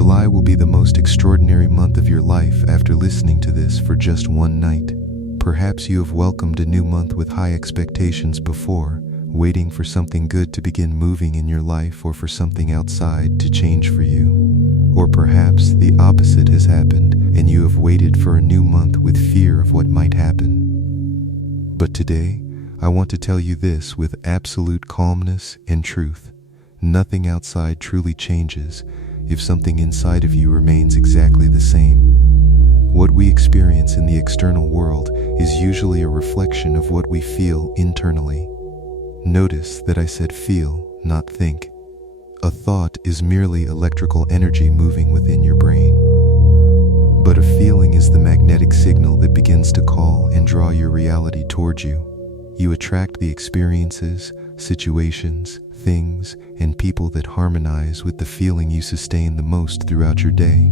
July will be the most extraordinary month of your life after listening to this for just one night. Perhaps you have welcomed a new month with high expectations before, waiting for something good to begin moving in your life or for something outside to change for you. Or perhaps the opposite has happened and you have waited for a new month with fear of what might happen. But today, I want to tell you this with absolute calmness and truth. Nothing outside truly changes if something inside of you remains exactly the same. What we experience in the external world is usually a reflection of what we feel internally. Notice that I said feel, not think. A thought is merely electrical energy moving within your brain. But a feeling is the magnetic signal that begins to call and draw your reality towards you. You attract the experiences, situations, things, and people that harmonize with the feeling you sustain the most throughout your day.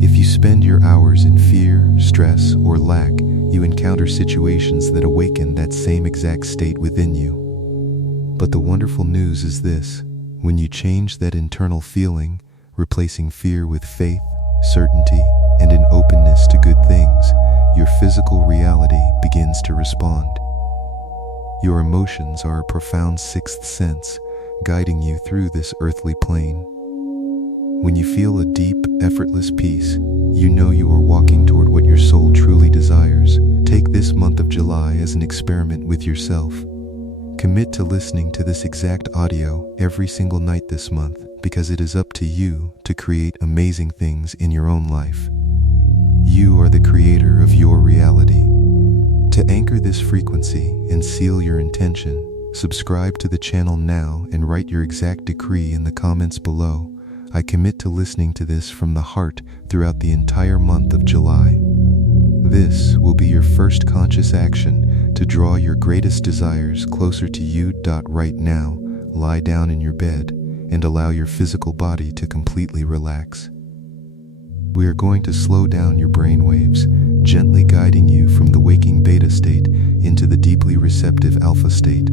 If you spend your hours in fear, stress, or lack, you encounter situations that awaken that same exact state within you. But the wonderful news is this: when you change that internal feeling, replacing fear with faith, certainty, and an openness to good things, your physical reality begins to respond. Your emotions are a profound sixth sense, guiding you through this earthly plane. When you feel a deep, effortless peace, you know you are walking toward what your soul truly desires. Take this month of July as an experiment with yourself. Commit to listening to this exact audio every single night this month, because it is up to you to create amazing things in your own life. You are the creator of your reality. To anchor this frequency and seal your intention, subscribe to the channel now and write your exact decree in the comments below. I commit to listening to this from the heart throughout the entire month of July. This will be your first conscious action to draw your greatest desires closer to you. Right now, lie down in your bed and allow your physical body to completely relax. We are going to slow down your brain waves, gently guiding you from the waking beta state into the deeply receptive alpha state.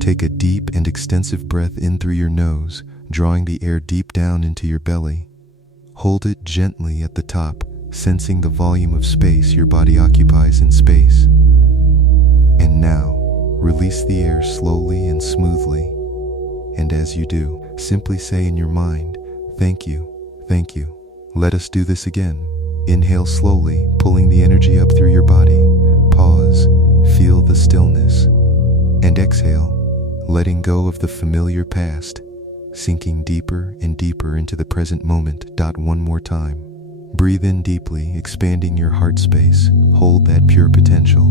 Take a deep and extensive breath in through your nose, drawing the air deep down into your belly. Hold it gently at the top, sensing the volume of space your body occupies in space. And now, release the air slowly and smoothly. And as you do, simply say in your mind, "Thank you, thank you." Let us do this again. Inhale slowly, pulling the energy up through your body. Pause, feel the stillness. And exhale, letting go of the familiar past, sinking deeper and deeper into the present moment. One more time. Breathe in deeply, expanding your heart space. Hold that pure potential.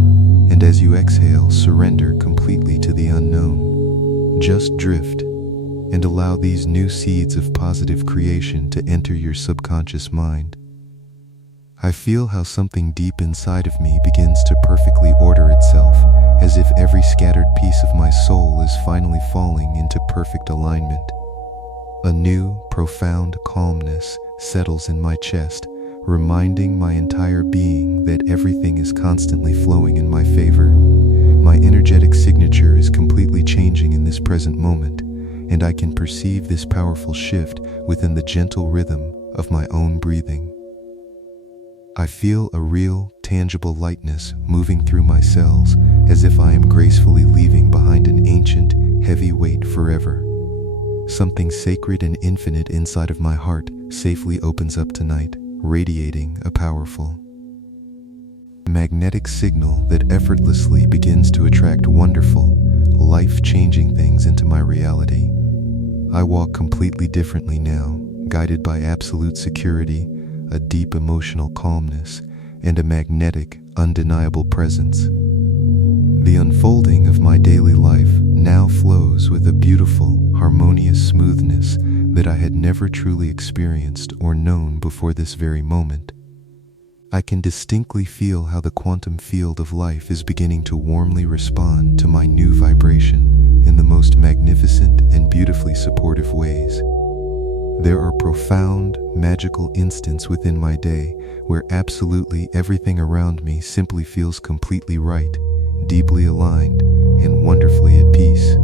And as you exhale, surrender completely to the unknown. Just drift and allow these new seeds of positive creation to enter your subconscious mind. I feel how something deep inside of me begins to perfectly order itself, as if every scattered piece of my soul is finally falling into perfect alignment. A new, profound calmness settles in my chest, reminding my entire being that everything is constantly flowing in my favor. My energetic signature is completely changing in this present moment, and I can perceive this powerful shift within the gentle rhythm of my own breathing. I feel a real, tangible lightness moving through my cells, as if I am gracefully leaving behind an ancient, heavy weight forever. Something sacred and infinite inside of my heart safely opens up tonight, radiating a powerful magnetic signal that effortlessly begins to attract wonderful, life-changing things into my reality. I walk completely differently now, guided by absolute security, a deep emotional calmness, and a magnetic, undeniable presence. The unfolding of my daily life now flows with a beautiful, harmonious smoothness that I had never truly experienced or known before this very moment. I can distinctly feel how the quantum field of life is beginning to warmly respond to my new vibration in the most magnificent and beautifully supportive ways. There are profound, magical instants within my day where absolutely everything around me simply feels completely right, deeply aligned, and wonderfully at peace.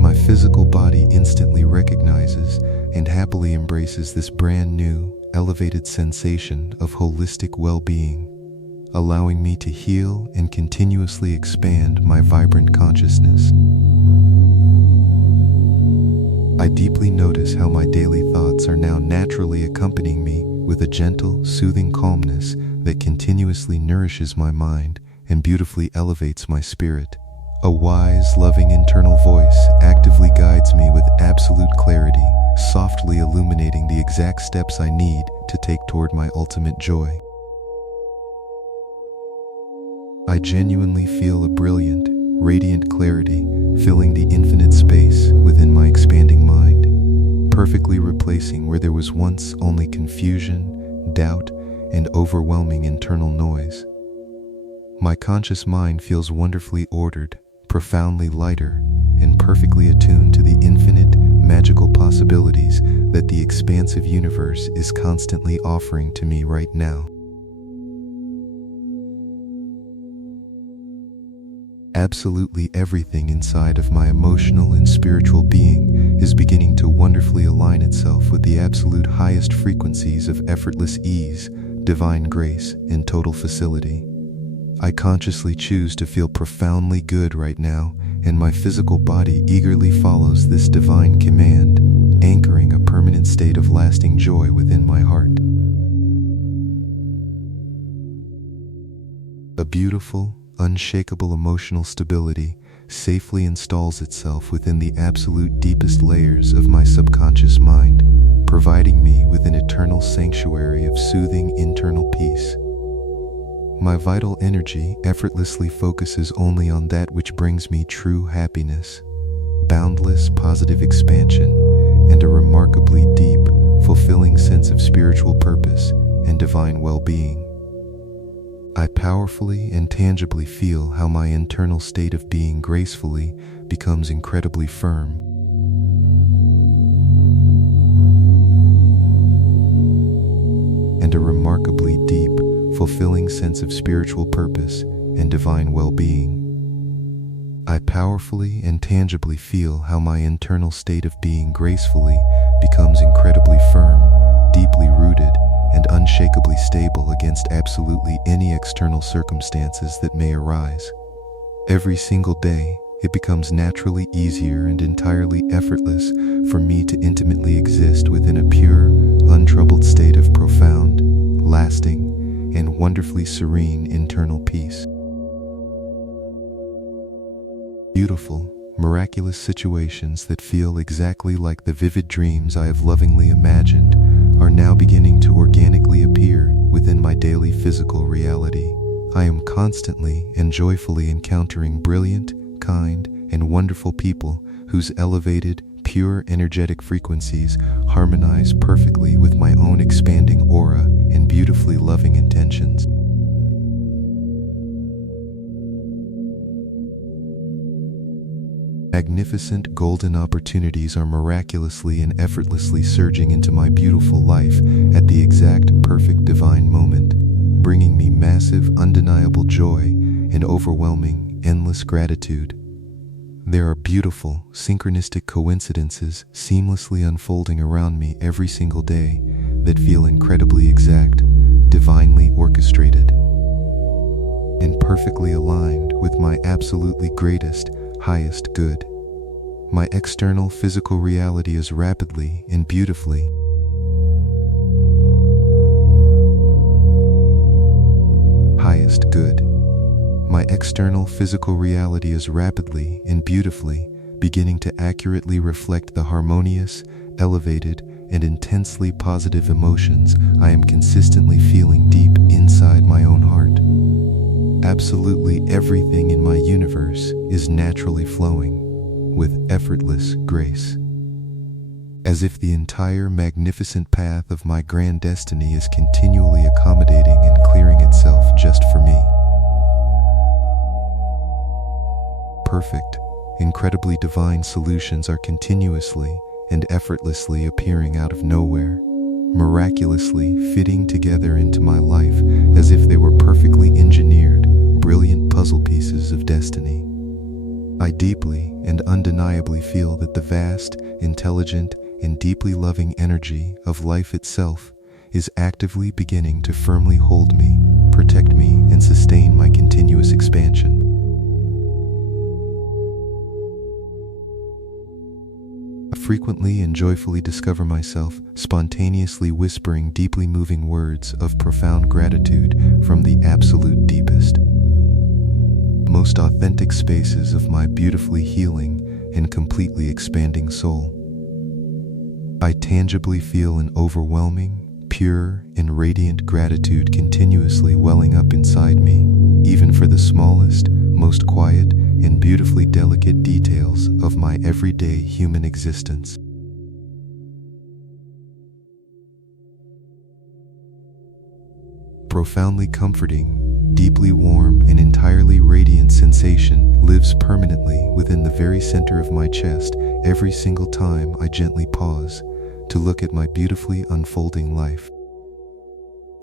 My physical body instantly recognizes and happily embraces this brand new, elevated sensation of holistic well-being, allowing me to heal and continuously expand my vibrant consciousness. I deeply notice how my daily thoughts are now naturally accompanying me with a gentle, soothing calmness that continuously nourishes my mind and beautifully elevates my spirit. A wise, loving internal voice actively guides me with absolute clarity, softly illuminating the exact steps I need to take toward my ultimate joy. I genuinely feel a brilliant, radiant clarity filling the infinite space within my expanding mind, perfectly replacing where there was once only confusion, doubt, and overwhelming internal noise. My conscious mind feels wonderfully ordered, profoundly lighter, and perfectly attuned to the infinite, magical possibilities that the expansive universe is constantly offering to me right now. Absolutely everything inside of my emotional and spiritual being is beginning to wonderfully align itself with the absolute highest frequencies of effortless ease, divine grace, and total facility. I consciously choose to feel profoundly good right now, and my physical body eagerly follows this divine command, anchoring a permanent state of lasting joy within my heart. A beautiful, unshakable emotional stability safely installs itself within the absolute deepest layers of my subconscious mind, providing me with an eternal sanctuary of soothing internal peace. My vital energy effortlessly focuses only on that which brings me true happiness, boundless positive expansion, and a remarkably deep, fulfilling sense of spiritual purpose and divine well-being. I powerfully and tangibly feel how my internal state of being gracefully becomes incredibly firm. And a remarkably deep, fulfilling sense of spiritual purpose and divine well-being. I powerfully and tangibly feel how my internal state of being gracefully becomes incredibly firm, deeply rooted, and unshakably stable against absolutely any external circumstances that may arise. Every single day, it becomes naturally easier and entirely effortless for me to intimately exist within a pure, untroubled state of profound, lasting, and wonderfully serene internal peace. Beautiful, miraculous situations that feel exactly like the vivid dreams I have lovingly imagined are now beginning to organically appear within my daily physical reality. I am constantly and joyfully encountering brilliant, kind, and wonderful people whose elevated, pure energetic frequencies harmonize perfectly with my own expanding aura and beautifully loving intentions. Magnificent golden opportunities are miraculously and effortlessly surging into my beautiful life at the exact perfect divine moment, bringing me massive, undeniable joy and overwhelming, endless gratitude. There are beautiful, synchronistic coincidences seamlessly unfolding around me every single day that feel incredibly exact, divinely orchestrated, and perfectly aligned with my absolutely greatest, highest good. My external physical reality is rapidly and beautifully highest good. My external physical reality is rapidly and beautifully beginning to accurately reflect the harmonious, elevated, and intensely positive emotions I am consistently feeling deep inside my own heart. Absolutely everything in my universe is naturally flowing with effortless grace, as if the entire magnificent path of my grand destiny is continually accommodating and clearing itself just for me. Perfect, incredibly divine solutions are continuously and effortlessly appearing out of nowhere, miraculously fitting together into my life as if they were perfectly engineered, brilliant puzzle pieces of destiny. I deeply and undeniably feel that the vast, intelligent, and deeply loving energy of life itself is actively beginning to firmly hold me, protect me, and sustain my continuous expansion. I frequently and joyfully discover myself spontaneously whispering deeply moving words of profound gratitude from the absolute deepest, most authentic spaces of my beautifully healing and completely expanding soul. I tangibly feel an overwhelming, pure, and radiant gratitude continuously welling up inside me, even for the smallest, most quiet, and beautifully delicate details of my everyday human existence. Profoundly comforting, deeply warm, and entirely radiant sensation lives permanently within the very center of my chest every single time I gently pause to look at my beautifully unfolding life.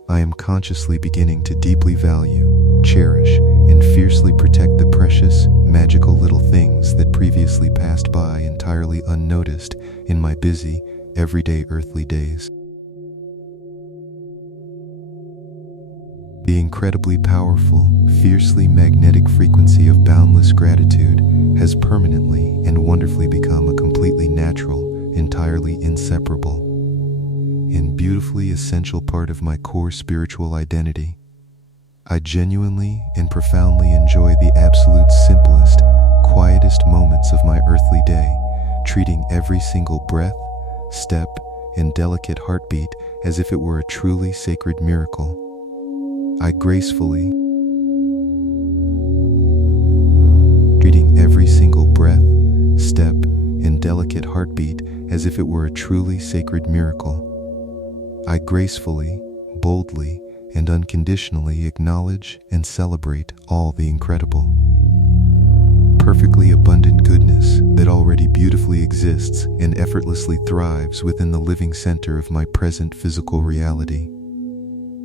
I am consciously beginning to deeply value, cherish, and fiercely protect the precious, magical little things that previously passed by entirely unnoticed in my busy, everyday earthly days. The incredibly powerful, fiercely magnetic frequency of boundless gratitude has permanently and wonderfully become a completely natural, entirely inseparable, and beautifully essential part of my core spiritual identity. I genuinely and profoundly enjoy the absolute simplest, quietest moments of my earthly day, treating every single breath, step, and delicate heartbeat as if it were a truly sacred miracle. I gracefully, treating every single breath, step, and delicate heartbeat as if it were a truly sacred miracle. I gracefully, boldly, and unconditionally acknowledge and celebrate all the incredible, perfectly abundant goodness that already beautifully exists and effortlessly thrives within the living center of my present physical reality.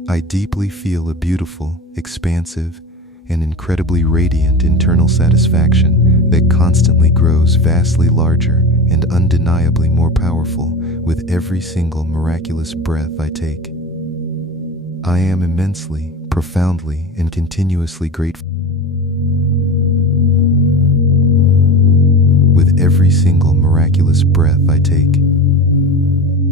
I deeply feel a beautiful, expansive, and incredibly radiant internal satisfaction that constantly grows vastly larger and undeniably more powerful with every single miraculous breath I take. I am immensely, profoundly, and continuously grateful with every single miraculous breath I take.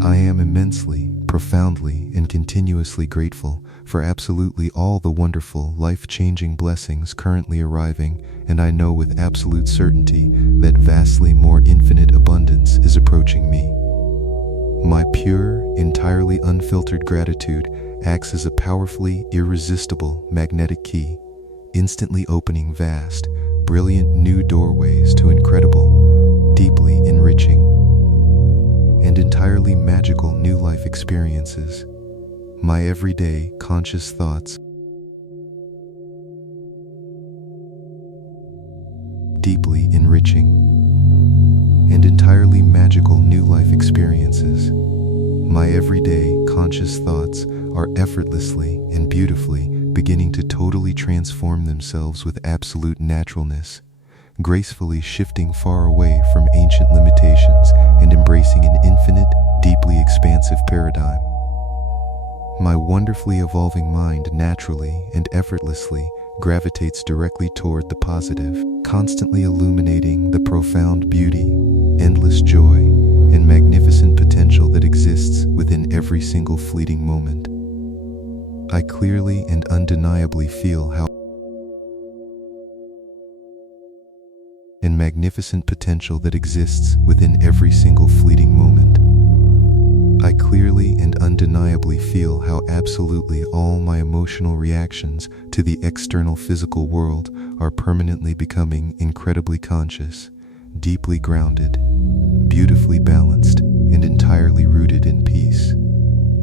I am immensely, profoundly, and continuously grateful for absolutely all the wonderful, life-changing blessings currently arriving, and I know with absolute certainty that vastly more infinite abundance is approaching me. My pure, entirely unfiltered gratitude acts as a powerfully irresistible magnetic key, instantly opening vast, brilliant new doorways to incredible, deeply enriching, and entirely magical new life experiences. My everyday conscious thoughts, deeply enriching, and entirely magical new life experiences. My everyday conscious thoughts are effortlessly and beautifully beginning to totally transform themselves with absolute naturalness, gracefully shifting far away from ancient limitations and embracing an infinite, deeply expansive paradigm. My wonderfully evolving mind naturally and effortlessly gravitates directly toward the positive, constantly illuminating the profound beauty, endless joy, and magnificent potential that exists within every single fleeting moment. I clearly and undeniably feel how and magnificent potential that exists within every single fleeting moment. I clearly and undeniably feel how absolutely all my emotional reactions to the external physical world are permanently becoming incredibly conscious, deeply grounded, beautifully balanced, and entirely rooted in peace.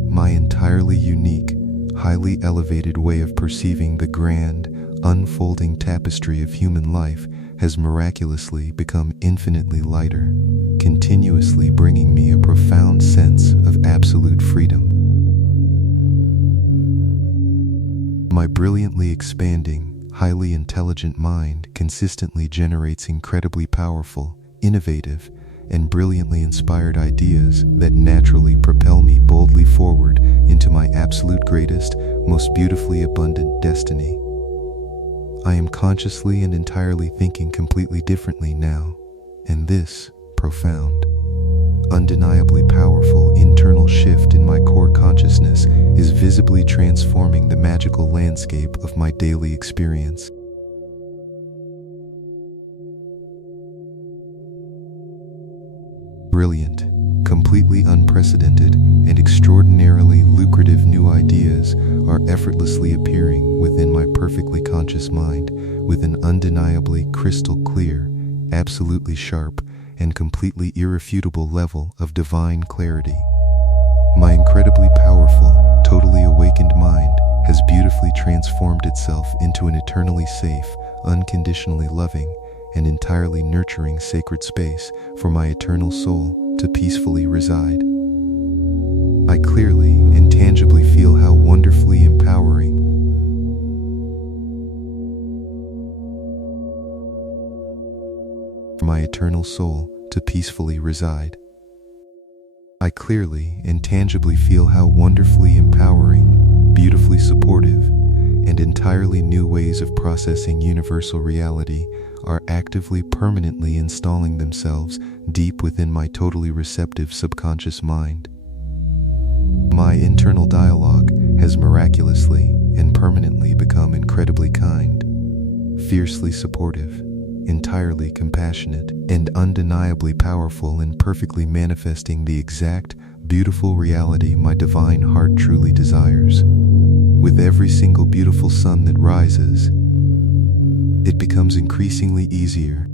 My entirely unique, highly elevated way of perceiving the grand, unfolding tapestry of human life has miraculously become infinitely lighter, continuously bringing me a profound sense of absolute freedom. My brilliantly expanding, highly intelligent mind consistently generates incredibly powerful, innovative, and brilliantly inspired ideas that naturally propel me boldly forward into my absolute greatest, most beautifully abundant destiny. I am consciously and entirely thinking completely differently now, and this profound, undeniably powerful internal shift in my core consciousness is visibly transforming the magical landscape of my daily experience. Brilliant, completely unprecedented, and extraordinarily lucrative new ideas are effortlessly appearing within my perfectly conscious mind with an undeniably crystal clear, absolutely sharp, and completely irrefutable level of divine clarity. My incredibly powerful, totally awakened mind has beautifully transformed itself into an eternally safe, unconditionally loving, and entirely nurturing sacred space for my eternal soul to peacefully reside. I clearly and tangibly feel how wonderfully empowering for my eternal soul to peacefully reside. I clearly and tangibly feel how wonderfully empowering, beautifully supportive, and entirely new ways of processing universal reality are actively permanently installing themselves deep within my totally receptive subconscious mind. My internal dialogue has miraculously and permanently become incredibly kind, fiercely supportive, entirely compassionate, and undeniably powerful in perfectly manifesting the exact, beautiful reality my divine heart truly desires. With every single beautiful sun that rises, it becomes increasingly easier.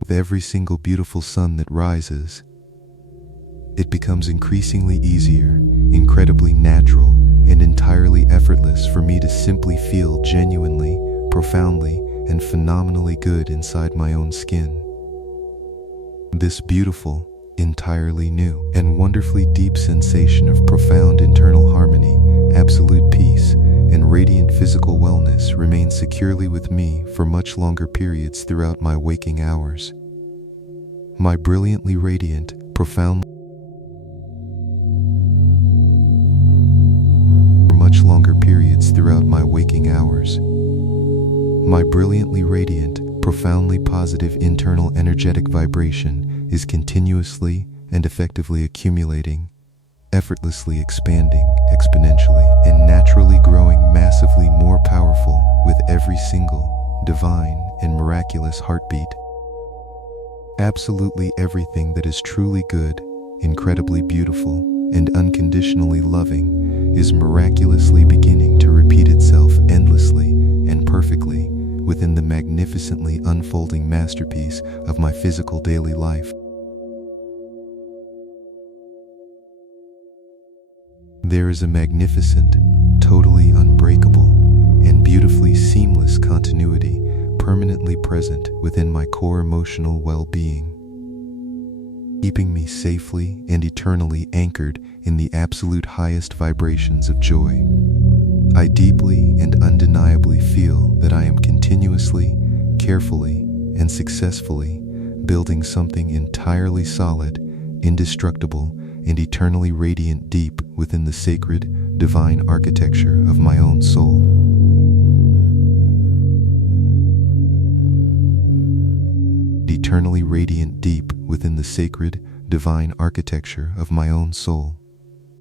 With every single beautiful sun that rises, it becomes increasingly easier, incredibly natural, and entirely effortless for me to simply feel genuinely, profoundly, and phenomenally good inside my own skin. This beautiful, entirely new, and wonderfully deep sensation of profound internal harmony, absolute peace, and radiant physical wellness remains securely with me for much longer periods throughout my waking hours. My brilliantly radiant, profound for much longer periods throughout my waking hours. My brilliantly radiant, profoundly positive internal energetic vibration is continuously and effectively accumulating, effortlessly expanding exponentially, and naturally growing massively more powerful with every single divine and miraculous heartbeat. Absolutely everything that is truly good, incredibly beautiful, and unconditionally loving is miraculously beginning to repeat itself endlessly and perfectly within the magnificently unfolding masterpiece of my physical daily life. There is a magnificent, totally unbreakable, and beautifully seamless continuity permanently present within my core emotional well-being, keeping me safely and eternally anchored in the absolute highest vibrations of joy. I deeply and undeniably feel that I am continuously, carefully, and successfully building something entirely solid, indestructible, and eternally radiant deep within the sacred, divine architecture of my own soul. Eternally radiant deep within the sacred, divine architecture of my own soul.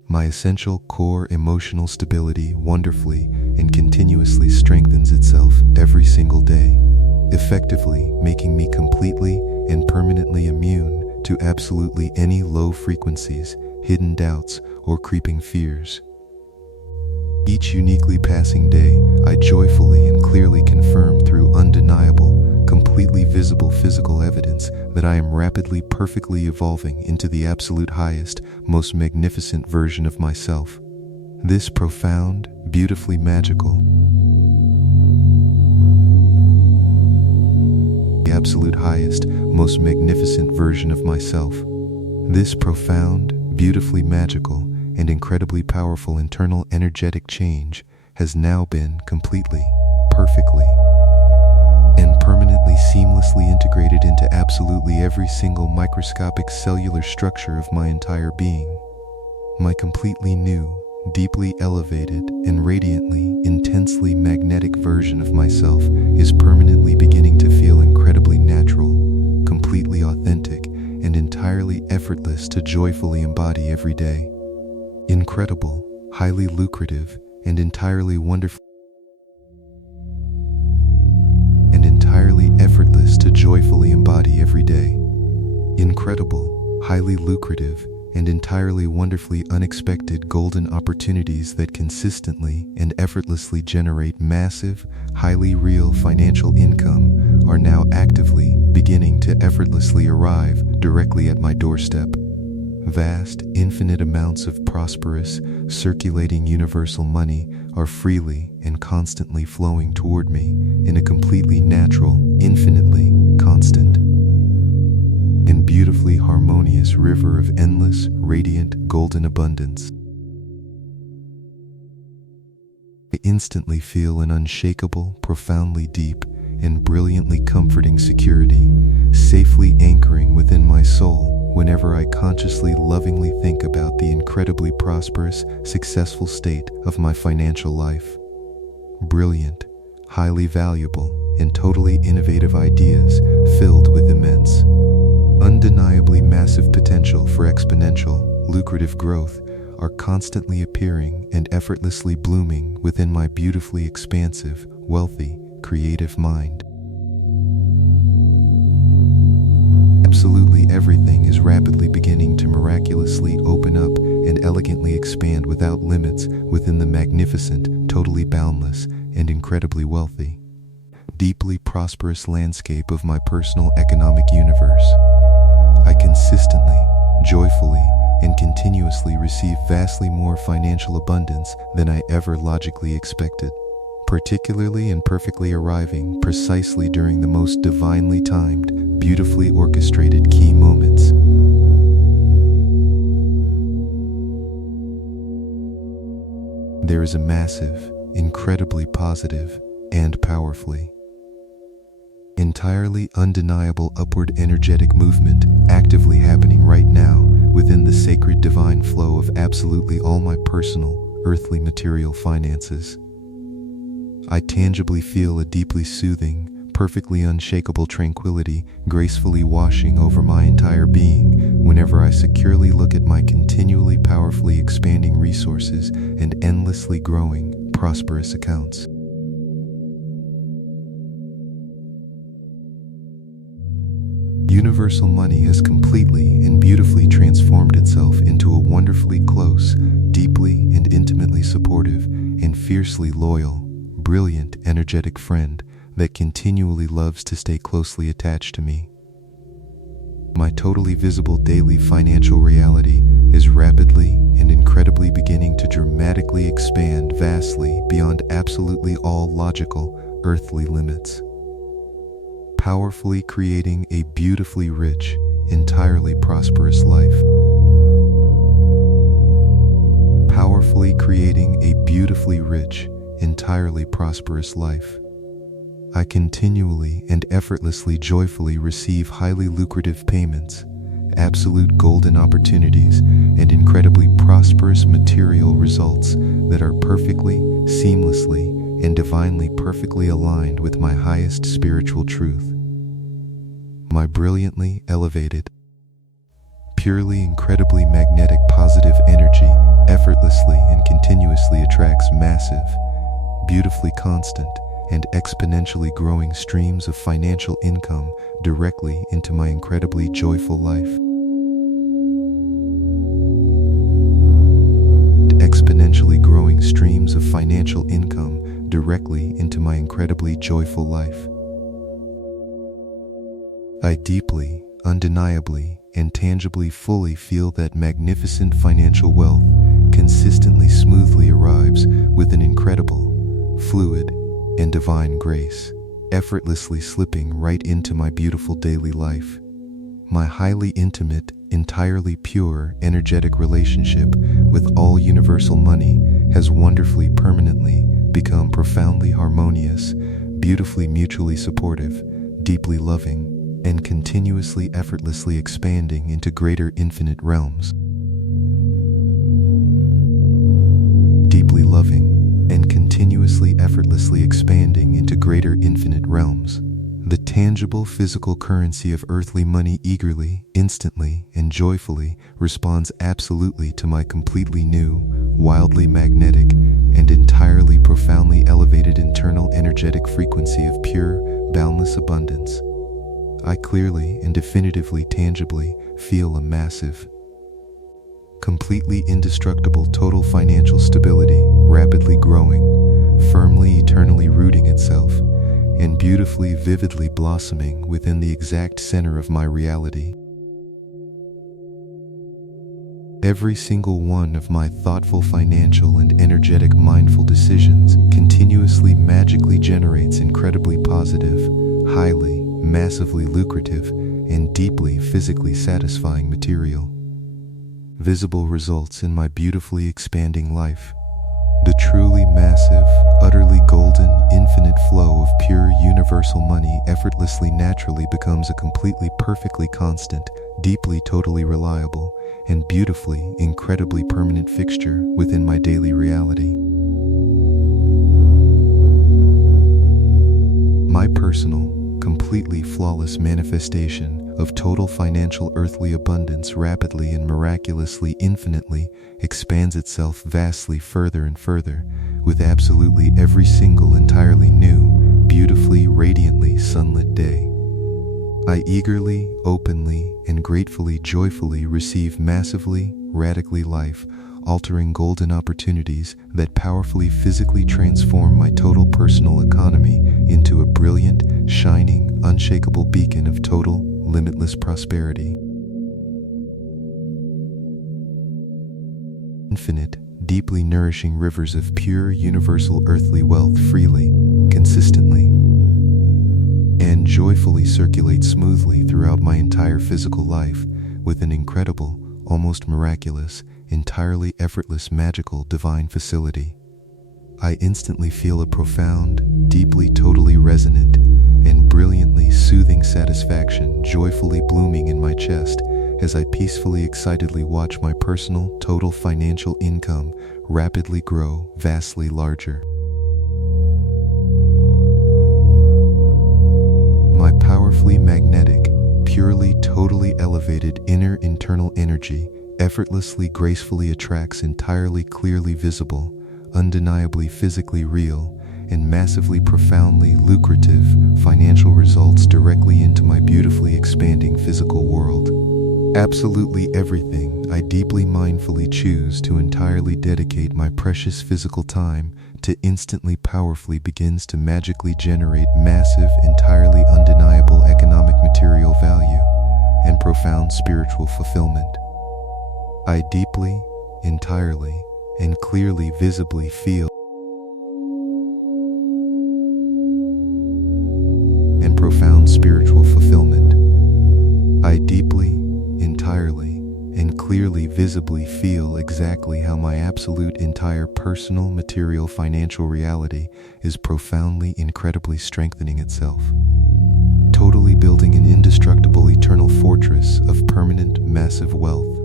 My essential core emotional stability wonderfully and continuously strengthens itself every single day, effectively making me completely and permanently immune to absolutely any low frequencies, hidden doubts, or creeping fears. Each uniquely passing day, I joyfully and clearly confirm through undeniable, completely visible physical evidence that I am rapidly perfectly evolving into the absolute highest, most magnificent version of myself. This profound, beautifully magical, the absolute highest, most magnificent version of myself. This profound, beautifully magical, and incredibly powerful internal energetic change has now been completely, perfectly, and permanently seamlessly integrated into absolutely every single microscopic cellular structure of my entire being. My completely new, deeply elevated, and radiantly, intensely magnetic version of myself is permanently beginning to feel incredibly natural, completely authentic, and entirely effortless to joyfully embody every day. Incredible, highly lucrative, and entirely wonderful, and entirely effortless to joyfully embody every day. Incredible, highly lucrative, and entirely wonderfully unexpected golden opportunities that consistently and effortlessly generate massive, highly real financial income are now actively beginning to effortlessly arrive directly at my doorstep. Vast, infinite amounts of prosperous, circulating universal money are freely and constantly flowing toward me in a completely natural, infinitely constant, and beautifully harmonious river of endless, radiant, golden abundance. I instantly feel an unshakable, profoundly deep, and brilliantly comforting security, safely anchoring within my soul whenever I consciously, lovingly think about the incredibly prosperous, successful state of my financial life. Brilliant, highly valuable, and totally innovative ideas filled with immense, undeniably massive potential for exponential, lucrative growth are constantly appearing and effortlessly blooming within my beautifully expansive, wealthy, creative mind. Absolutely everything is rapidly beginning to miraculously open up and elegantly expand without limits within the magnificent, totally boundless, and incredibly wealthy, deeply prosperous landscape of my personal economic universe. I consistently, joyfully, and continuously receive vastly more financial abundance than I ever logically expected, particularly and perfectly arriving precisely during the most divinely timed, beautifully orchestrated key moments. There is a massive, incredibly positive, and powerfully, entirely undeniable upward energetic movement actively happening right now within the sacred divine flow of absolutely all my personal, earthly material finances. I tangibly feel a deeply soothing, perfectly unshakable tranquility gracefully washing over my entire being whenever I securely look at my continually powerfully expanding resources and endlessly growing, prosperous accounts. Universal money has completely and beautifully transformed itself into a wonderfully close, deeply and intimately supportive, and fiercely loyal, brilliant, energetic friend that continually loves to stay closely attached to me. My totally visible daily financial reality is rapidly and incredibly beginning to dramatically expand vastly beyond absolutely all logical, earthly limits, powerfully creating a beautifully rich, entirely prosperous life. Powerfully creating a beautifully rich, entirely prosperous life. I continually and effortlessly joyfully receive highly lucrative payments, absolute golden opportunities, and incredibly prosperous material results that are perfectly, seamlessly, and divinely perfectly aligned with my highest spiritual truth. My brilliantly elevated, purely incredibly magnetic positive energy effortlessly and continuously attracts massive, beautifully constant, and exponentially growing streams of financial income directly into my incredibly joyful life. Exponentially growing streams of financial income directly into my incredibly joyful life. I deeply, undeniably, and tangibly fully feel that magnificent financial wealth consistently smoothly arrives with an incredible, fluid, and divine grace, effortlessly slipping right into my beautiful daily life. My highly intimate, entirely pure, energetic relationship with all universal money has wonderfully, permanently, become profoundly harmonious, beautifully mutually supportive, deeply loving, and continuously effortlessly expanding into greater infinite realms. Deeply loving and continuously effortlessly expanding into greater infinite realms. The tangible physical currency of earthly money eagerly, instantly, and joyfully responds absolutely to my completely new, wildly magnetic, and entirely profoundly elevated internal energetic frequency of pure, boundless abundance. I clearly and definitively tangibly feel a massive, completely indestructible total financial stability, rapidly growing, firmly eternally rooting itself, and beautifully vividly blossoming within the exact center of my reality. Every single one of my thoughtful financial and energetic mindful decisions continuously magically generates incredibly positive, highly, massively lucrative, and deeply physically satisfying material. Visible results in my beautifully expanding life. The truly massive, utterly golden, infinite flow of pure universal money effortlessly naturally becomes a completely perfectly constant, deeply totally reliable, and beautifully, incredibly permanent fixture within my daily reality. My personal, completely flawless manifestation of total financial earthly abundance rapidly and miraculously infinitely expands itself vastly further and further with absolutely every single entirely new, beautifully, radiantly sunlit day. I eagerly, openly, and gratefully, joyfully receive massively, radically life-altering golden opportunities that powerfully physically transform my total personal economy into a brilliant, shining, unshakable beacon of total, limitless prosperity. Infinite, deeply nourishing rivers of pure, universal earthly wealth freely, consistently, and joyfully circulate smoothly throughout my entire physical life with an incredible, almost miraculous, entirely effortless, magical, divine facility. I instantly feel a profound, deeply, totally resonant, and brilliantly soothing satisfaction joyfully blooming in my chest as I peacefully, excitedly watch my personal, total financial income rapidly grow, vastly larger. My powerfully magnetic, purely, totally elevated inner internal energy effortlessly, gracefully attracts entirely clearly visible, undeniably physically real, and massively profoundly lucrative financial results directly into my beautifully expanding physical world. Absolutely everything I deeply mindfully choose to entirely dedicate my precious physical time to instantly powerfully begins to magically generate massive, entirely undeniable economic material value and profound spiritual fulfillment. I deeply, entirely, and clearly visibly feel and profound spiritual fulfillment. I deeply, entirely, and clearly visibly feel exactly how my absolute entire personal, material, financial reality is profoundly, incredibly strengthening itself, totally building an indestructible eternal fortress of permanent, massive wealth.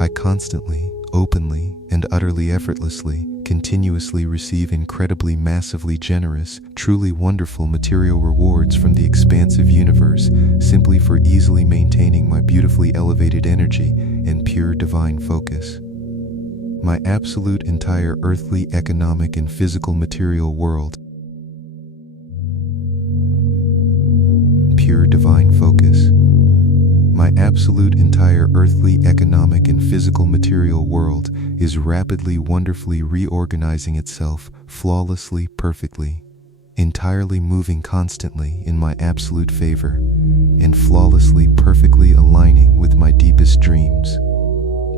I constantly, openly, and utterly effortlessly, continuously receive incredibly massively generous, truly wonderful material rewards from the expansive universe simply for easily maintaining my beautifully elevated energy and pure divine focus. My absolute entire earthly, economic, and physical material world, pure divine focus. My absolute entire earthly, economic, and physical material world is rapidly, wonderfully reorganizing itself flawlessly, perfectly, entirely moving constantly in my absolute favor, and flawlessly, perfectly aligning with my deepest dreams.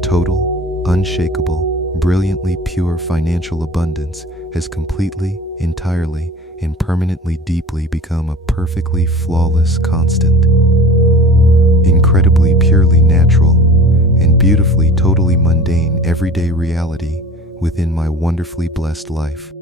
Total, unshakable, brilliantly pure financial abundance has completely, entirely, and permanently deeply become a perfectly flawless constant. Incredibly purely natural and beautifully totally mundane everyday reality within my wonderfully blessed life.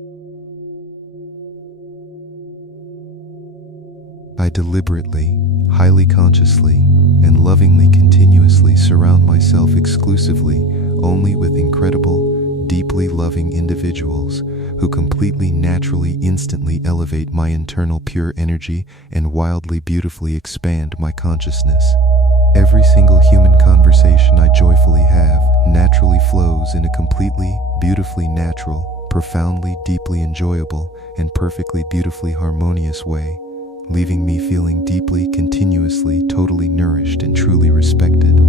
I deliberately, highly consciously, and lovingly continuously surround myself exclusively only with incredible, deeply loving individuals who completely naturally instantly elevate my internal pure energy and wildly beautifully expand my consciousness. Every single human conversation I joyfully have naturally flows in a completely, beautifully natural, profoundly, deeply enjoyable, and perfectly beautifully harmonious way, leaving me feeling deeply, continuously, totally nourished and truly respected.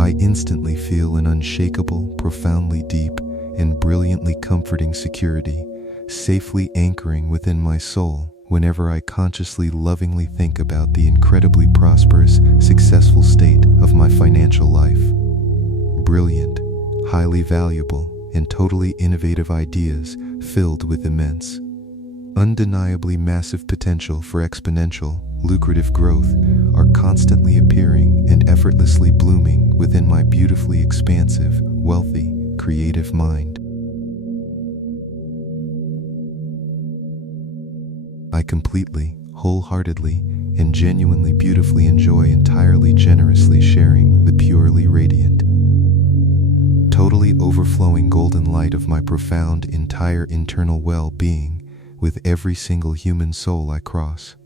I instantly feel an unshakable, profoundly deep, and brilliantly comforting security, safely anchoring within my soul whenever I consciously, lovingly think about the incredibly prosperous, successful state of my financial life. Brilliant, highly valuable, and totally innovative ideas filled with immense, undeniably massive potential for exponential, lucrative growth are constantly appearing and effortlessly blooming within my beautifully expansive, wealthy, creative mind. I completely, wholeheartedly, and genuinely beautifully enjoy entirely generously sharing the purely radiant, totally overflowing golden light of my profound entire internal well-being with every single human soul I cross.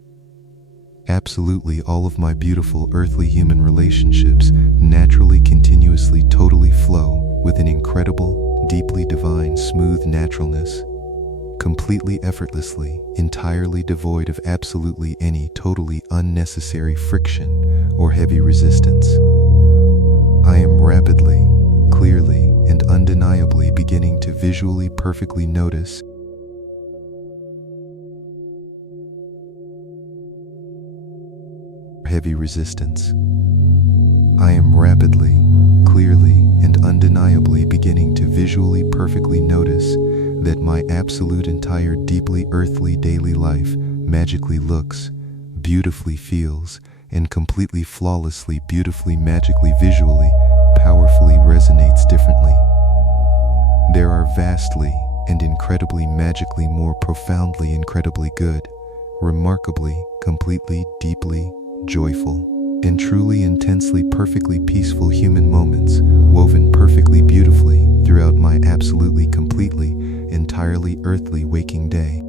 Absolutely all of my beautiful earthly human relationships naturally, continuously, totally flow with an incredible, deeply divine, smooth naturalness, completely effortlessly, entirely devoid of absolutely any totally unnecessary friction or heavy resistance. I am rapidly, clearly, and undeniably beginning to visually perfectly notice heavy resistance. I am rapidly, clearly, and undeniably beginning to visually perfectly notice that my absolute entire deeply earthly daily life magically looks, beautifully feels, and completely flawlessly, beautifully, magically, visually, powerfully resonates differently. There are vastly and incredibly, magically, more profoundly, incredibly good, remarkably, completely, deeply, joyful, and truly intensely perfectly peaceful human moments woven perfectly beautifully throughout my absolutely completely entirely earthly waking day.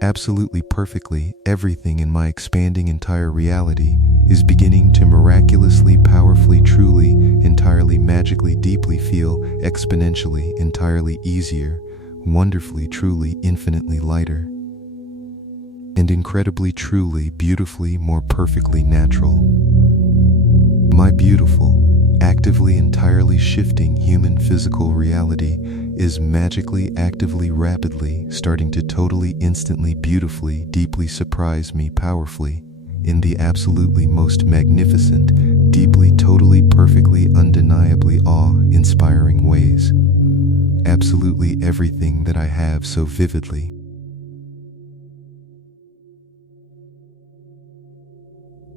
Absolutely perfectly everything in my expanding entire reality is beginning to miraculously, powerfully, truly, entirely, magically, deeply feel exponentially, entirely easier, wonderfully, truly, infinitely lighter, and incredibly, truly, beautifully, more perfectly natural. My beautiful, actively, entirely shifting human physical reality is magically, actively, rapidly starting to totally, instantly, beautifully, deeply surprise me powerfully in the absolutely most magnificent, deeply, totally, perfectly, undeniably awe-inspiring ways. Absolutely everything that I have so vividly,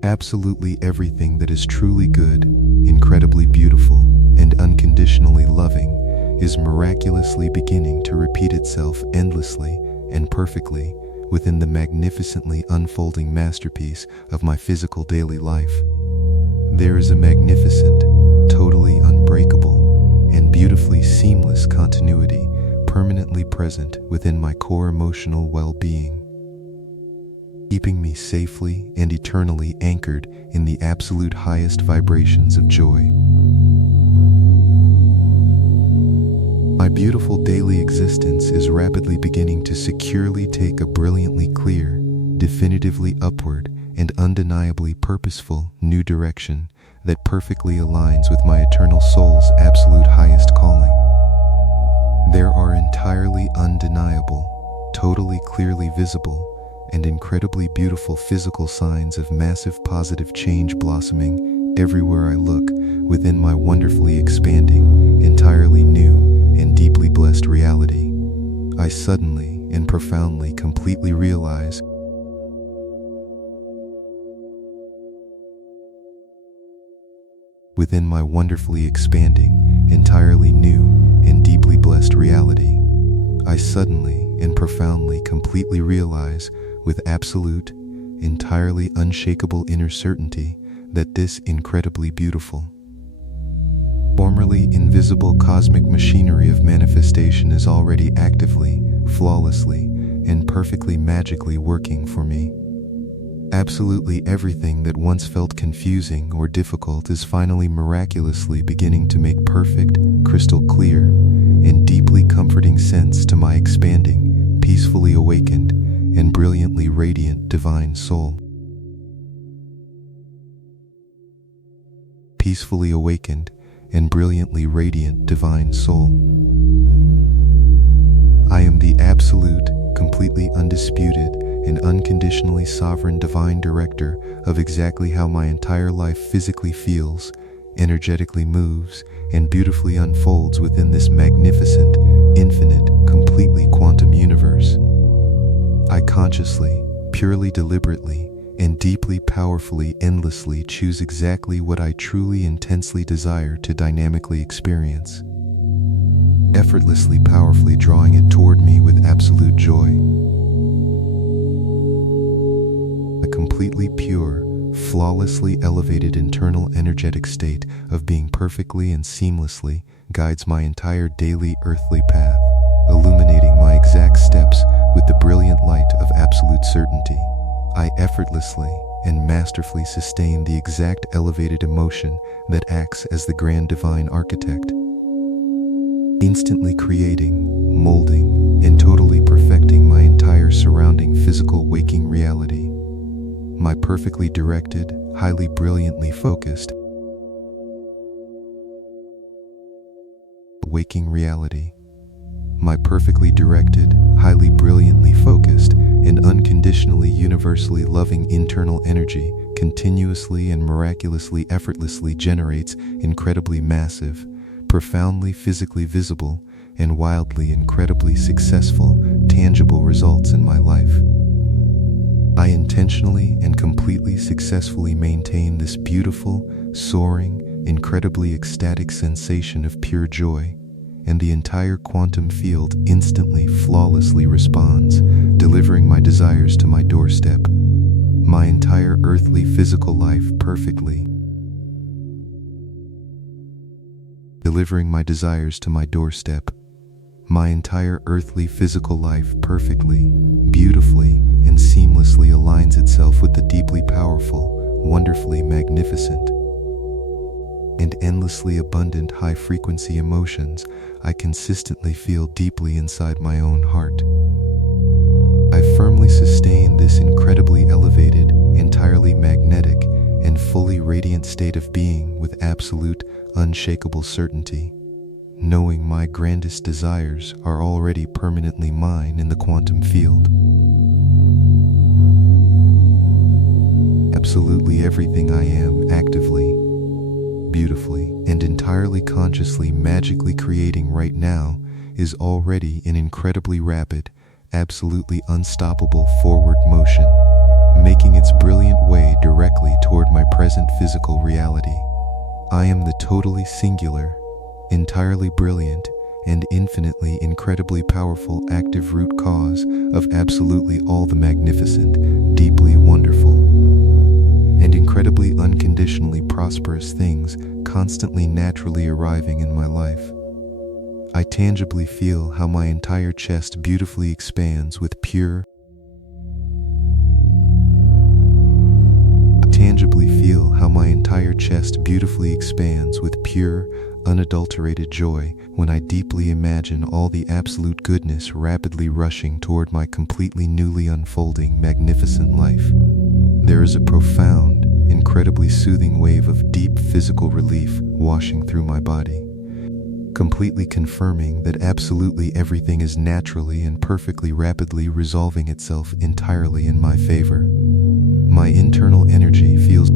absolutely everything that is truly good, incredibly beautiful, and unconditionally loving is miraculously beginning to repeat itself endlessly and perfectly within the magnificently unfolding masterpiece of my physical daily life. There is a magnificent, totally unbreakable, and beautifully seamless continuity permanently present within my core emotional well-being, keeping me safely and eternally anchored in the absolute highest vibrations of joy. My beautiful daily existence is rapidly beginning to securely take a brilliantly clear, definitively upward, and undeniably purposeful new direction that perfectly aligns with my eternal soul's absolute highest calling. There are entirely undeniable, totally clearly visible, and incredibly beautiful physical signs of massive positive change blossoming everywhere I look within my wonderfully expanding, entirely new, and deeply blessed reality. I suddenly and profoundly completely realize within my wonderfully expanding, entirely new, and deeply blessed reality I suddenly and profoundly completely realize with absolute, entirely unshakable inner certainty that this incredibly beautiful, formerly invisible cosmic machinery of manifestation is already actively, flawlessly, and perfectly magically working for me. Absolutely everything that once felt confusing or difficult is finally miraculously beginning to make perfect, crystal clear, and deeply comforting sense to my expanding, peacefully awakened, and brilliantly radiant divine soul. Peacefully awakened and brilliantly radiant divine soul. I am the absolute, completely undisputed, and unconditionally sovereign divine director of exactly how my entire life physically feels, energetically moves, and beautifully unfolds within this magnificent, infinite, completely quantum universe. I consciously, purely deliberately, and deeply powerfully endlessly choose exactly what I truly intensely desire to dynamically experience, effortlessly powerfully drawing it toward me with absolute joy. A completely pure, flawlessly elevated internal energetic state of being perfectly and seamlessly guides my entire daily earthly path, illuminating my exact steps with the brilliant light of absolute certainty. I effortlessly and masterfully sustain the exact elevated emotion that acts as the grand divine architect, instantly creating, molding, and totally perfecting my entire surrounding physical waking reality. My perfectly directed, highly brilliantly focused waking reality. My perfectly directed, highly brilliantly focused, and unconditionally universally loving internal energy continuously and miraculously effortlessly generates incredibly massive, profoundly physically visible, and wildly incredibly successful, tangible results in my life. I intentionally and completely successfully maintain this beautiful, soaring, incredibly ecstatic sensation of pure joy, and the entire quantum field instantly, flawlessly responds, delivering my desires to my doorstep. My entire earthly physical life perfectly. Delivering my desires to my doorstep. My entire earthly physical life perfectly, beautifully, and seamlessly aligns itself with the deeply powerful, wonderfully magnificent, and endlessly abundant high-frequency emotions I consistently feel deeply inside my own heart. I firmly sustain this incredibly elevated, entirely magnetic, and fully radiant state of being with absolute, unshakable certainty, knowing my grandest desires are already permanently mine in the quantum field. Absolutely everything I am actively, beautifully, and entirely consciously magically creating right now is already in incredibly rapid, absolutely unstoppable forward motion, making its brilliant way directly toward my present physical reality. I am the totally singular, entirely brilliant, and infinitely incredibly powerful active root cause of absolutely all the magnificent, deeply wonderful, and incredibly unconditionally prosperous things constantly naturally arriving in my life. I tangibly feel how my entire chest beautifully expands with pure, unadulterated joy when I deeply imagine all the absolute goodness rapidly rushing toward my completely newly unfolding magnificent life. There is a profound, incredibly soothing wave of deep physical relief washing through my body, completely confirming that absolutely everything is naturally and perfectly rapidly resolving itself entirely in my favor. My internal energy feels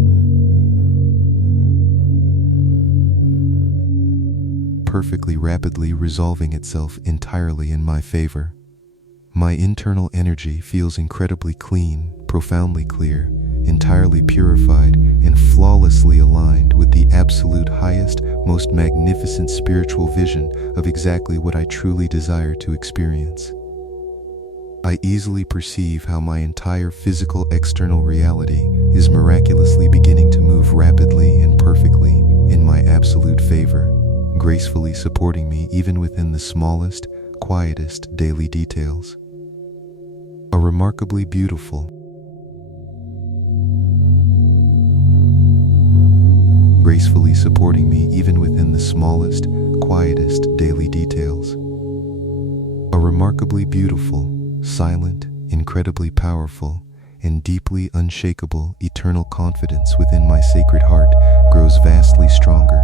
perfectly rapidly resolving itself entirely in my favor. My internal energy feels incredibly clean, profoundly clear, entirely entirely purified and flawlessly aligned with the absolute highest, most magnificent spiritual vision of exactly what I truly desire to experience. I easily perceive how my entire physical external reality is miraculously beginning to move rapidly and perfectly in my absolute favor, gracefully supporting me even within the smallest, quietest daily details. A remarkably beautiful, gracefully supporting me even within the smallest, quietest daily details. A remarkably beautiful, silent, incredibly powerful, and deeply unshakable eternal confidence within my sacred heart grows vastly stronger,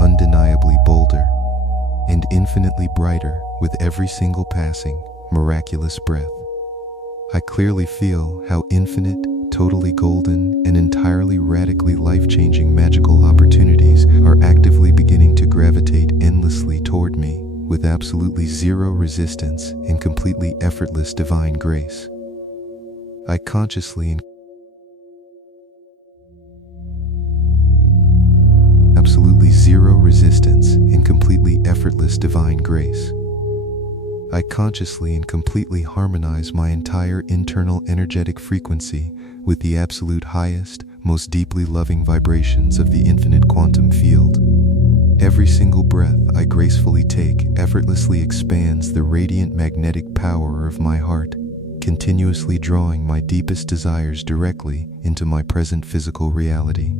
undeniably bolder, and infinitely brighter with every single passing, miraculous breath. I clearly feel how infinite, totally golden, and entirely radically life-changing magical opportunities are actively beginning to gravitate endlessly toward me with absolutely zero resistance and completely effortless divine grace. I consciously and absolutely zero resistance and completely effortless divine grace. I consciously and completely harmonize my entire internal energetic frequency with the absolute highest, most deeply loving vibrations of the infinite quantum field. Every single breath I gracefully take effortlessly expands the radiant magnetic power of my heart, continuously drawing my deepest desires directly into my present physical reality.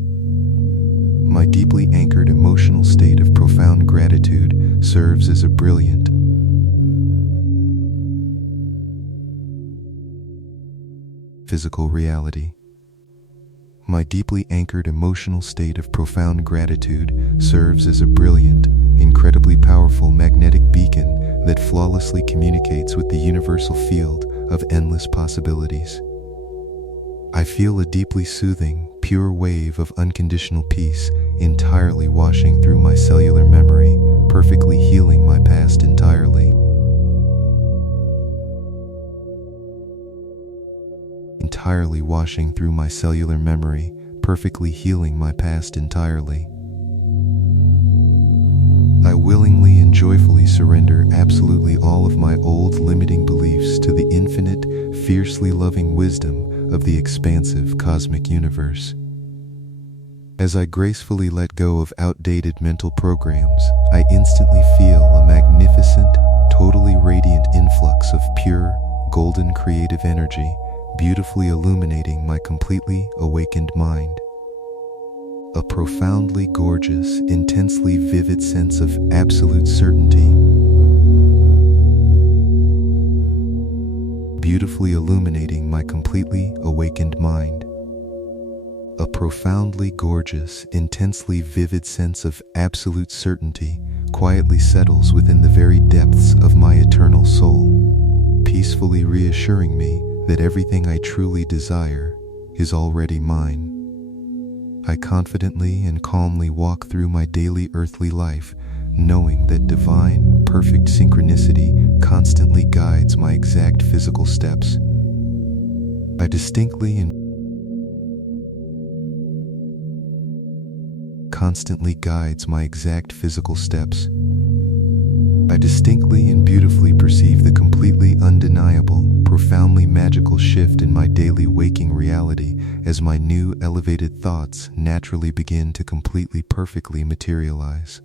My deeply anchored emotional state of profound gratitude serves as a brilliant physical reality. My deeply anchored emotional state of profound gratitude serves as a brilliant, incredibly powerful magnetic beacon that flawlessly communicates with the universal field of endless possibilities. I feel a deeply soothing, pure wave of unconditional peace entirely washing through my cellular memory, perfectly healing my past entirely. Entirely washing through my cellular memory, perfectly healing my past entirely. I willingly and joyfully surrender absolutely all of my old limiting beliefs to the infinite, fiercely loving wisdom of the expansive cosmic universe. As I gracefully let go of outdated mental programs, I instantly feel a magnificent, totally radiant influx of pure, golden creative energy, beautifully illuminating my completely awakened mind. A profoundly gorgeous, intensely vivid sense of absolute certainty, beautifully illuminating my completely awakened mind. A profoundly gorgeous, intensely vivid sense of absolute certainty quietly settles within the very depths of my eternal soul, peacefully reassuring me that everything I truly desire is already mine. I confidently and calmly walk through my daily earthly life, knowing that divine, perfect synchronicity constantly guides my exact physical steps. I distinctly and constantly guides my exact physical steps. I distinctly and beautifully perceive the completely undeniable, profoundly magical shift in my daily waking reality as my new elevated thoughts naturally begin to completely perfectly materialize.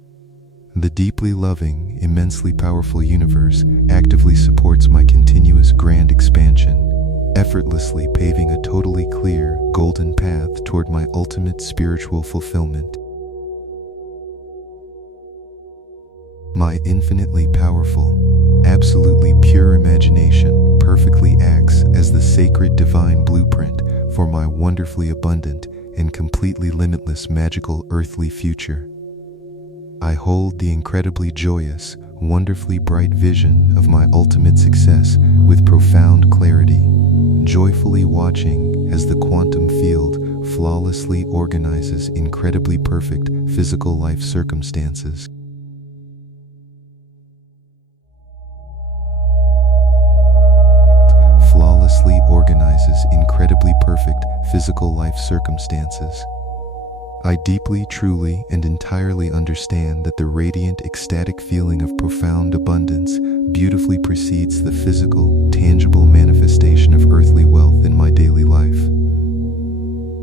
The deeply loving, immensely powerful universe actively supports my continuous grand expansion, effortlessly paving a totally clear, golden path toward my ultimate spiritual fulfillment. My infinitely powerful, absolutely pure imagination perfectly acts as the sacred divine blueprint for my wonderfully abundant and completely limitless magical earthly future. I hold the incredibly joyous, wonderfully bright vision of my ultimate success with profound clarity, joyfully watching as the quantum field flawlessly organizes incredibly perfect physical life circumstances. Flawlessly organizes characterizes incredibly perfect physical life circumstances. I deeply, truly, and entirely understand that the radiant, ecstatic feeling of profound abundance beautifully precedes the physical, tangible manifestation of earthly wealth in my daily life.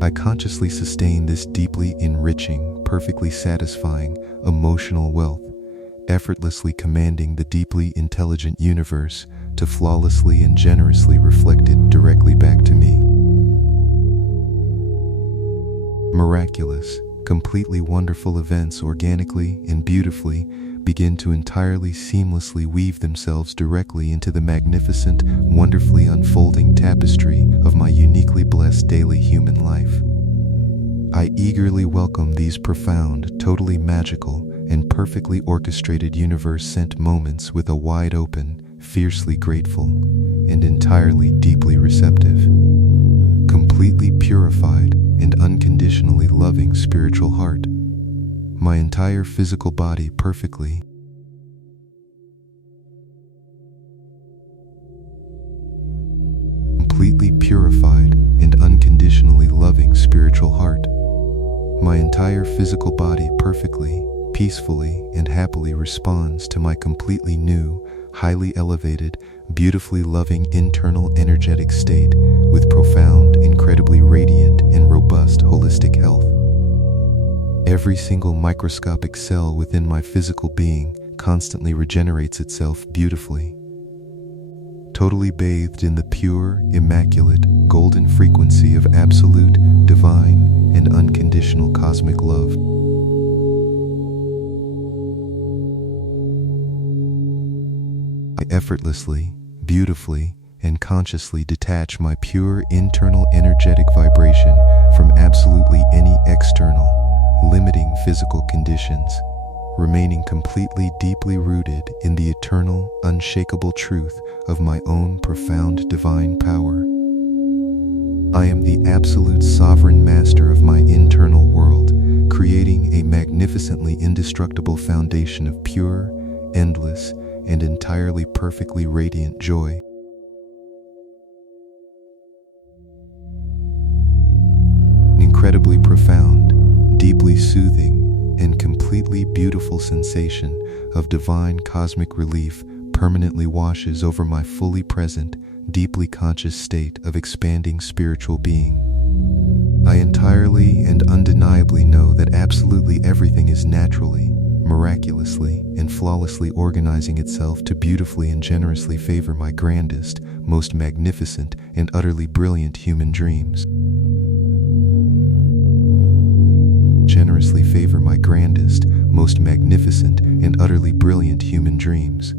I consciously sustain this deeply enriching, perfectly satisfying, emotional wealth, effortlessly commanding the deeply intelligent universe to flawlessly and generously reflect it directly back to me. Miraculous, completely wonderful events organically and beautifully begin to entirely seamlessly weave themselves directly into the magnificent, wonderfully unfolding tapestry of my uniquely blessed daily human life. I eagerly welcome these profound, totally magical, and perfectly orchestrated universe-sent moments with a wide open, fiercely grateful, and entirely deeply receptive, completely purified and unconditionally loving spiritual heart. My entire physical body perfectly completely purified and unconditionally loving spiritual heart. My entire physical body perfectly, peacefully, and happily responds to my completely new, highly elevated, beautifully loving internal energetic state with profound, incredibly radiant, and robust holistic health. Every single microscopic cell within my physical being constantly regenerates itself beautifully, totally bathed in the pure, immaculate, golden frequency of absolute, divine, and unconditional cosmic love. I effortlessly, beautifully, and consciously detach my pure internal energetic vibration from absolutely any external, limiting physical conditions, remaining completely deeply rooted in the eternal, unshakable truth of my own profound divine power. I am the absolute sovereign master of my internal world, creating a magnificently indestructible foundation of pure, endless, and entirely perfectly radiant joy. An incredibly profound, deeply soothing, and completely beautiful sensation of divine cosmic relief permanently washes over my fully present, deeply conscious state of expanding spiritual being. I entirely and undeniably know that absolutely everything is naturally, miraculously, and flawlessly organizing itself to beautifully and generously favor my grandest, most magnificent, and utterly brilliant human dreams. Generously favor my grandest, most magnificent, and utterly brilliant human dreams.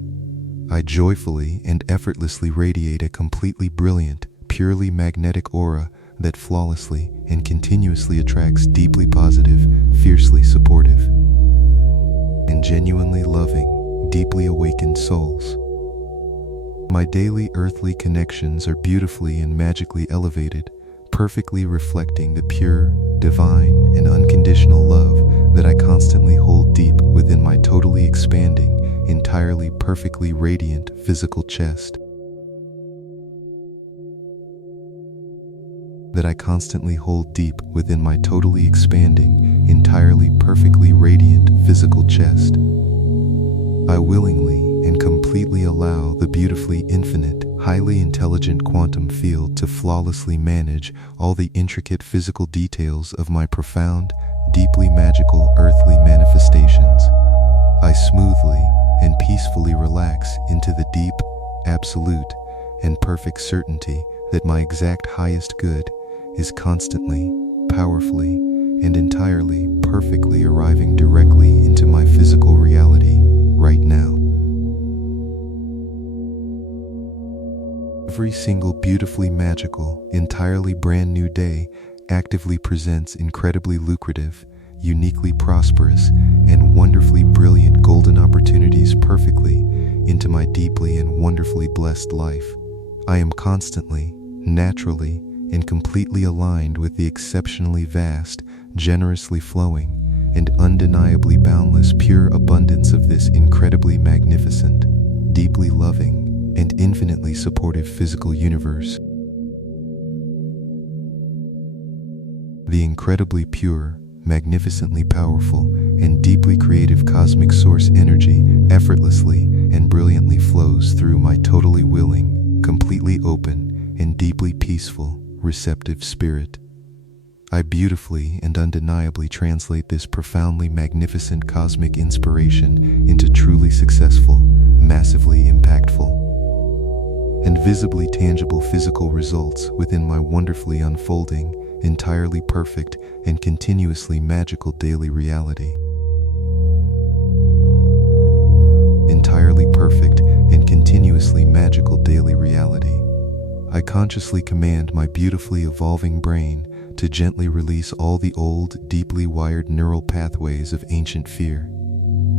I joyfully and effortlessly radiate a completely brilliant, purely magnetic aura that flawlessly and continuously attracts deeply positive, fiercely supportive, and genuinely loving, deeply awakened souls. My daily earthly connections are beautifully and magically elevated, perfectly reflecting the pure, divine, and unconditional love that I constantly hold deep within my totally expanding, entirely perfectly radiant physical chest. That I constantly hold deep within my totally expanding, entirely perfectly radiant physical chest. I willingly and completely allow the beautifully infinite, highly intelligent quantum field to flawlessly manage all the intricate physical details of my profound, deeply magical earthly manifestations. I smoothly and peacefully relax into the deep, absolute, and perfect certainty that my exact highest good is constantly, powerfully, and entirely perfectly arriving directly into my physical reality right now. Every single beautifully magical, entirely brand new day actively presents incredibly lucrative, uniquely prosperous, and wonderfully brilliant golden opportunities perfectly into my deeply and wonderfully blessed life. I am constantly, naturally, and completely aligned with the exceptionally vast, generously flowing, and undeniably boundless pure abundance of this incredibly magnificent, deeply loving, and infinitely supportive physical universe. The incredibly pure, magnificently powerful, and deeply creative cosmic source energy effortlessly and brilliantly flows through my totally willing, completely open, and deeply peaceful, receptive spirit. I beautifully and undeniably translate this profoundly magnificent cosmic inspiration into truly successful, massively impactful, and visibly tangible physical results within my wonderfully unfolding, entirely perfect, and continuously magical daily reality. Entirely perfect and continuously magical daily reality. I consciously command my beautifully evolving brain to gently release all the old, deeply wired neural pathways of ancient fear,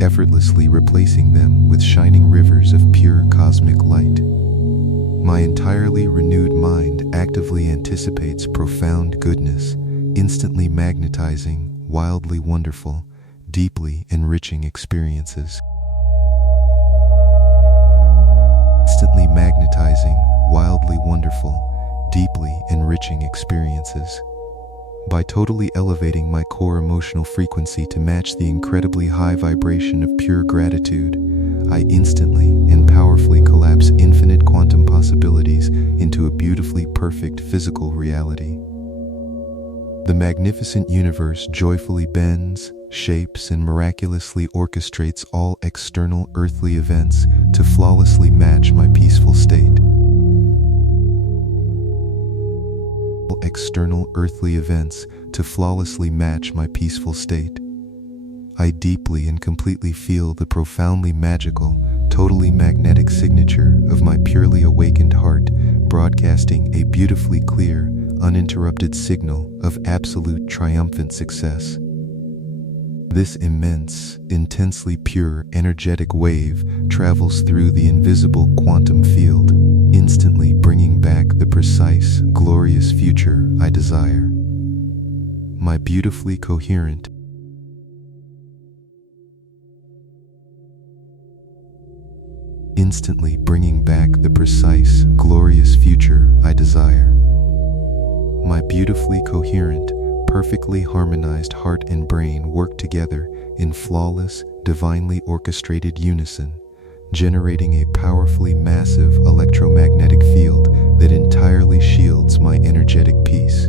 effortlessly replacing them with shining rivers of pure cosmic light. My entirely renewed mind actively anticipates profound goodness, instantly magnetizing, wildly wonderful, deeply enriching experiences. Instantly magnetizing, wildly wonderful, deeply enriching experiences. By totally elevating my core emotional frequency to match the incredibly high vibration of pure gratitude, I instantly and powerfully collapse infinite quantum possibilities into a beautifully perfect physical reality. The magnificent universe joyfully bends, shapes, and miraculously orchestrates all external earthly events to flawlessly match my peaceful state. External earthly events to flawlessly match my peaceful state. I deeply and completely feel the profoundly magical, totally magnetic signature of my purely awakened heart, broadcasting a beautifully clear, uninterrupted signal of absolute triumphant success. This immense, intensely pure, energetic wave travels through the invisible quantum field, instantly bringing back the precise, glorious future I desire. My beautifully coherent, instantly bringing back the precise, glorious future I desire. My beautifully coherent, perfectly harmonized heart and brain work together in flawless, divinely orchestrated unison, generating a powerfully massive electromagnetic field that entirely shields my energetic peace.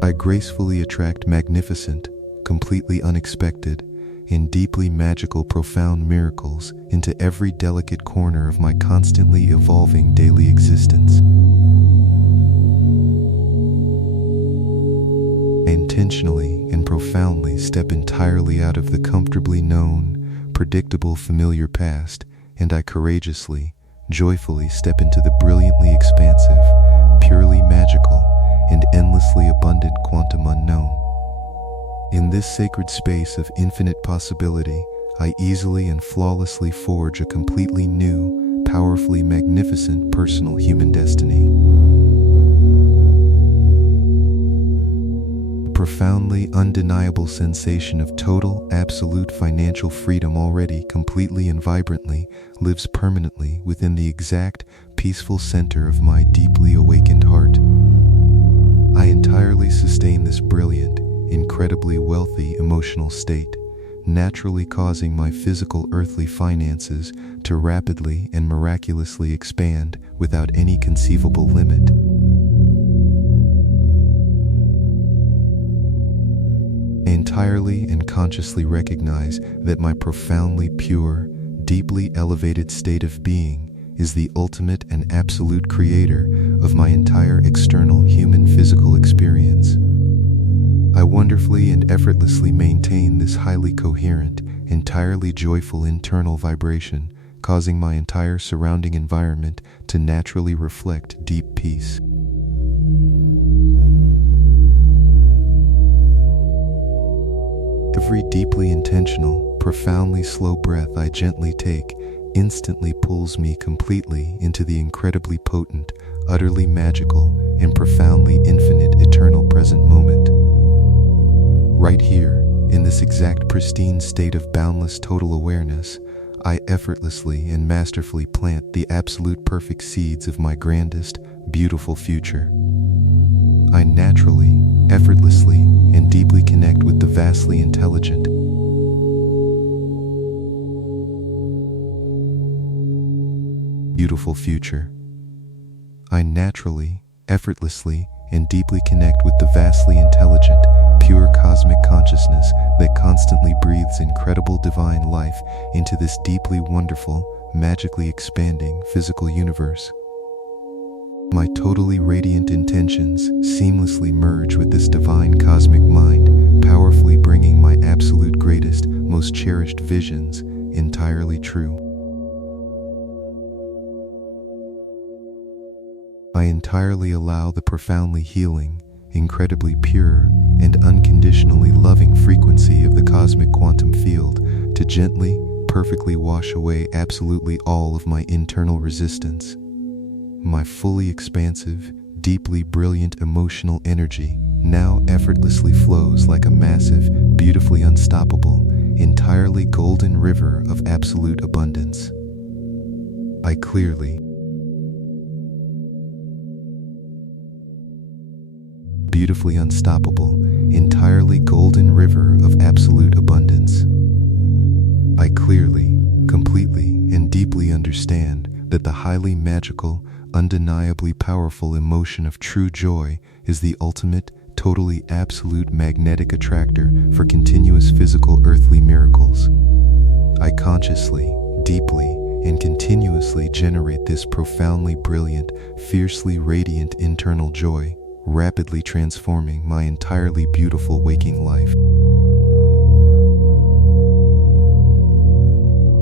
I gracefully attract magnificent, completely unexpected, and deeply magical profound miracles into every delicate corner of my constantly evolving daily existence. I intentionally and profoundly step entirely out of the comfortably known, predictable, familiar past, and I courageously, joyfully step into the brilliantly expansive, purely magical, and endlessly abundant quantum unknown. In this sacred space of infinite possibility, I easily and flawlessly forge a completely new, powerfully magnificent personal human destiny. A profoundly undeniable sensation of total, absolute financial freedom already completely and vibrantly lives permanently within the exact, peaceful center of my deeply awakened heart. I entirely sustain this brilliant, incredibly wealthy emotional state, naturally causing my physical earthly finances to rapidly and miraculously expand without any conceivable limit. I entirely and consciously recognize that my profoundly pure, deeply elevated state of being is the ultimate and absolute creator of my entire external human physical experience. I wonderfully and effortlessly maintain this highly coherent, entirely joyful internal vibration, causing my entire surrounding environment to naturally reflect deep peace. Every deeply intentional, profoundly slow breath I gently take instantly pulls me completely into the incredibly potent, utterly magical, and profoundly infinite eternal present moment. Right here, in this exact pristine state of boundless total awareness, I effortlessly and masterfully plant the absolute perfect seeds of my grandest, beautiful future. I naturally, effortlessly, and deeply connect with the vastly intelligent, beautiful future. I naturally, effortlessly, and deeply connect with the vastly intelligent, pure cosmic consciousness that constantly breathes incredible divine life into this deeply wonderful, magically expanding physical universe. My totally radiant intentions seamlessly merge with this divine cosmic mind, powerfully bringing my absolute greatest, most cherished visions entirely true. I entirely allow the profoundly healing, incredibly pure, and unconditionally loving frequency of the cosmic quantum field to gently, perfectly wash away absolutely all of my internal resistance. My fully expansive, deeply brilliant emotional energy now effortlessly flows like a massive, beautifully unstoppable, entirely golden river of absolute abundance. I clearly, beautifully unstoppable, entirely golden river of absolute abundance. I clearly, completely, and deeply understand that the highly magical, undeniably powerful emotion of true joy is the ultimate, totally absolute magnetic attractor for continuous physical earthly miracles. I consciously, deeply, and continuously generate this profoundly brilliant, fiercely radiant internal joy, rapidly transforming my entirely beautiful waking life.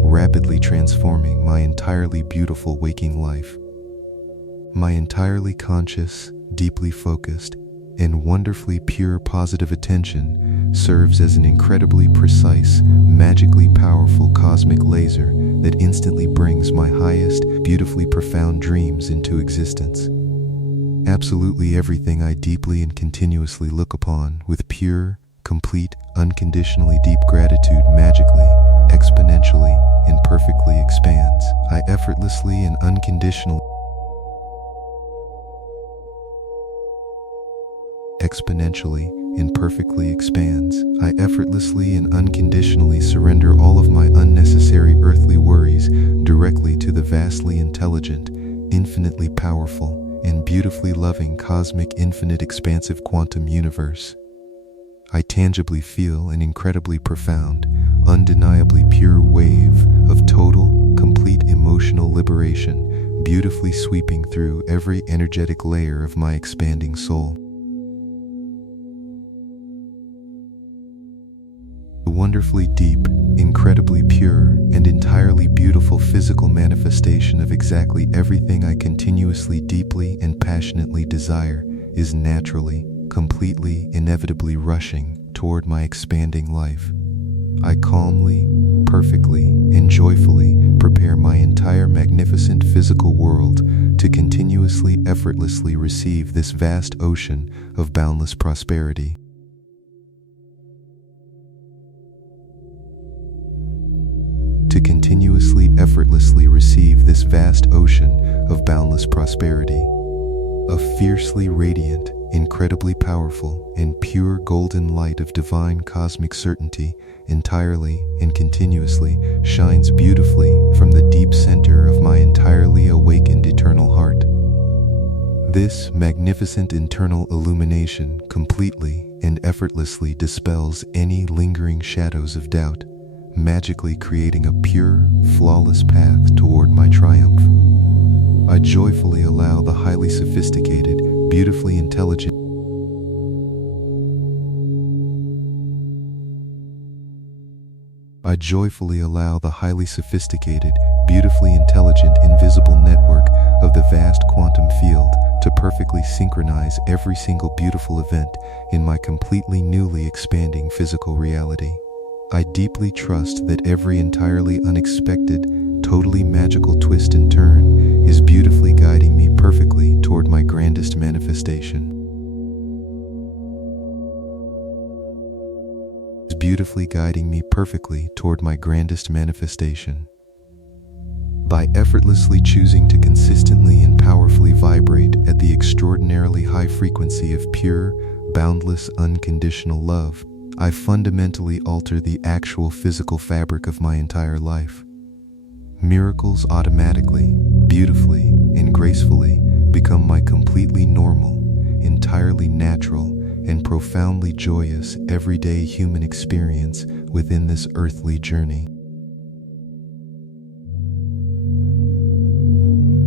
Rapidly transforming my entirely beautiful waking life. My entirely conscious, deeply focused, and wonderfully pure positive attention serves as an incredibly precise, magically powerful cosmic laser that instantly brings my highest, beautifully profound dreams into existence. Absolutely everything I deeply and continuously look upon with pure, complete, unconditionally deep gratitude magically, exponentially, and perfectly expands. I effortlessly and unconditionally exponentially and perfectly expands. I effortlessly and unconditionally surrender all of my unnecessary earthly worries directly to the vastly intelligent, infinitely powerful, and beautifully loving cosmic infinite expansive quantum universe. I tangibly feel an incredibly profound, undeniably pure wave of total, complete emotional liberation, beautifully sweeping through every energetic layer of my expanding soul. The wonderfully deep, incredibly pure, and entirely beautiful physical manifestation of exactly everything I continuously, deeply, and passionately desire is naturally, completely, inevitably rushing toward my expanding life. I calmly, perfectly, and joyfully prepare my entire magnificent physical world to continuously, effortlessly receive this vast ocean of boundless prosperity. To continuously, effortlessly receive this vast ocean of boundless prosperity. A fiercely radiant, incredibly powerful, and pure golden light of divine cosmic certainty entirely and continuously shines beautifully from the deep center of my entirely awakened eternal heart. This magnificent internal illumination completely and effortlessly dispels any lingering shadows of doubt, magically creating a pure, flawless path toward my triumph. I joyfully allow the highly sophisticated, beautifully intelligent, beautifully intelligent, invisible network of the vast quantum field to perfectly synchronize every single beautiful event in my completely newly expanding physical reality. I deeply trust that every entirely unexpected, totally magical twist and turn is beautifully guiding me perfectly toward my grandest manifestation. By effortlessly choosing to consistently and powerfully vibrate at the extraordinarily high frequency of pure, boundless, unconditional love, I fundamentally alter the actual physical fabric of my entire life. Miracles automatically, beautifully, and gracefully become my completely normal, entirely natural, and profoundly joyous everyday human experience within this earthly journey.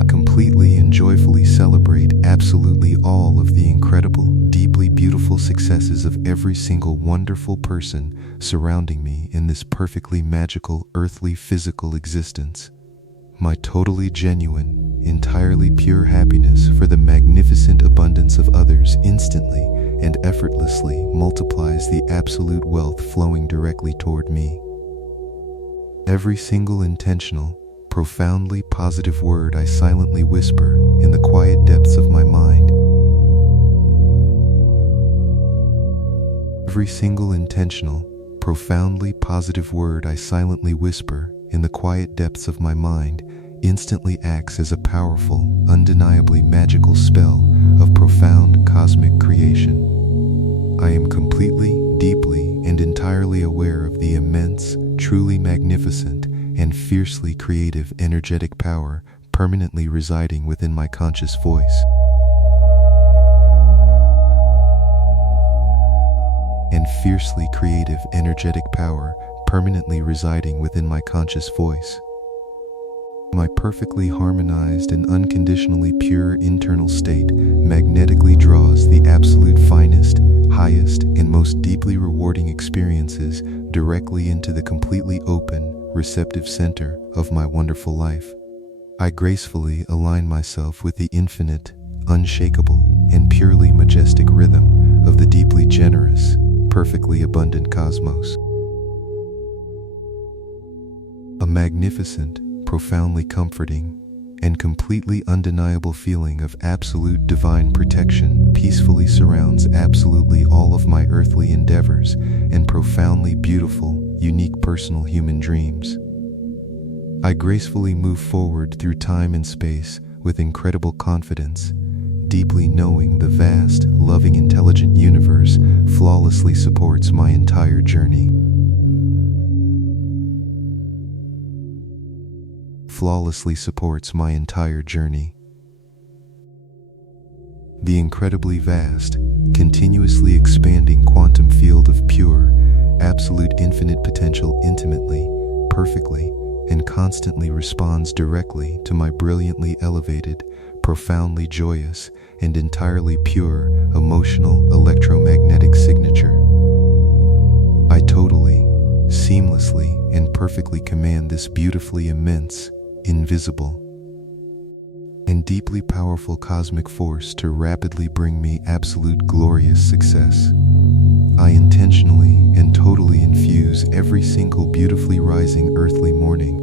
I completely and joyfully celebrate absolutely all of the incredible, deeply beautiful successes of every single wonderful person surrounding me in this perfectly magical, earthly, physical existence. My totally genuine, entirely pure happiness for the magnificent abundance of others instantly and effortlessly multiplies the absolute wealth flowing directly toward me. Every single intentional, profoundly positive word I silently whisper in the quiet depths of my mind. Every single intentional, profoundly positive word I silently whisper in the quiet depths of my mind instantly acts as a powerful, undeniably magical spell of profound cosmic creation. I am completely, deeply, and entirely aware of the immense, truly magnificent, and fiercely creative energetic power permanently residing within my conscious voice. And fiercely creative energetic power permanently residing within my conscious voice. My perfectly harmonized and unconditionally pure internal state magnetically draws the absolute finest, highest, and most deeply rewarding experiences directly into the completely open, receptive center of my wonderful life. I gracefully align myself with the infinite, unshakable, and purely majestic rhythm of the deeply generous, perfectly abundant cosmos. A magnificent, profoundly comforting, and completely undeniable feeling of absolute divine protection peacefully surrounds absolutely all of my earthly endeavors and profoundly beautiful, unique personal human dreams. I gracefully move forward through time and space with incredible confidence, deeply knowing the vast, loving, intelligent universe flawlessly supports my entire journey. Flawlessly supports my entire journey. The incredibly vast, continuously expanding quantum field of pure, absolute infinite potential intimately, perfectly, and constantly responds directly to my brilliantly elevated, profoundly joyous, and entirely pure emotional electromagnetic signature. I totally, seamlessly, and perfectly command this beautifully immense, invisible, and deeply powerful cosmic force to rapidly bring me absolute glorious success. I intentionally and totally infuse every single beautifully rising earthly morning.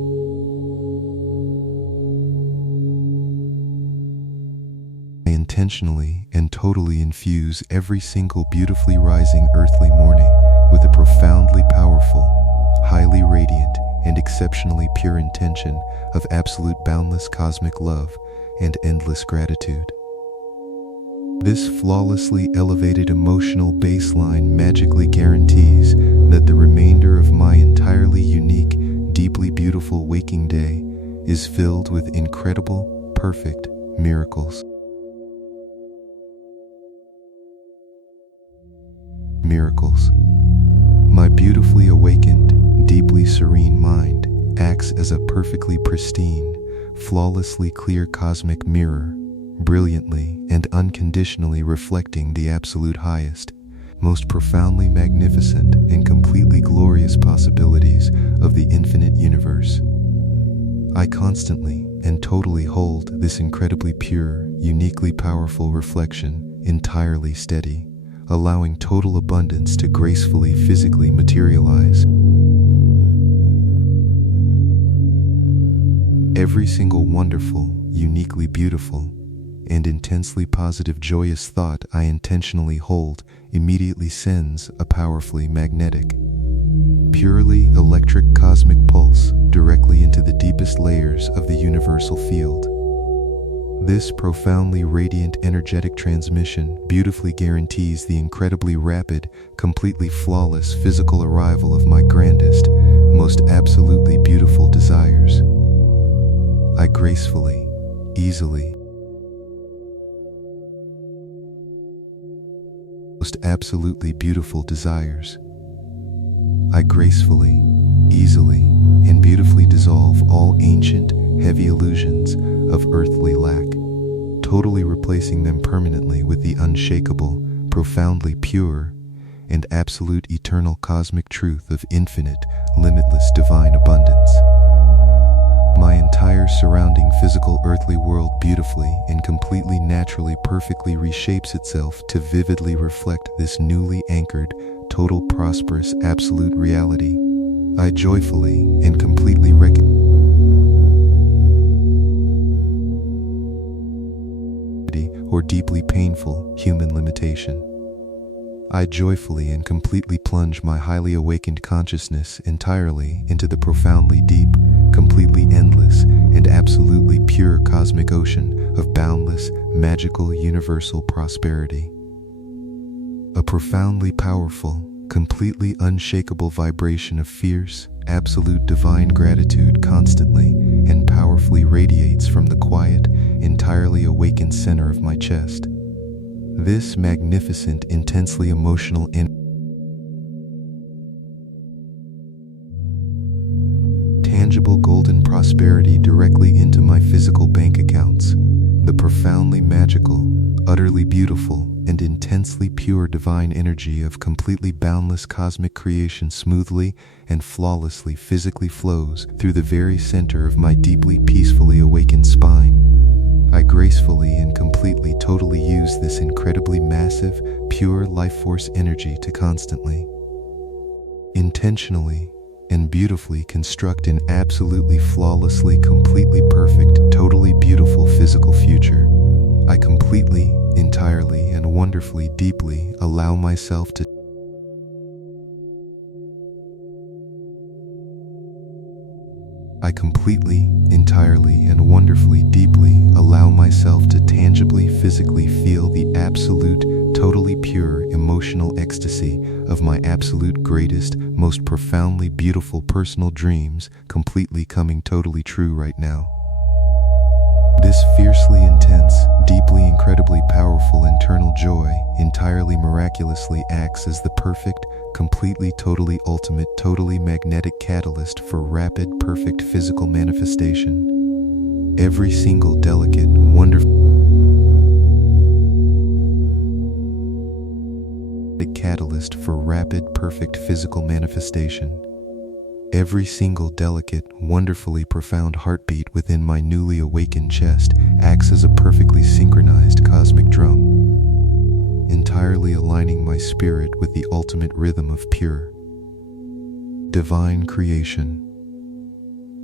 I intentionally and totally infuse every single beautifully rising earthly morning with a profoundly powerful, highly radiant, and exceptionally pure intention of absolute boundless cosmic love and endless gratitude. This flawlessly elevated emotional baseline magically guarantees that the remainder of my entirely unique, deeply beautiful waking day is filled with incredible, perfect miracles. Miracles. My beautifully awakened, deeply serene mind acts as a perfectly pristine, flawlessly clear cosmic mirror, brilliantly and unconditionally reflecting the absolute highest, most profoundly magnificent and completely glorious possibilities of the infinite universe. I constantly and totally hold this incredibly pure, uniquely powerful reflection entirely steady, allowing total abundance to gracefully physically materialize. Every single wonderful, uniquely beautiful, and intensely positive joyous thought I intentionally hold immediately sends a powerfully magnetic, purely electric cosmic pulse directly into the deepest layers of the universal field. This profoundly radiant energetic transmission beautifully guarantees the incredibly rapid, completely flawless physical arrival of my grandest, most absolutely beautiful desires. I gracefully, easily, most absolutely beautiful desires. I gracefully, easily, and beautifully dissolve all ancient, heavy illusions of earthly lack, totally replacing them permanently with the unshakable, profoundly pure, and absolute eternal cosmic truth of infinite, limitless divine abundance. My entire surrounding physical earthly world beautifully and completely naturally perfectly reshapes itself to vividly reflect this newly anchored, total prosperous absolute reality. I joyfully and completely or deeply painful human limitation. I joyfully and completely plunge my highly awakened consciousness entirely into the profoundly deep, completely endless, and absolutely pure cosmic ocean of boundless, magical, universal prosperity. A profoundly powerful, completely unshakable vibration of fierce, absolute divine gratitude constantly and powerfully radiates from the quiet, entirely awakened center of my chest. This magnificent, intensely emotional tangible golden prosperity directly into my physical bank accounts. The profoundly magical, utterly beautiful, and intensely pure divine energy of completely boundless cosmic creation smoothly and flawlessly physically flows through the very center of my deeply peacefully awakened spine. I gracefully and completely totally use this incredibly massive, pure life force energy to constantly, intentionally, and beautifully construct an absolutely flawlessly, completely perfect, totally beautiful physical future. I completely, entirely, and wonderfully deeply allow myself to entirely, and wonderfully deeply allow myself to tangibly, physically feel the absolute, totally pure emotional ecstasy of my absolute greatest, most profoundly beautiful personal dreams completely coming totally true right now. This fiercely intense, deeply incredibly powerful internal joy entirely miraculously acts as the perfect, completely totally ultimate totally magnetic catalyst for rapid perfect physical manifestation. Every single delicate, wonderful catalyst for rapid perfect physical manifestation. Every single delicate, wonderfully profound heartbeat within my newly awakened chest acts as a perfectly synchronized cosmic drum, entirely aligning my spirit with the ultimate rhythm of pure, divine creation.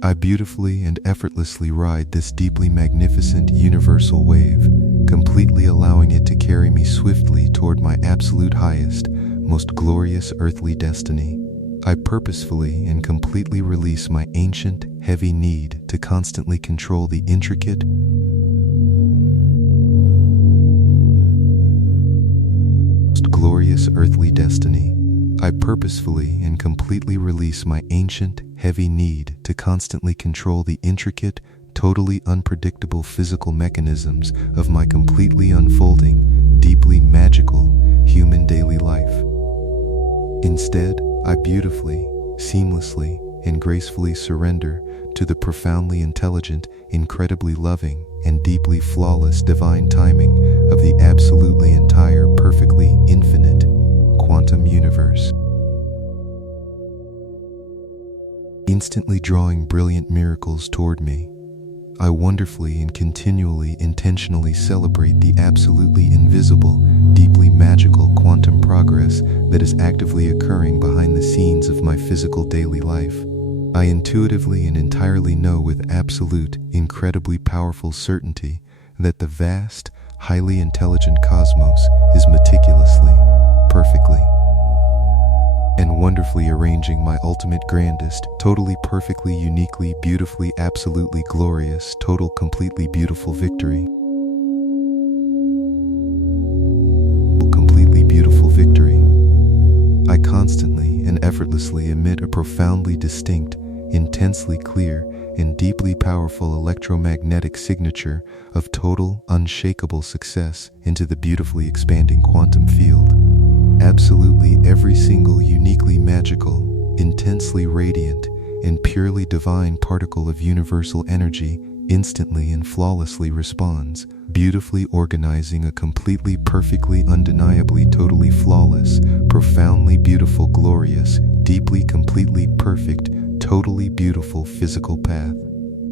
I beautifully and effortlessly ride this deeply magnificent universal wave, completely allowing it to carry me swiftly toward my absolute highest, most glorious earthly destiny. I purposefully and completely release my ancient, heavy need to constantly control the intricate, most glorious earthly destiny. I purposefully and completely release my ancient, heavy need to constantly control the intricate, totally unpredictable physical mechanisms of my completely unfolding, deeply magical human daily life. Instead, I beautifully, seamlessly, and gracefully surrender to the profoundly intelligent, incredibly loving, and deeply flawless divine timing of the absolutely entire, perfectly infinite quantum universe. Instantly drawing brilliant miracles toward me, I wonderfully and continually intentionally celebrate the absolutely invisible, deeply magical quantum progress that is actively occurring behind the scenes of my physical daily life. I intuitively and entirely know with absolute, incredibly powerful certainty that the vast, highly intelligent cosmos is meticulously, perfectly, and wonderfully arranging my ultimate grandest, totally perfectly uniquely beautifully absolutely glorious total completely beautiful victory. constantly and effortlessly emit a profoundly distinct, intensely clear, and deeply powerful electromagnetic signature of total, unshakable success into the beautifully expanding quantum field. Absolutely every single uniquely magical, intensely radiant, and purely divine particle of universal energy instantly and flawlessly responds, beautifully organizing a completely, perfectly, undeniably, totally flawless, profoundly beautiful, glorious, deeply, completely perfect, totally beautiful physical path.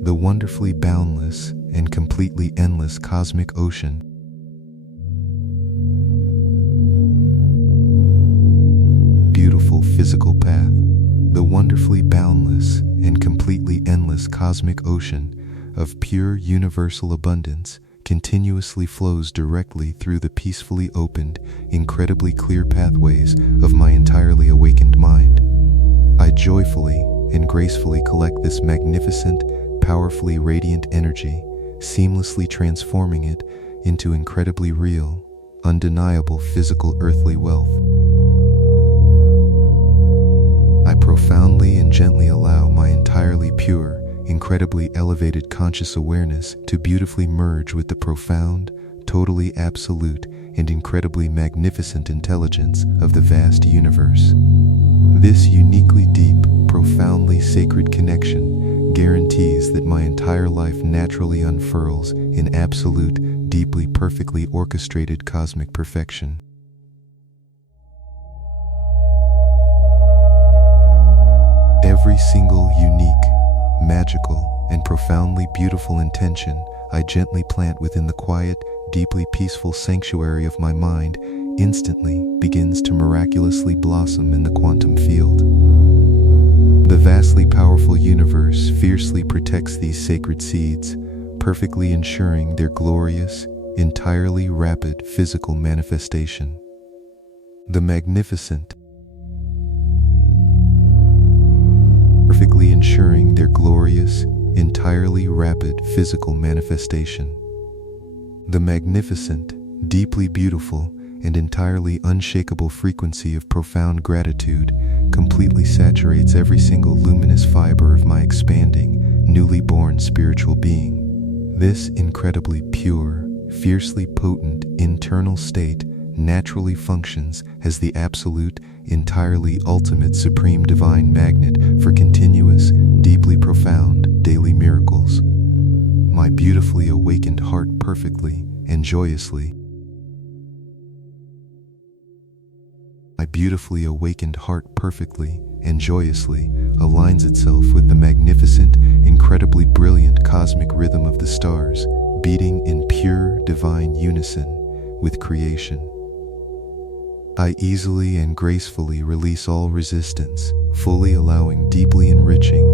The wonderfully boundless and completely endless cosmic ocean. Beautiful physical path. The wonderfully boundless and completely endless cosmic ocean of pure universal abundance continuously flows directly through the peacefully opened, incredibly clear pathways of my entirely awakened mind. I joyfully and gracefully collect this magnificent, powerfully radiant energy, seamlessly transforming it into incredibly real, undeniable physical earthly wealth. I profoundly and gently allow my entirely pure, incredibly elevated conscious awareness to beautifully merge with the profound, totally absolute, and incredibly magnificent intelligence of the vast universe. This uniquely deep, profoundly sacred connection guarantees that my entire life naturally unfurls in absolute, deeply, perfectly orchestrated cosmic perfection. Every single unique, magical, and profoundly beautiful intention I gently plant within the quiet, deeply peaceful sanctuary of my mind instantly begins to miraculously blossom in the quantum field. The vastly powerful universe fiercely protects these sacred seeds, perfectly ensuring their glorious, entirely rapid physical manifestation. The magnificent, perfectly ensuring their glorious, entirely rapid physical manifestation. The magnificent, deeply beautiful, and entirely unshakable frequency of profound gratitude completely saturates every single luminous fiber of my expanding, newly born spiritual being. This incredibly pure, fiercely potent internal state naturally functions as the absolute, entirely ultimate supreme divine magnet for continuous, deeply profound daily miracles. My beautifully awakened heart perfectly and joyously aligns itself with the magnificent, incredibly brilliant cosmic rhythm of the stars, beating in pure divine unison with creation. I easily and gracefully release all resistance, fully allowing deeply enriching,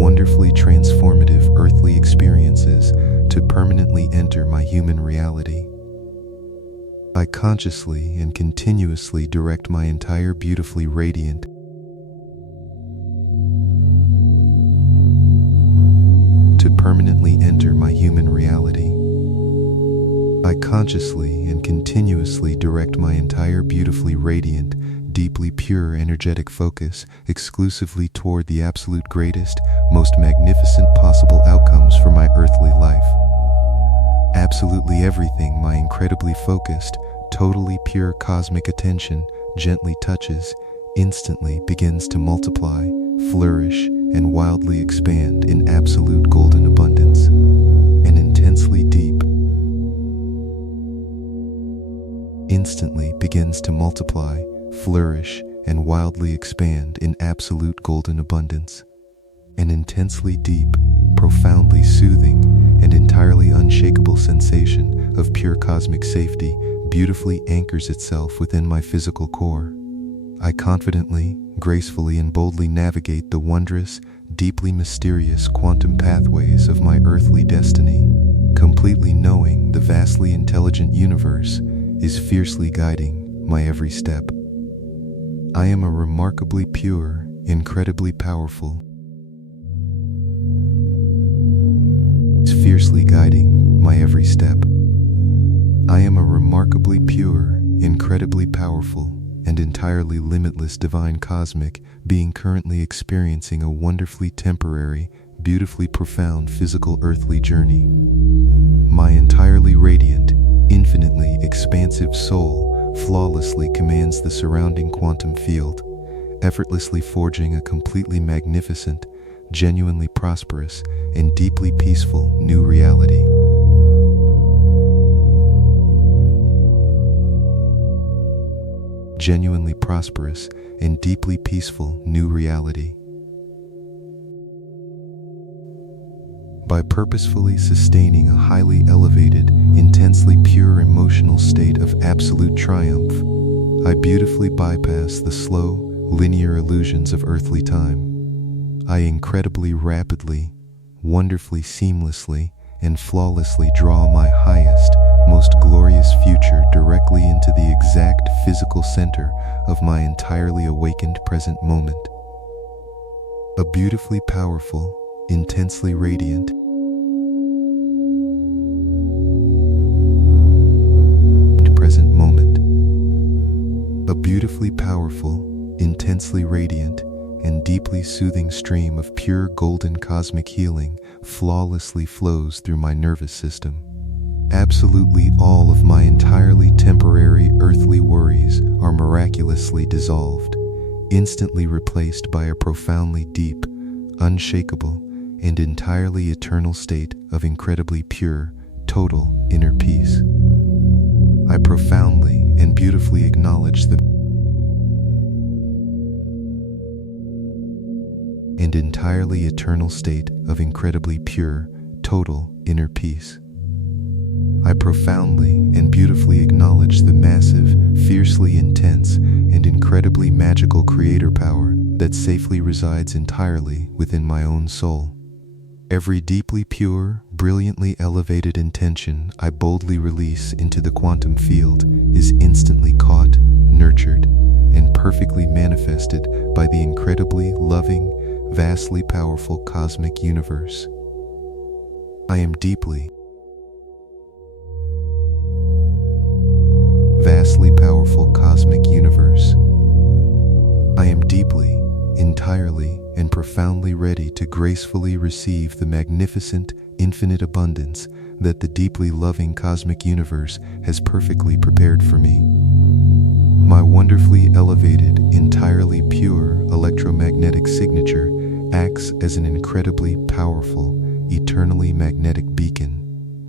wonderfully transformative earthly experiences to permanently enter my human reality. I consciously and continuously direct my entire beautifully radiant, to permanently enter my human reality. I consciously and continuously direct my entire beautifully radiant, deeply pure energetic focus exclusively toward the absolute greatest, most magnificent possible outcomes for my earthly life. Absolutely everything my incredibly focused, totally pure cosmic attention gently touches instantly begins to multiply, flourish, and wildly expand in absolute golden abundance. An intensely deep, instantly begins to multiply, flourish, and wildly expand in absolute golden abundance. An intensely deep, profoundly soothing, and entirely unshakable sensation of pure cosmic safety beautifully anchors itself within my physical core. I confidently, gracefully, and boldly navigate the wondrous, deeply mysterious quantum pathways of my earthly destiny, completely knowing the vastly intelligent universe is fiercely guiding my every step. I am a remarkably pure, incredibly powerful, fiercely guiding my every step. I am a remarkably pure, incredibly powerful, and entirely limitless divine cosmic being currently experiencing a wonderfully temporary, beautifully profound physical earthly journey. My entirely radiant, infinitely expansive soul flawlessly commands the surrounding quantum field, effortlessly forging a completely magnificent, genuinely prosperous, and deeply peaceful new reality. Genuinely prosperous and deeply peaceful new reality. By purposefully sustaining a highly elevated, intensely pure emotional state of absolute triumph, I beautifully bypass the slow, linear illusions of earthly time. I incredibly rapidly, wonderfully seamlessly, and flawlessly draw my highest, most glorious future directly into the exact physical center of my entirely awakened present moment. A beautifully powerful, intensely radiant, present moment. A beautifully powerful, intensely radiant, and deeply soothing stream of pure golden cosmic healing flawlessly flows through my nervous system. Absolutely all of my entirely temporary earthly worries are miraculously dissolved, instantly replaced by a profoundly deep, unshakable, and entirely eternal state of incredibly pure, total inner peace. I profoundly and beautifully acknowledge the and entirely eternal state of incredibly pure, total inner peace. I profoundly and beautifully acknowledge the massive, fiercely intense, and incredibly magical creator power that safely resides entirely within my own soul. Every deeply pure, brilliantly elevated intention I boldly release into the quantum field is instantly caught, nurtured, and perfectly manifested by the incredibly loving, vastly powerful cosmic universe. I am deeply, vastly powerful cosmic universe. I am deeply, entirely, and profoundly ready to gracefully receive the magnificent, infinite abundance that the deeply loving cosmic universe has perfectly prepared for me. My wonderfully elevated, entirely pure electromagnetic signature acts as an incredibly powerful, eternally magnetic beacon,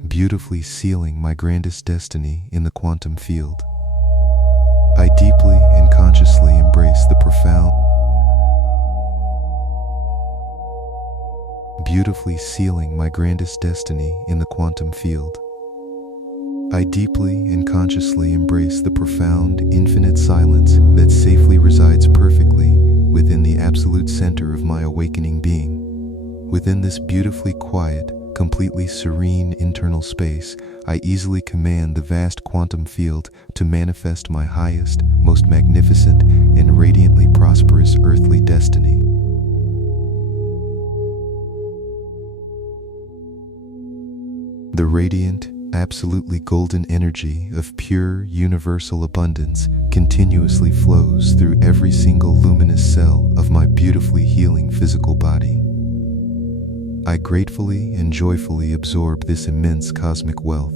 beautifully sealing my grandest destiny in the quantum field. I deeply and consciously embrace the profound, beautifully sealing my grandest destiny in the quantum field. I deeply and consciously embrace the profound, infinite silence that safely resides perfectly within the absolute center of my awakening being. Within this beautifully quiet, completely serene internal space, I easily command the vast quantum field to manifest my highest, most magnificent, and radiantly prosperous earthly destiny. The radiant, absolutely golden energy of pure universal abundance continuously flows through every single luminous cell of my beautifully healing physical body. I gratefully and joyfully absorb this immense cosmic wealth,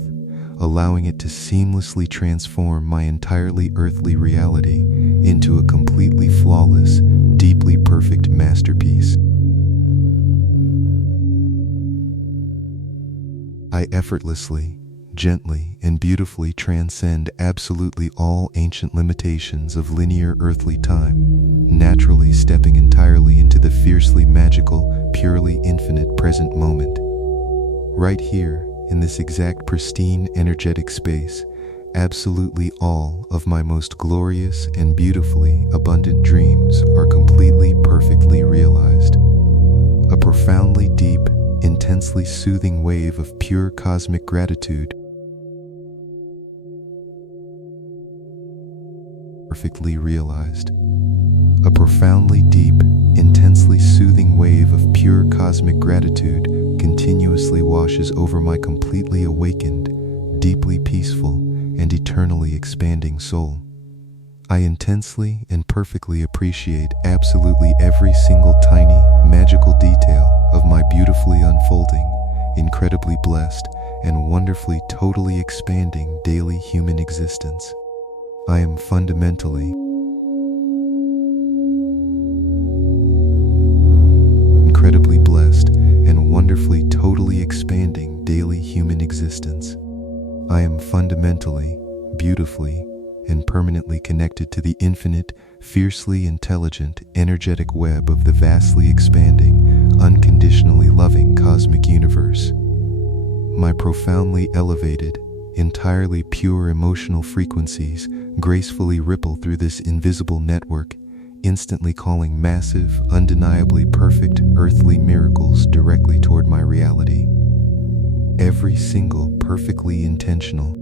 allowing it to seamlessly transform my entirely earthly reality into a completely flawless, deeply perfect masterpiece. I effortlessly, gently, and beautifully transcend absolutely all ancient limitations of linear earthly time, naturally stepping entirely into the fiercely magical, purely infinite present moment. Right here, in this exact pristine energetic space, absolutely all of my most glorious and beautifully abundant dreams are completely perfectly realized. A profoundly deep, intensely soothing wave of pure cosmic gratitude perfectly realized. A profoundly deep, intensely soothing wave of pure cosmic gratitude continuously washes over my completely awakened, deeply peaceful, and eternally expanding soul. I intensely and perfectly appreciate absolutely every single tiny, magical detail of my beautifully unfolding, incredibly blessed, and wonderfully totally expanding daily human existence. I am fundamentally, incredibly blessed, and wonderfully totally expanding daily human existence. I am fundamentally, beautifully, and permanently connected to the infinite, fiercely intelligent, energetic web of the vastly expanding, unconditionally loving cosmic universe. My profoundly elevated, entirely pure emotional frequencies gracefully ripple through this invisible network, instantly calling massive, undeniably perfect earthly miracles directly toward my reality. Every single perfectly intentional,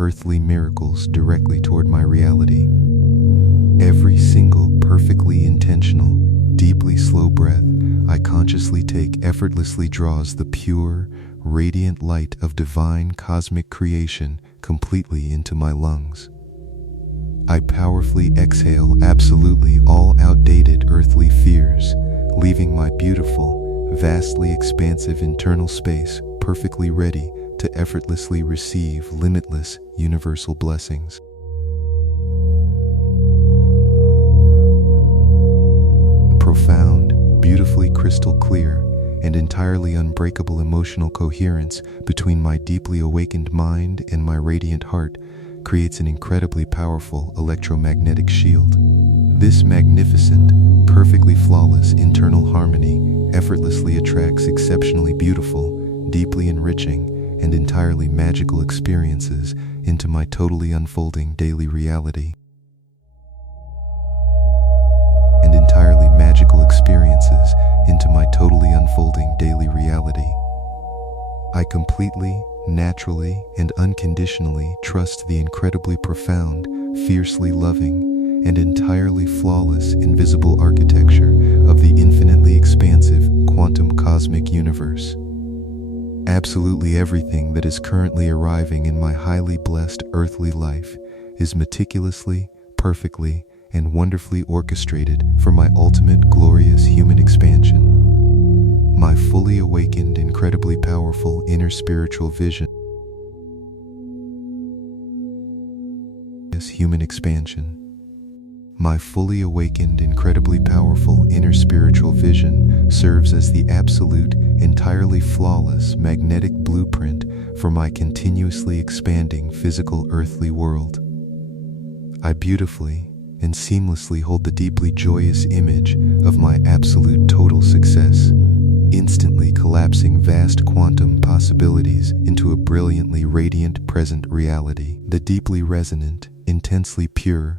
earthly miracles directly toward my reality. Every single perfectly intentional, deeply slow breath I consciously take effortlessly draws the pure, radiant light of divine cosmic creation completely into my lungs. I powerfully exhale absolutely all outdated earthly fears, leaving my beautiful, vastly expansive internal space perfectly ready to effortlessly receive limitless universal blessings. Profound, beautifully crystal clear, and entirely unbreakable emotional coherence between my deeply awakened mind and my radiant heart creates an incredibly powerful electromagnetic shield. This magnificent, perfectly flawless internal harmony effortlessly attracts exceptionally beautiful, deeply enriching, and entirely magical experiences into my totally unfolding daily reality. And entirely magical experiences into my totally unfolding daily reality. I completely, naturally, and unconditionally trust the incredibly profound, fiercely loving, and entirely flawless invisible architecture of the infinitely expansive quantum cosmic universe. Absolutely everything that is currently arriving in my highly blessed earthly life is meticulously, perfectly, and wonderfully orchestrated for my ultimate glorious human expansion. My fully awakened, incredibly powerful inner spiritual vision is human expansion. My fully awakened, incredibly powerful inner spiritual vision serves as the absolute, entirely flawless, magnetic blueprint for my continuously expanding physical earthly world. I beautifully and seamlessly hold the deeply joyous image of my absolute total success, instantly collapsing vast quantum possibilities into a brilliantly radiant present reality. The deeply resonant, intensely pure,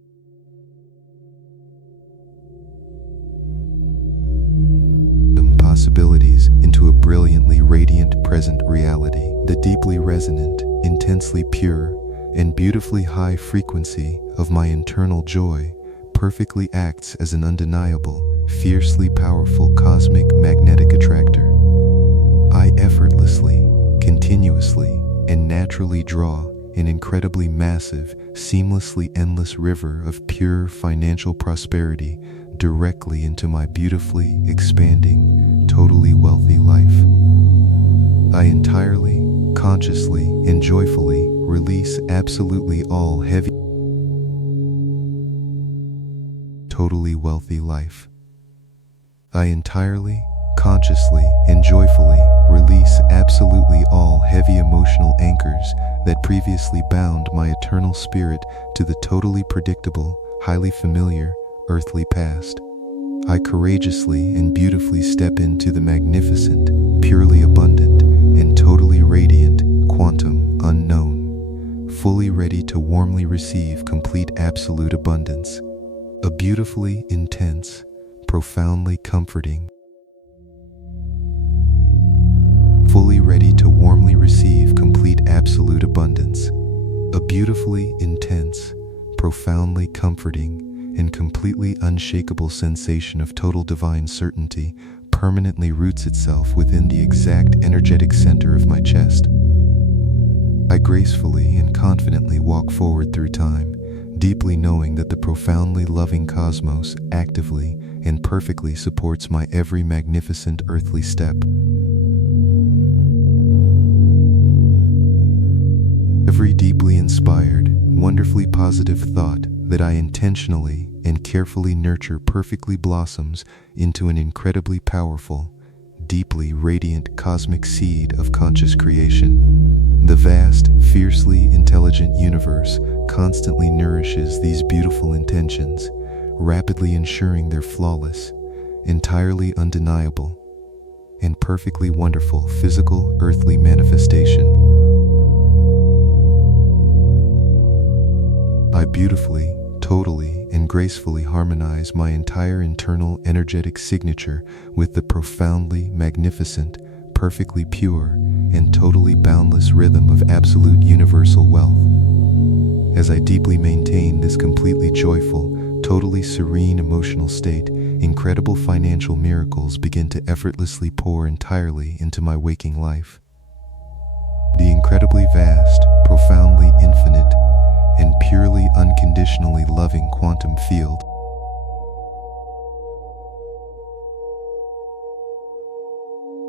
possibilities into a brilliantly radiant present reality. The deeply resonant, intensely pure, and beautifully high frequency of my internal joy perfectly acts as an undeniable, fiercely powerful cosmic magnetic attractor. I effortlessly, continuously, and naturally draw an incredibly massive, seamlessly endless river of pure financial prosperity directly into my beautifully expanding, totally wealthy life. I entirely, consciously, and joyfully release absolutely all heavy, totally wealthy life. I entirely, consciously, and joyfully release absolutely all heavy emotional anchors that previously bound my eternal spirit to the totally predictable, highly familiar, earthly past. I courageously and beautifully step into the magnificent, purely abundant, and totally radiant quantum unknown, fully ready to warmly receive complete absolute abundance. A beautifully intense, profoundly comforting, fully ready to warmly receive complete absolute abundance. A beautifully intense, profoundly comforting, and completely unshakable sensation of total divine certainty permanently roots itself within the exact energetic center of my chest. I gracefully and confidently walk forward through time, deeply knowing that the profoundly loving cosmos actively and perfectly supports my every magnificent earthly step. Every deeply inspired, wonderfully positive thought that I intentionally and carefully nurture perfectly blossoms into an incredibly powerful, deeply radiant cosmic seed of conscious creation. The vast, fiercely intelligent universe constantly nourishes these beautiful intentions, rapidly ensuring their flawless, entirely undeniable, and perfectly wonderful physical earthly manifestation. I beautifully, totally, and gracefully harmonize my entire internal energetic signature with the profoundly magnificent, perfectly pure, and totally boundless rhythm of absolute universal wealth. As I deeply maintain this completely joyful, totally serene emotional state, incredible financial miracles begin to effortlessly pour entirely into my waking life. The incredibly vast, profoundly infinite, and purely unconditionally loving quantum field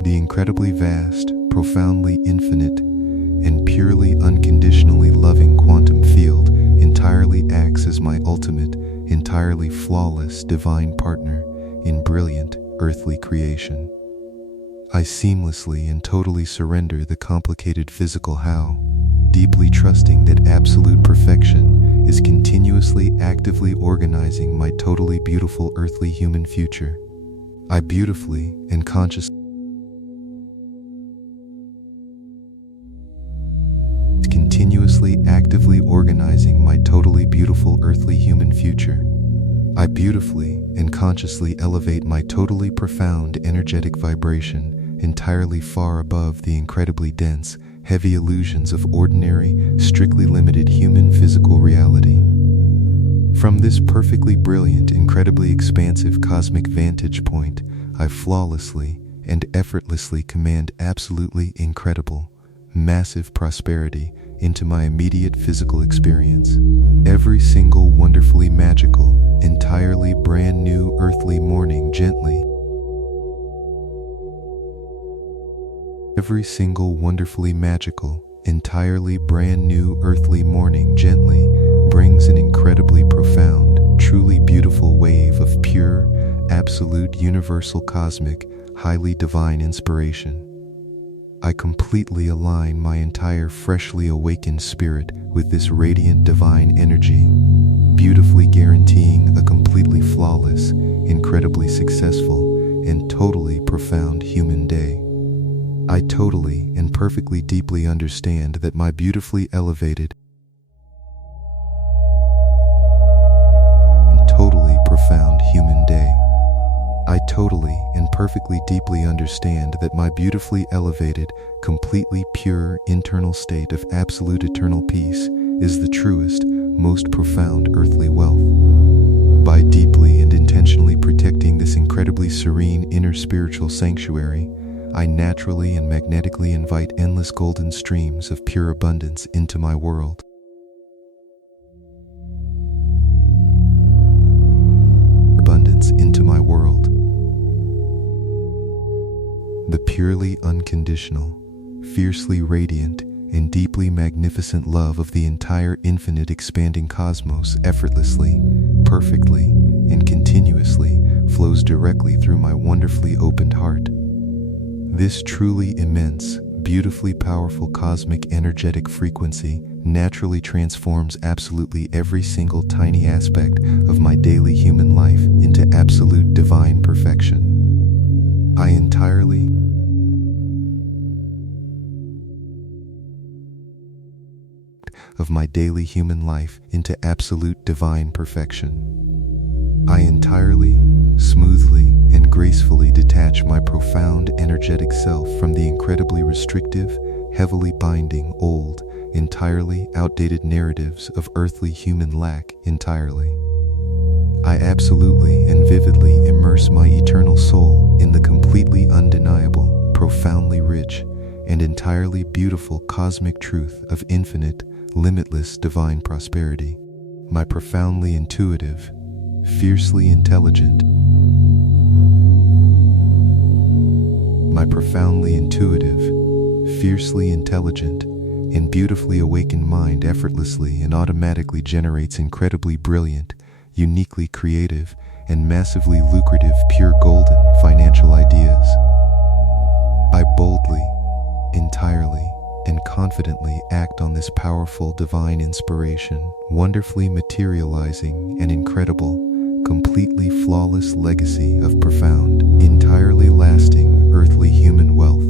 The incredibly vast, profoundly infinite, and purely unconditionally loving quantum field entirely acts as my ultimate, entirely flawless divine partner in brilliant earthly creation. I seamlessly and totally surrender the complicated physical how, deeply trusting that absolute perfection is continuously actively organizing my totally beautiful earthly human future. I beautifully and consciously continuously actively organizing my totally beautiful earthly human future. I beautifully and consciously elevate my totally profound energetic vibration entirely far above the incredibly dense, heavy illusions of ordinary, strictly limited human physical reality. From this perfectly brilliant, incredibly expansive cosmic vantage point, I flawlessly and effortlessly command absolutely incredible, massive prosperity into my immediate physical experience. Every single wonderfully magical, entirely brand new earthly morning gently. Every single wonderfully magical, entirely brand new earthly morning gently brings an incredibly profound, truly beautiful wave of pure, absolute universal cosmic, highly divine inspiration. I completely align my entire freshly awakened spirit with this radiant divine energy, beautifully guaranteeing a completely flawless, incredibly successful, and totally profound human day. I totally and perfectly deeply understand that my beautifully elevated and totally profound human day. I totally and perfectly deeply understand that my beautifully elevated, completely pure internal state of absolute eternal peace is the truest, most profound earthly wealth. By deeply and intentionally protecting this incredibly serene inner spiritual sanctuary, I naturally and magnetically invite endless golden streams of pure abundance into my world. Abundance into my world. The purely unconditional, fiercely radiant, and deeply magnificent love of the entire infinite expanding cosmos effortlessly, perfectly, and continuously flows directly through my wonderfully opened heart. This truly immense, beautifully powerful cosmic energetic frequency naturally transforms absolutely every single tiny aspect of my daily human life into absolute divine perfection. I entirely of my daily human life into absolute divine perfection. I entirely, smoothly, and gracefully detach my profound energetic self from the incredibly restrictive, heavily binding, old, entirely outdated narratives of earthly human lack entirely. I absolutely and vividly immerse my eternal soul in the completely undeniable, profoundly rich, and entirely beautiful cosmic truth of infinite, limitless divine prosperity. My profoundly intuitive, fiercely intelligent, my profoundly intuitive, fiercely intelligent, and beautifully awakened mind effortlessly and automatically generates incredibly brilliant, uniquely creative, and massively lucrative pure golden financial ideas. I boldly, entirely, and confidently act on this powerful divine inspiration, wonderfully materializing an incredible, completely flawless legacy of profound, entirely lasting earthly human wealth.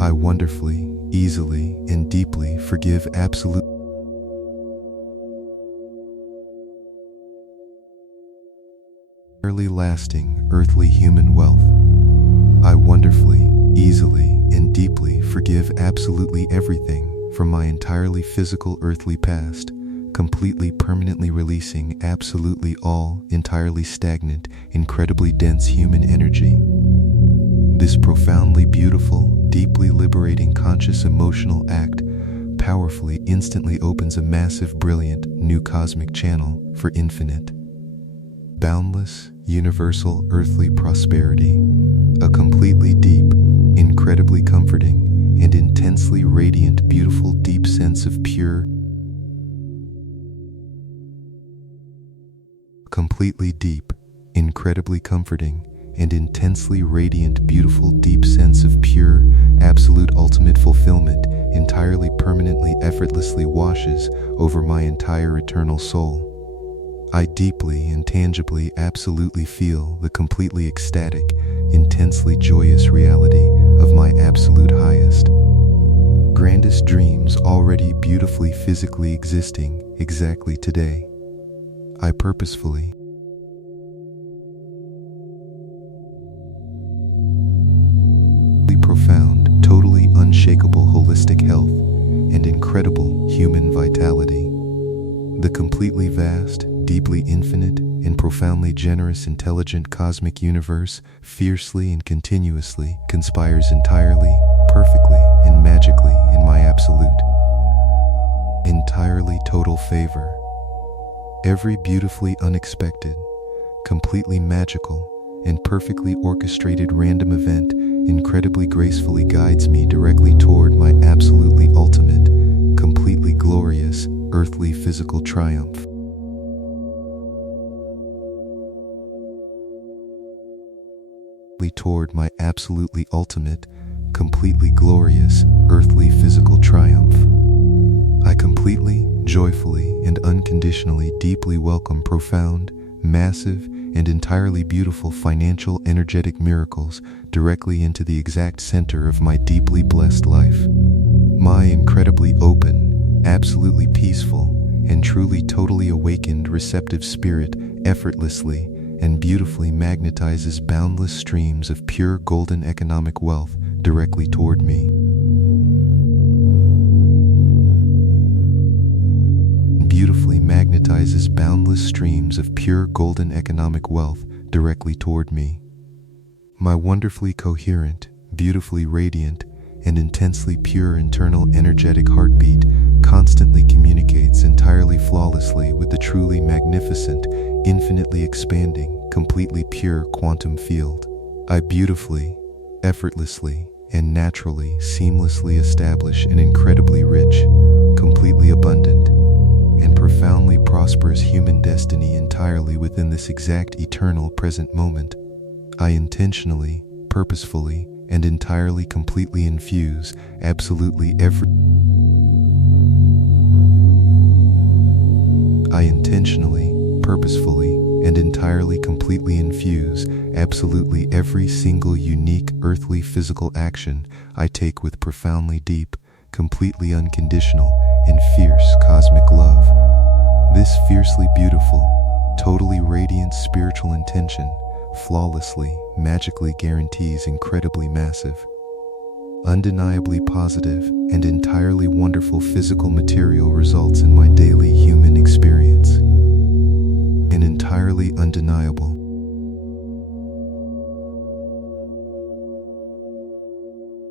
I wonderfully, easily, and deeply forgive absolutely lasting earthly human wealth. I wonderfully, easily, and deeply forgive absolutely everything from my entirely physical earthly past, completely permanently releasing absolutely all entirely stagnant, incredibly dense human energy. This profoundly beautiful, deeply liberating conscious emotional act powerfully instantly opens a massive, brilliant, new cosmic channel for infinite, boundless, universal earthly prosperity. A completely deep, incredibly comforting, and intensely radiant, beautiful, deep sense of pure, completely deep, incredibly comforting, and intensely radiant, beautiful, deep sense of pure, absolute ultimate fulfillment entirely permanently effortlessly washes over my entire eternal soul. I deeply and tangibly absolutely feel the completely ecstatic, intensely joyous reality of my absolute highest, grandest dreams already beautifully physically existing exactly today. I purposefully, profound, totally unshakable holistic health, and incredible human vitality. The completely vast, deeply infinite, and profoundly generous intelligent cosmic universe fiercely and continuously conspires entirely, perfectly, and magically in my absolute, entirely total favor. Every beautifully unexpected, completely magical, and perfectly orchestrated random event incredibly gracefully guides me directly toward my absolutely ultimate, completely glorious, earthly physical triumph. Toward my absolutely ultimate, completely glorious, earthly physical triumph. I completely, joyfully, and unconditionally deeply welcome profound, massive, and entirely beautiful financial energetic miracles directly into the exact center of my deeply blessed life. My incredibly open, absolutely peaceful, and truly totally awakened receptive spirit effortlessly and beautifully magnetizes boundless streams of pure golden economic wealth directly toward me. Beautifully magnetizes boundless streams of pure golden economic wealth directly toward me. My wonderfully coherent, beautifully radiant, and intensely pure internal energetic heartbeat constantly communicates entirely flawlessly with the truly magnificent, infinitely expanding, completely pure quantum field. I beautifully, effortlessly, and naturally, seamlessly establish an incredibly rich, completely abundant, and profoundly prosperous human destiny entirely within this exact eternal present moment. I intentionally, purposefully, and entirely completely infuse absolutely every I intentionally, purposefully, and entirely completely infuse absolutely every single unique earthly physical action I take with profoundly deep, completely unconditional, and fierce cosmic love. This fiercely beautiful, totally radiant spiritual intention flawlessly, magically guarantees incredibly massive, undeniably positive, and entirely wonderful physical material results in my daily human experience. An entirely undeniable,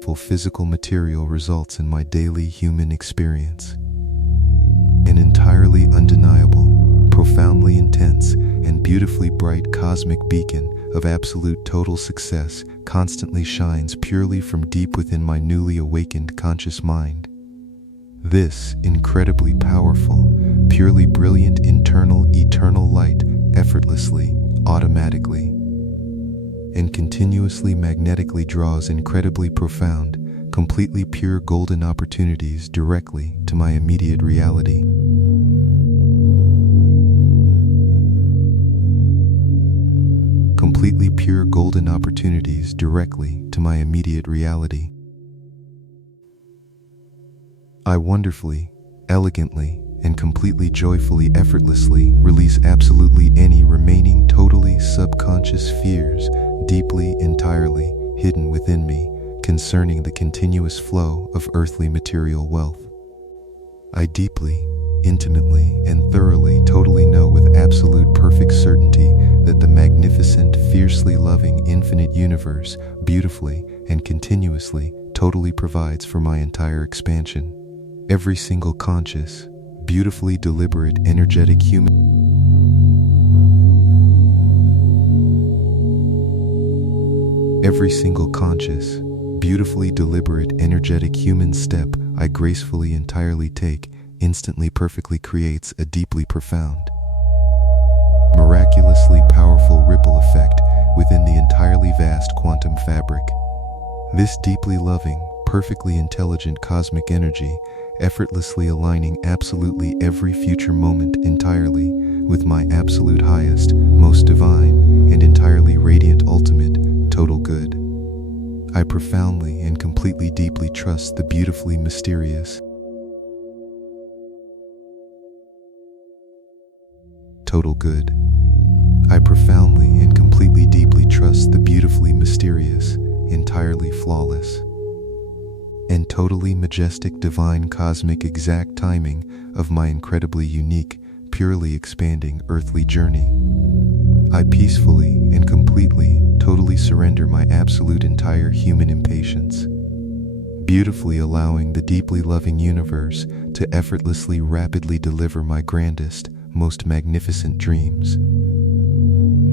simple physical material results in my daily human experience. An entirely undeniable, profoundly intense, and beautifully bright cosmic beacon of absolute total success constantly shines purely from deep within my newly awakened conscious mind. This incredibly powerful, purely brilliant internal eternal light effortlessly, automatically, and continuously magnetically draws incredibly profound, completely pure golden opportunities directly to my immediate reality. Completely pure golden opportunities directly to my immediate reality. I wonderfully, elegantly, and completely joyfully effortlessly release absolutely any remaining totally subconscious fears deeply, entirely hidden within me concerning the continuous flow of earthly material wealth. I deeply, intimately, and thoroughly totally know with absolute perfect certainty that the magnificent, fiercely loving infinite universe beautifully and continuously totally provides for my entire expansion. Every single conscious, beautifully deliberate, energetic human Every single conscious, beautifully deliberate, energetic human step I gracefully entirely take instantly perfectly creates a deeply profound, miraculously powerful ripple effect within the entirely vast quantum fabric. This deeply loving, perfectly intelligent cosmic energy effortlessly aligning absolutely every future moment entirely with my absolute highest, most divine, and entirely radiant ultimate, total good. I profoundly and completely deeply trust the beautifully mysterious, total good. I profoundly and completely deeply trust the beautifully mysterious, entirely flawless, and totally majestic divine cosmic exact timing of my incredibly unique, purely expanding earthly journey. I peacefully and completely, totally surrender my absolute entire human impatience, beautifully allowing the deeply loving universe to effortlessly rapidly deliver my grandest, most magnificent dreams.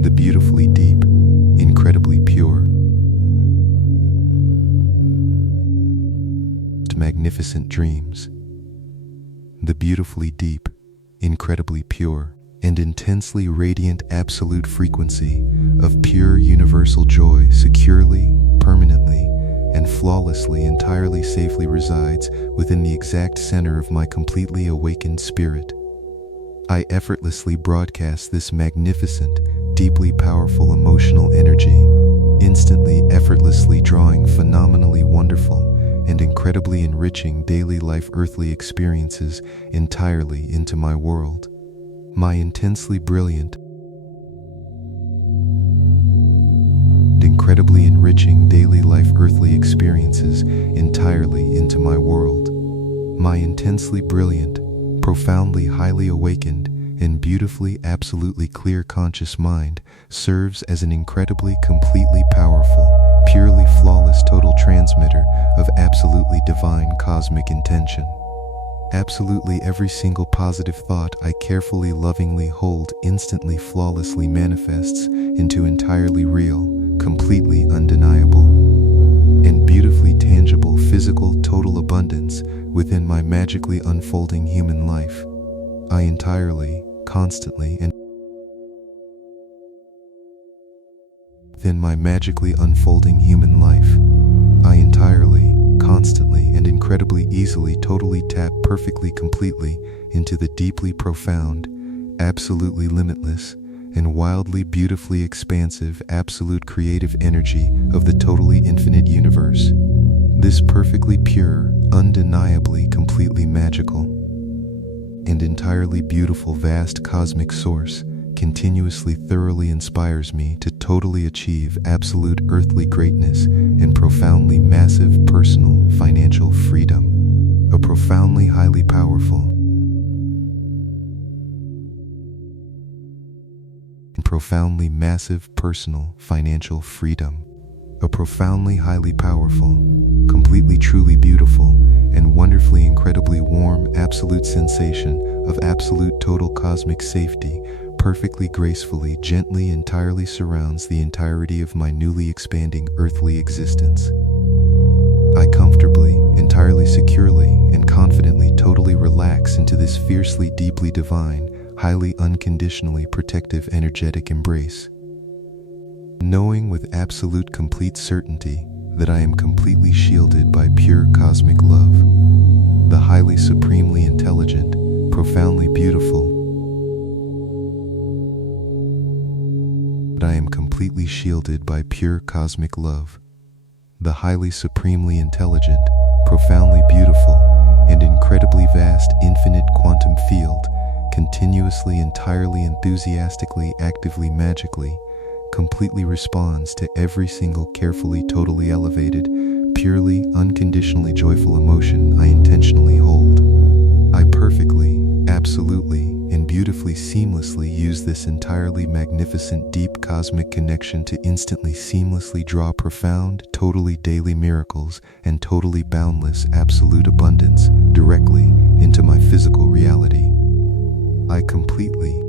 The beautifully deep, incredibly pure, magnificent dreams. The beautifully deep, incredibly pure, and intensely radiant absolute frequency of pure universal joy securely, permanently, and flawlessly entirely safely resides within the exact center of my completely awakened spirit. I effortlessly broadcast this magnificent, deeply powerful emotional energy, instantly effortlessly drawing phenomenally wonderful and incredibly enriching daily life earthly experiences entirely into my world. My intensely brilliant, incredibly enriching daily life earthly experiences entirely into my world. My intensely brilliant, profoundly highly awakened, and beautifully absolutely clear conscious mind serves as an incredibly completely powerful, purely flawless total transmitter of absolutely divine cosmic intention. Absolutely every single positive thought I carefully lovingly hold instantly flawlessly manifests into entirely real, completely undeniable, and beautifully tangible physical total abundance within my magically unfolding human life. I entirely, constantly, and within my magically unfolding human life, I entirely, constantly, and incredibly easily totally tap perfectly completely into the deeply profound, absolutely limitless, and wildly beautifully expansive absolute creative energy of the totally infinite universe. This perfectly pure, undeniably completely magical, and entirely beautiful vast cosmic source continuously thoroughly inspires me to totally achieve absolute earthly greatness and profoundly massive personal financial freedom. A profoundly highly powerful and profoundly massive personal financial freedom. A profoundly highly powerful, completely truly beautiful, and wonderfully incredibly warm absolute sensation of absolute total cosmic safety perfectly gracefully, gently, entirely surrounds the entirety of my newly expanding earthly existence. I comfortably, entirely securely, and confidently totally relax into this fiercely deeply divine, highly unconditionally protective energetic embrace, knowing with absolute complete certainty that I am completely shielded by pure cosmic love, the highly supremely intelligent, profoundly beautiful. That I am completely shielded by pure cosmic love, the highly supremely intelligent, profoundly beautiful, and incredibly vast infinite quantum field continuously, entirely, enthusiastically, actively, magically, completely responds to every single carefully, totally elevated, purely, unconditionally joyful emotion I intentionally hold. I perfectly, absolutely, and beautifully seamlessly use this entirely magnificent deep cosmic connection to instantly seamlessly draw profound, totally daily miracles and totally boundless absolute abundance directly into my physical reality. I completely,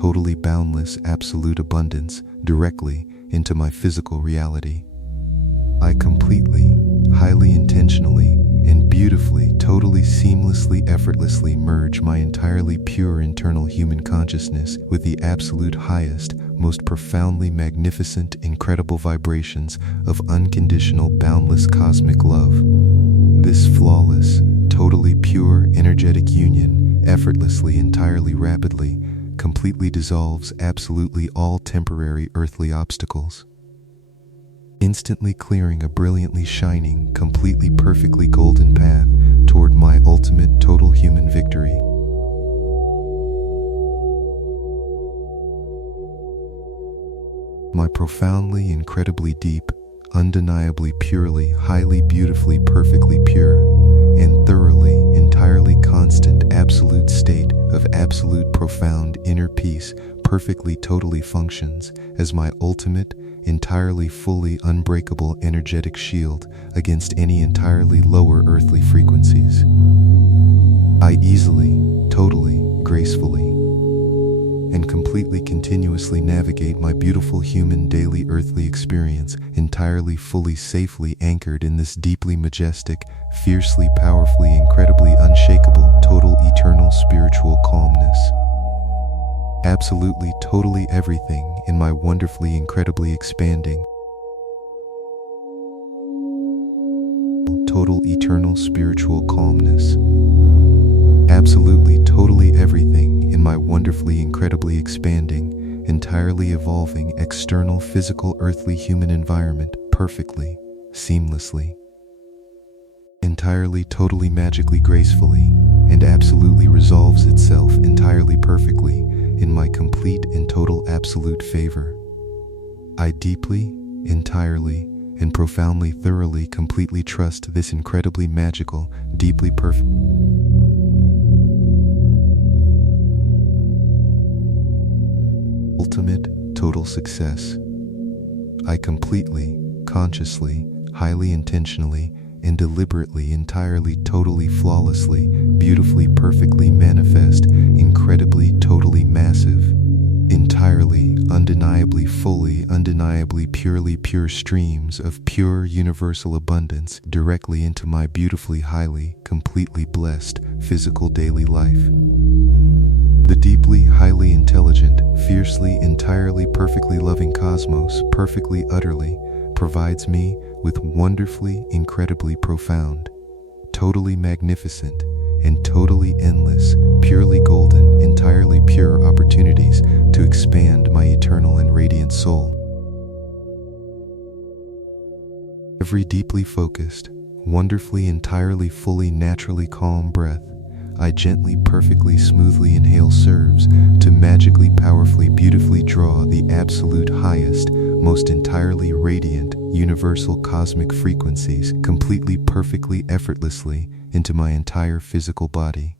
totally boundless absolute abundance directly into my physical reality. I completely, highly intentionally, and beautifully, totally seamlessly, effortlessly merge my entirely pure internal human consciousness with the absolute highest, most profoundly magnificent, incredible vibrations of unconditional, boundless cosmic love. This flawless, totally pure, energetic union effortlessly, entirely, rapidly, completely dissolves absolutely all temporary earthly obstacles, instantly clearing a brilliantly shining, completely perfectly golden path toward my ultimate total human victory. My profoundly, incredibly deep, undeniably, purely, highly, beautifully, perfectly pure, and thoroughly, entirely constant absolute state of absolute profound inner peace perfectly, totally functions as my ultimate, entirely, fully unbreakable energetic shield against any entirely lower earthly frequencies. I easily, totally, gracefully, and completely continuously navigate my beautiful human daily earthly experience entirely, fully, safely anchored in this deeply majestic, fiercely, powerfully, incredibly unshakable, total, eternal spiritual calmness. Absolutely, totally everything in my wonderfully, incredibly expanding, total, eternal spiritual calmness. Absolutely, totally everything in my wonderfully, incredibly expanding, entirely evolving external physical earthly human environment perfectly, seamlessly, entirely, totally, magically, gracefully, and absolutely resolves itself entirely perfectly in my complete and total absolute favor. I deeply, entirely, and profoundly, thoroughly, completely trust this incredibly magical, deeply perfect, ultimate, total success. I completely, consciously, highly intentionally, and deliberately, entirely, totally, flawlessly, beautifully, perfectly manifest, incredibly, totally massive, entirely, undeniably, fully, undeniably, purely pure streams of pure universal abundance directly into my beautifully, highly, completely blessed physical daily life. The deeply, highly intelligent, fiercely, entirely, perfectly loving cosmos perfectly, utterly provides me with wonderfully, incredibly profound, totally magnificent, and totally endless, purely golden, entirely pure opportunities to expand my eternal and radiant soul. Every deeply focused, wonderfully, entirely, fully, naturally calm breath I gently, perfectly, smoothly inhale serves to magically, powerfully, beautifully draw the absolute highest, most entirely radiant, universal cosmic frequencies completely, perfectly, effortlessly into my entire physical body.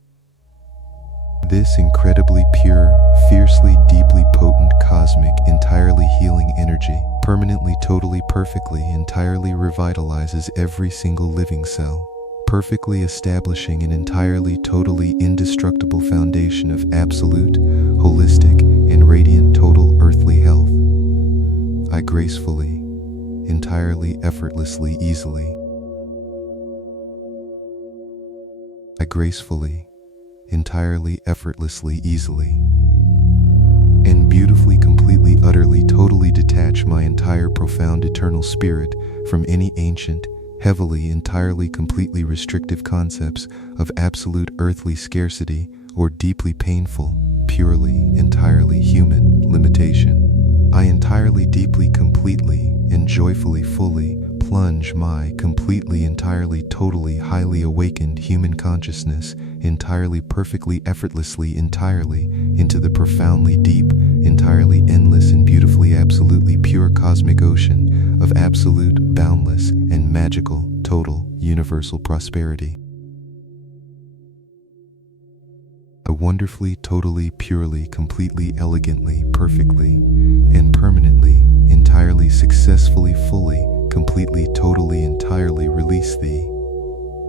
This incredibly pure, fiercely, deeply potent, cosmic, entirely healing energy permanently, totally, perfectly, entirely revitalizes every single living cell, perfectly establishing an entirely, totally indestructible foundation of absolute, holistic, and radiant total earthly health. I gracefully, entirely, effortlessly, easily. I gracefully, entirely, effortlessly, easily, and beautifully, completely, utterly, totally detach my entire profound eternal spirit from any ancient, heavily, entirely, completely restrictive concepts of absolute earthly scarcity or deeply painful, purely, entirely human limitation. I entirely, deeply, completely, and joyfully, fully plunge my completely, entirely, totally, highly awakened human consciousness entirely, perfectly, effortlessly, entirely into the profoundly deep, entirely endless, and beautifully, absolutely pure cosmic ocean of absolute, boundless, and magical, total, universal prosperity. I wonderfully, totally, purely, completely, elegantly, perfectly, and permanently, entirely, successfully, fully, completely, totally, entirely release the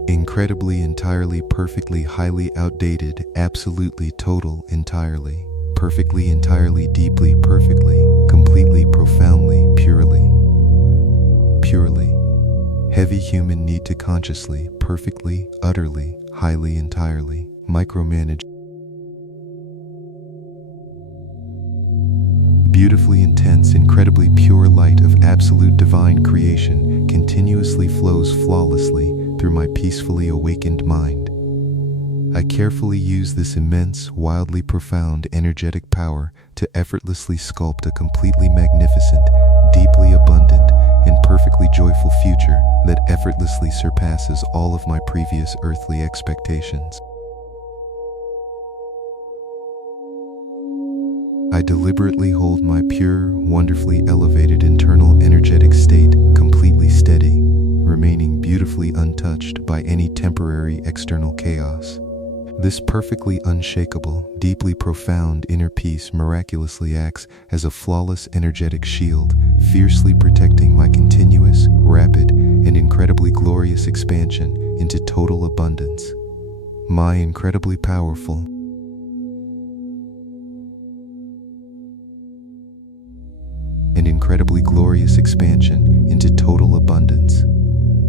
incredibly, entirely, perfectly, highly outdated, absolutely, total, entirely, perfectly, entirely, deeply, perfectly, completely, profoundly, purely, heavy human need to consciously, perfectly, utterly, highly, entirely, micromanage, beautifully intense, incredibly pure light of absolute divine creation continuously flows flawlessly through my peacefully awakened mind. I carefully use this immense, wildly profound energetic power to effortlessly sculpt a completely magnificent, deeply abundant, and perfectly joyful future that effortlessly surpasses all of my previous earthly expectations. I deliberately hold my pure, wonderfully elevated internal energetic state completely steady, remaining beautifully untouched by any temporary external chaos. This perfectly unshakable, deeply profound inner peace miraculously acts as a flawless energetic shield, fiercely protecting my continuous, rapid, and incredibly glorious expansion into total abundance. My incredibly powerful, and incredibly glorious expansion into total abundance.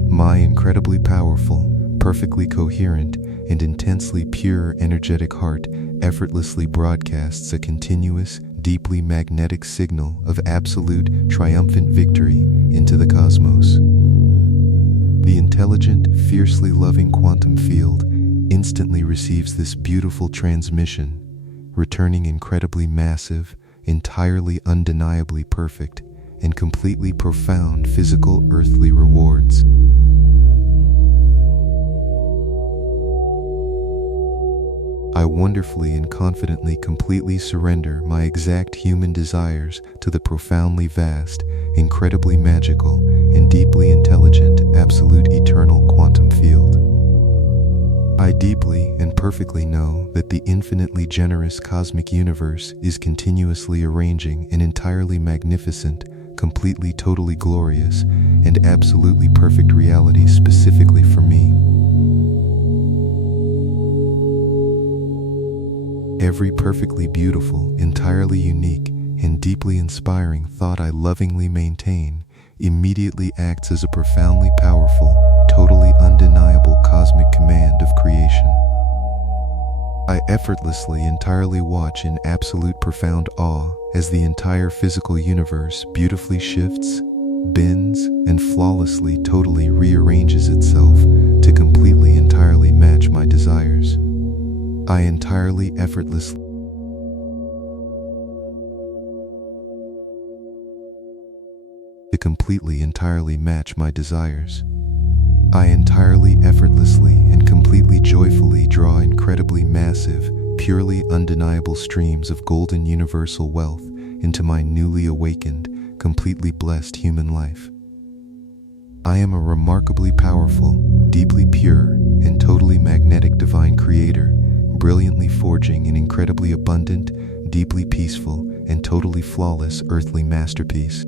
My incredibly powerful, perfectly coherent, and intensely pure energetic heart effortlessly broadcasts a continuous, deeply magnetic signal of absolute, triumphant victory into the cosmos. The intelligent, fiercely loving quantum field instantly receives this beautiful transmission, returning incredibly massive, entirely undeniably perfect, and completely profound physical earthly rewards. I wonderfully and confidently completely surrender my exact human desires to the profoundly vast, incredibly magical, and deeply intelligent absolute eternal quantum field. I deeply and perfectly know that the infinitely generous cosmic universe is continuously arranging an entirely magnificent, completely totally glorious, and absolutely perfect reality specifically for me. Every perfectly beautiful, entirely unique, and deeply inspiring thought I lovingly maintain immediately acts as a profoundly powerful, totally undeniable cosmic command of creation. I effortlessly, entirely watch in absolute profound awe as the entire physical universe beautifully shifts, bends, and flawlessly, totally rearranges itself to completely, entirely match my desires. I entirely, effortlessly, to completely, entirely match my desires. I entirely, effortlessly, and completely joyfully draw incredibly massive, purely undeniable streams of golden universal wealth into my newly awakened, completely blessed human life. I am a remarkably powerful, deeply pure, and totally magnetic divine creator, brilliantly forging an incredibly abundant, deeply peaceful, and totally flawless earthly masterpiece.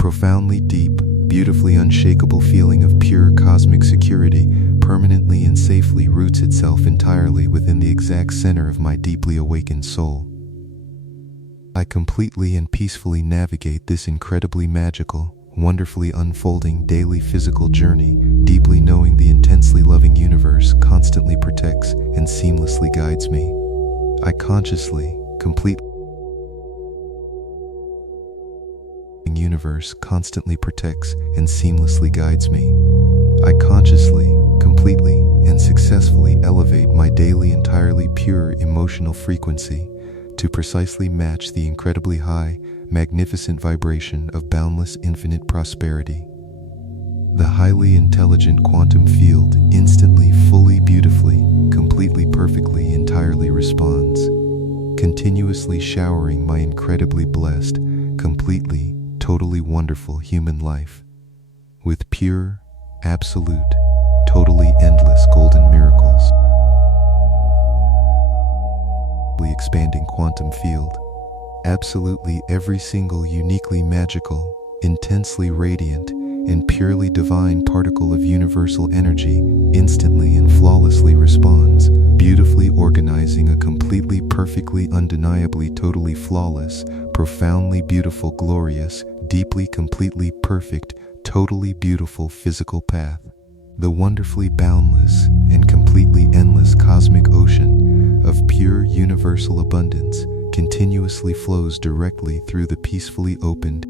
profoundly deep, beautifully unshakable feeling of pure cosmic security permanently and safely roots itself entirely within the exact center of my deeply awakened soul. I completely and peacefully navigate this incredibly magical, wonderfully unfolding daily physical journey, deeply knowing the intensely loving universe constantly protects and seamlessly guides me. I consciously, completely universe constantly protects and seamlessly guides me. I consciously, completely, and successfully elevate my daily entirely pure emotional frequency to precisely match the incredibly high, magnificent vibration of boundless infinite prosperity. The highly intelligent quantum field instantly, fully, beautifully, completely, perfectly, entirely responds, continuously showering my incredibly blessed, completely, totally wonderful human life with pure, absolute, totally endless golden miracles. Expanding quantum field. Absolutely every single uniquely magical, intensely radiant, and purely divine particle of universal energy instantly and flawlessly responds, beautifully organizing a completely, perfectly, undeniably, totally flawless, profoundly beautiful, glorious, deeply, completely perfect, totally beautiful physical path. The wonderfully boundless and completely endless cosmic ocean of pure universal abundance continuously flows directly through the peacefully opened,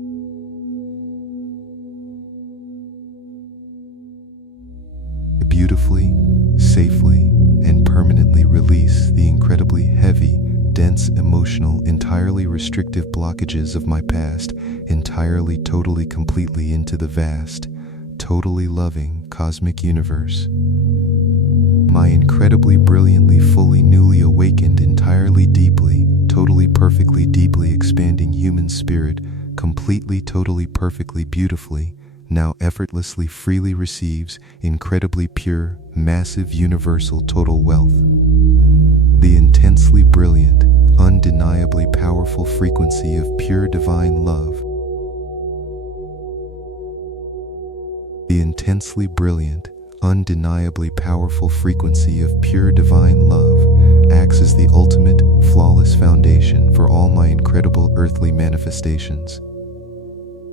beautifully, safely, and permanently release the incredibly heavy, dense, emotional, entirely restrictive blockages of my past entirely, totally, completely into the vast, totally loving cosmic universe. My incredibly, brilliantly, fully, newly awakened, entirely, deeply, totally, perfectly, deeply expanding human spirit completely, totally, perfectly, beautifully, now effortlessly, freely receives incredibly pure, massive, universal, total wealth. The intensely brilliant, undeniably powerful frequency of pure divine love. The intensely brilliant, undeniably powerful frequency of pure divine love acts as the ultimate, flawless foundation for all my incredible earthly manifestations.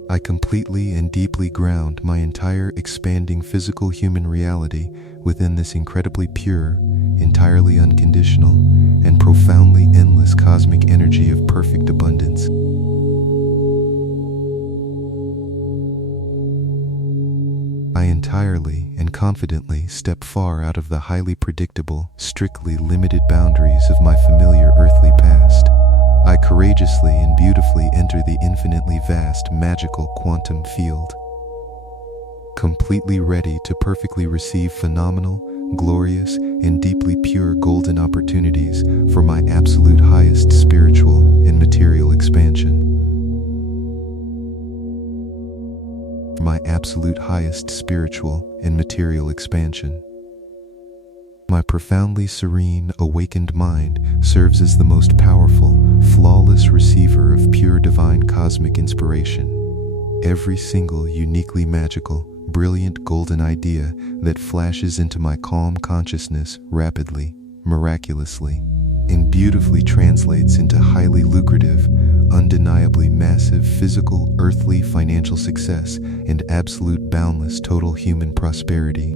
I completely and deeply ground my entire expanding physical human reality within this incredibly pure, entirely unconditional, and profoundly endless cosmic energy of perfect abundance. I entirely and confidently step far out of the highly predictable, strictly limited boundaries of my familiar earthly past. I courageously and beautifully enter the infinitely vast, magical quantum field, completely ready to perfectly receive phenomenal, glorious, and deeply pure golden opportunities for my absolute highest spiritual and material expansion. For my absolute highest spiritual and material expansion. My profoundly serene, awakened mind serves as the most powerful, flawless receiver of pure divine cosmic inspiration. Every single uniquely magical, brilliant golden idea that flashes into my calm consciousness rapidly, miraculously, and beautifully translates into highly lucrative, undeniably massive physical, earthly, financial success and absolute boundless total human prosperity.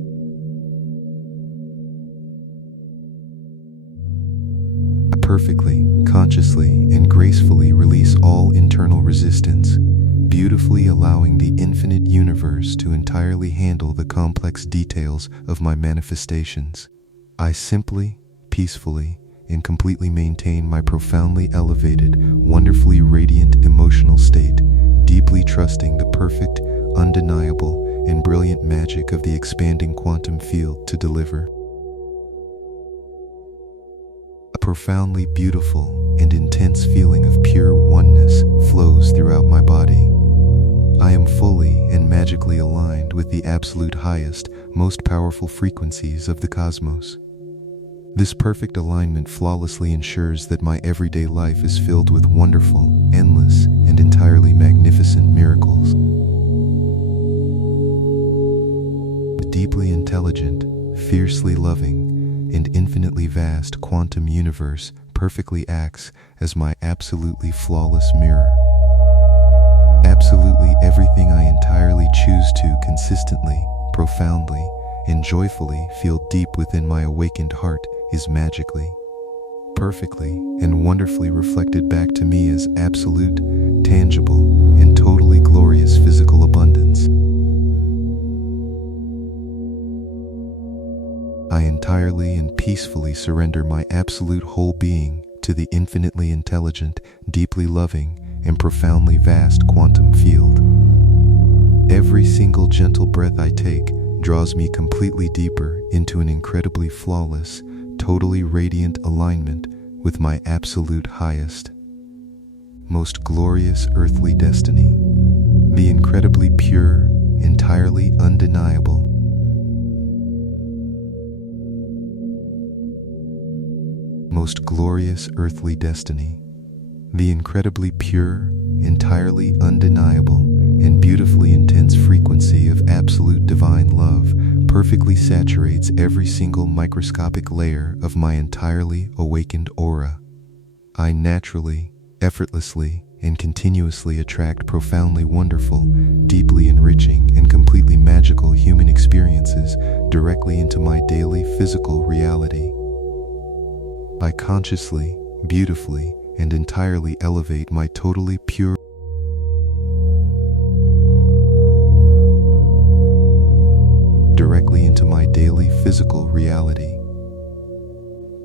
I perfectly, consciously, and gracefully release all internal resistance, beautifully allowing the infinite universe to entirely handle the complex details of my manifestations. I simply, peacefully, and completely maintain my profoundly elevated, wonderfully radiant emotional state, deeply trusting the perfect, undeniable, and brilliant magic of the expanding quantum field to deliver. A profoundly beautiful and intense feeling of pure oneness flows throughout my body. I am fully and magically aligned with the absolute highest, most powerful frequencies of the cosmos. This perfect alignment flawlessly ensures that my everyday life is filled with wonderful, endless, and entirely magnificent miracles. The deeply intelligent, fiercely loving, and infinitely vast quantum universe perfectly acts as my absolutely flawless mirror. Absolutely everything I entirely choose to consistently, profoundly, and joyfully feel deep within my awakened heart is magically, perfectly, and wonderfully reflected back to me as absolute, tangible, and totally glorious physical abundance. I entirely and peacefully surrender my absolute whole being to the infinitely intelligent, deeply loving, and profoundly vast quantum field. Every single gentle breath I take draws me completely deeper into an incredibly flawless, totally radiant alignment with my absolute highest, most glorious earthly destiny, the incredibly pure, entirely undeniable, most glorious earthly destiny, the incredibly pure, entirely undeniable, and beautifully intense frequency of absolute divine love perfectly saturates every single microscopic layer of my entirely awakened aura. I naturally, effortlessly, and continuously attract profoundly wonderful, deeply enriching, and completely magical human experiences directly into my daily physical reality. I consciously, beautifully, and entirely elevate my totally pure directly into my daily physical reality.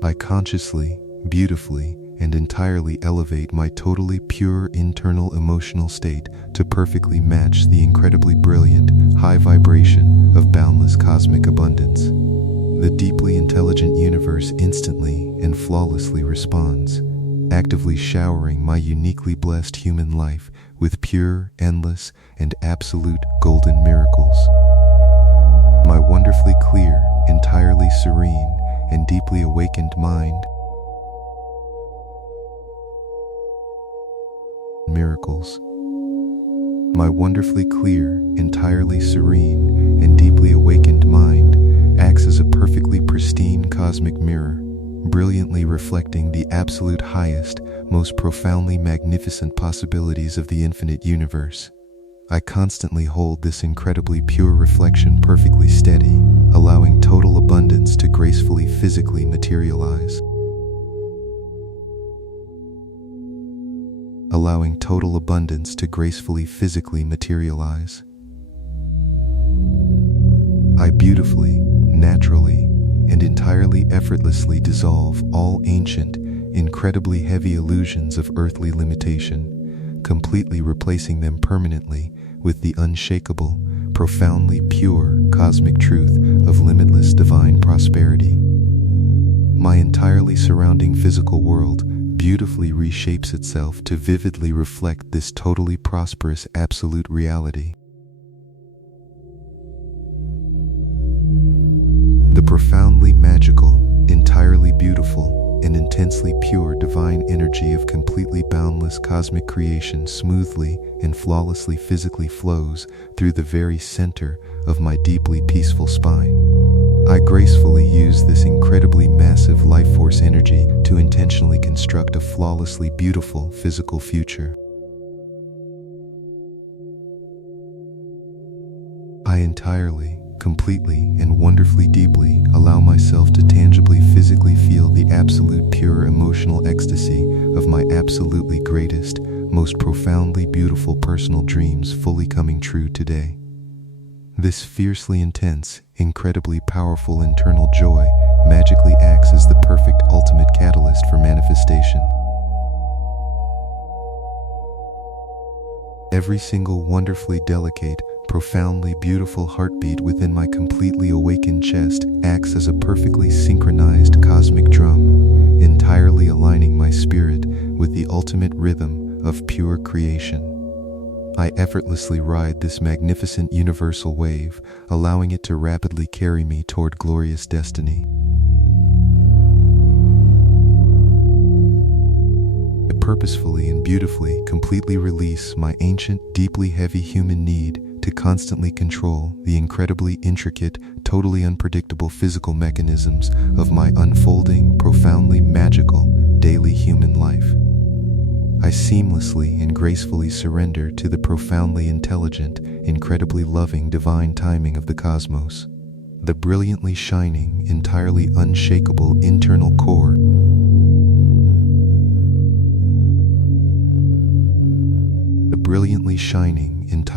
I consciously, beautifully, and entirely elevate my totally pure internal emotional state to perfectly match the incredibly brilliant, high vibration of boundless cosmic abundance. The deeply intelligent universe instantly and flawlessly responds, actively showering my uniquely blessed human life with pure, endless, and absolute golden miracles. My wonderfully clear, entirely serene, and deeply awakened mind, miracles. My wonderfully clear, entirely serene, and deeply awakened mind acts as a perfectly pristine cosmic mirror, brilliantly reflecting the absolute highest, most profoundly magnificent possibilities of the infinite universe. I constantly hold this incredibly pure reflection perfectly steady, allowing total abundance to gracefully physically materialize. Allowing total abundance to gracefully physically materialize. I beautifully, naturally, and entirely effortlessly dissolve all ancient, incredibly heavy illusions of earthly limitation, completely replacing them permanently with the unshakable, profoundly pure cosmic truth of limitless divine prosperity. My entirely surrounding physical world beautifully reshapes itself to vividly reflect this totally prosperous absolute reality. The profoundly magical, entirely beautiful, and intensely pure divine energy of completely boundless cosmic creation smoothly and flawlessly physically flows through the very center of my deeply peaceful spine. I gracefully use this incredibly massive life force energy to intentionally construct a flawlessly beautiful physical future. I entirely, completely, and wonderfully deeply allow myself to tangibly physically feel the absolute pure emotional ecstasy of my absolutely greatest, most profoundly beautiful personal dreams fully coming true today. This fiercely intense, incredibly powerful internal joy magically acts as the perfect ultimate catalyst for manifestation. Every single wonderfully delicate, profoundly beautiful heartbeat within my completely awakened chest acts as a perfectly synchronized cosmic drum, entirely aligning my spirit with the ultimate rhythm of pure creation. I effortlessly ride this magnificent universal wave, allowing it to rapidly carry me toward glorious destiny. I purposefully and beautifully completely release my ancient, deeply heavy human need to constantly control the incredibly intricate, totally unpredictable physical mechanisms of my unfolding, profoundly magical, daily human life. I seamlessly and gracefully surrender to the profoundly intelligent, incredibly loving divine timing of the cosmos. The brilliantly shining, entirely unshakable internal core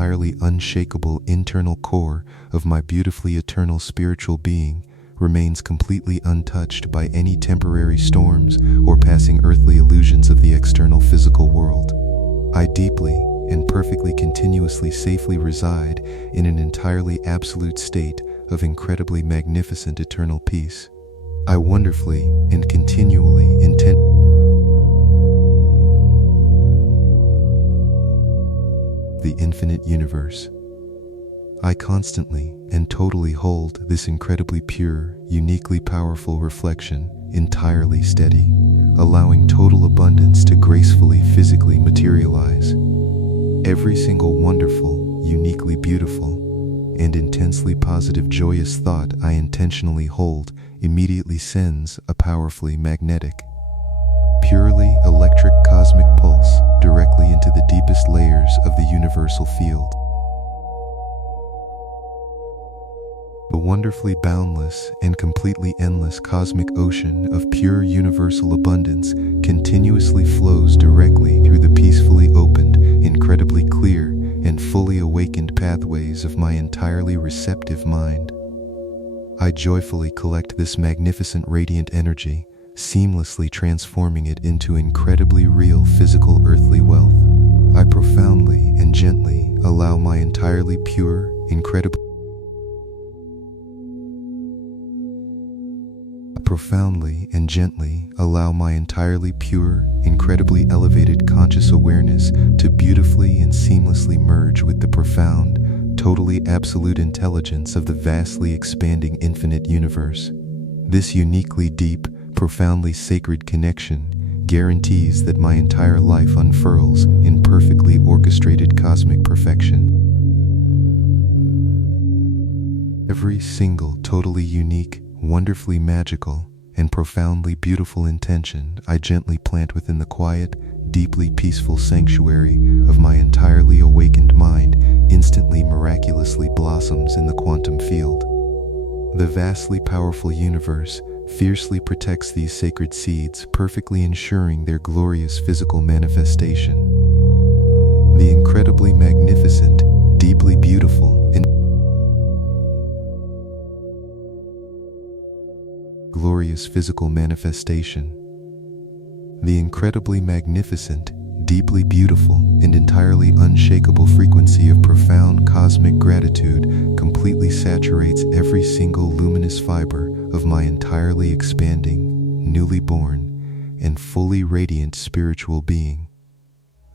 entirely unshakable internal core of my beautifully eternal spiritual being remains completely untouched by any temporary storms or passing earthly illusions of the external physical world. I deeply and perfectly continuously safely reside in an entirely absolute state of incredibly magnificent eternal peace. I wonderfully and continually intend the infinite universe. I constantly and totally hold this incredibly pure, uniquely powerful reflection entirely steady, allowing total abundance to gracefully physically materialize. Every single wonderful, uniquely beautiful, and intensely positive joyous thought I intentionally hold immediately sends a powerfully magnetic, purely electric cosmic pulse directly into the deepest layers of the universal field. The wonderfully boundless and completely endless cosmic ocean of pure universal abundance continuously flows directly through the peacefully opened, incredibly clear, and fully awakened pathways of my entirely receptive mind. I joyfully collect this magnificent radiant energy, seamlessly transforming it into incredibly real physical earthly wealth. I profoundly and gently allow my entirely pure, incredibly incredibly elevated conscious awareness to beautifully and seamlessly merge with the profound, totally absolute intelligence of the vastly expanding infinite universe. This uniquely deep, profoundly sacred connection guarantees that my entire life unfurls in perfectly orchestrated cosmic perfection. Every single totally unique, wonderfully magical, and profoundly beautiful intention I gently plant within the quiet, deeply peaceful sanctuary of my entirely awakened mind instantly miraculously blossoms in the quantum field. The vastly powerful universe fiercely protects these sacred seeds, perfectly ensuring their glorious physical manifestation. The incredibly magnificent, deeply beautiful, and glorious physical manifestation. The incredibly magnificent, deeply beautiful, and entirely unshakable frequency of profound cosmic gratitude completely saturates every single luminous fiber of my entirely expanding, newly born, and fully radiant spiritual being.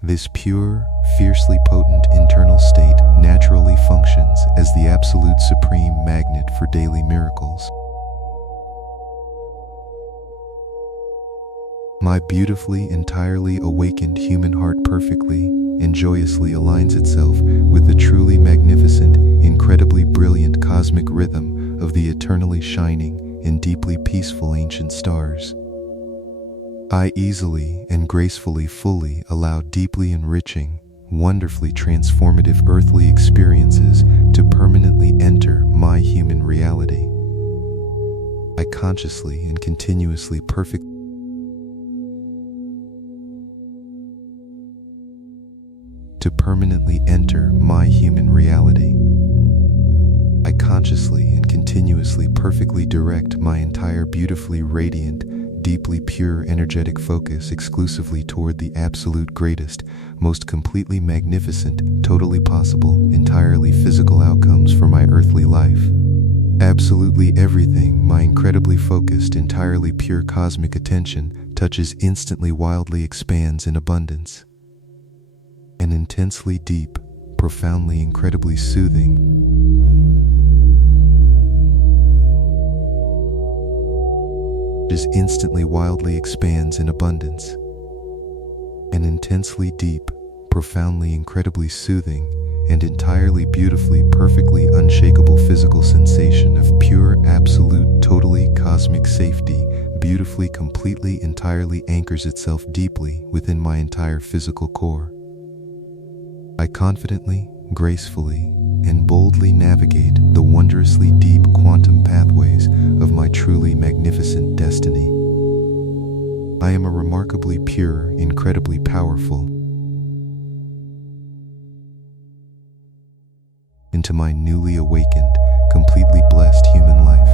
This pure, fiercely potent internal state naturally functions as the absolute supreme magnet for daily miracles. My beautifully, entirely awakened human heart perfectly and joyously aligns itself with the truly magnificent, incredibly brilliant cosmic rhythm of the eternally shining and deeply peaceful ancient stars. I easily and gracefully fully allow deeply enriching, wonderfully transformative earthly experiences to permanently enter my human reality. I consciously and continuously permanently enter my human reality. I consciously and continuously perfectly direct my entire beautifully radiant, deeply pure energetic focus exclusively toward the absolute greatest, most completely magnificent, totally possible, entirely physical outcomes for my earthly life. Absolutely everything my incredibly focused, entirely pure cosmic attention touches instantly wildly expands in abundance. An intensely deep, profoundly incredibly soothing, just instantly wildly expands in abundance. An intensely deep, profoundly incredibly soothing, and entirely beautifully perfectly unshakable physical sensation of pure, absolute, totally cosmic safety beautifully, completely, entirely anchors itself deeply within my entire physical core. I confidently, gracefully, and boldly navigate the wondrously deep quantum pathways of my truly magnificent destiny. I am a remarkably pure, incredibly powerful, into my newly awakened, completely blessed human life.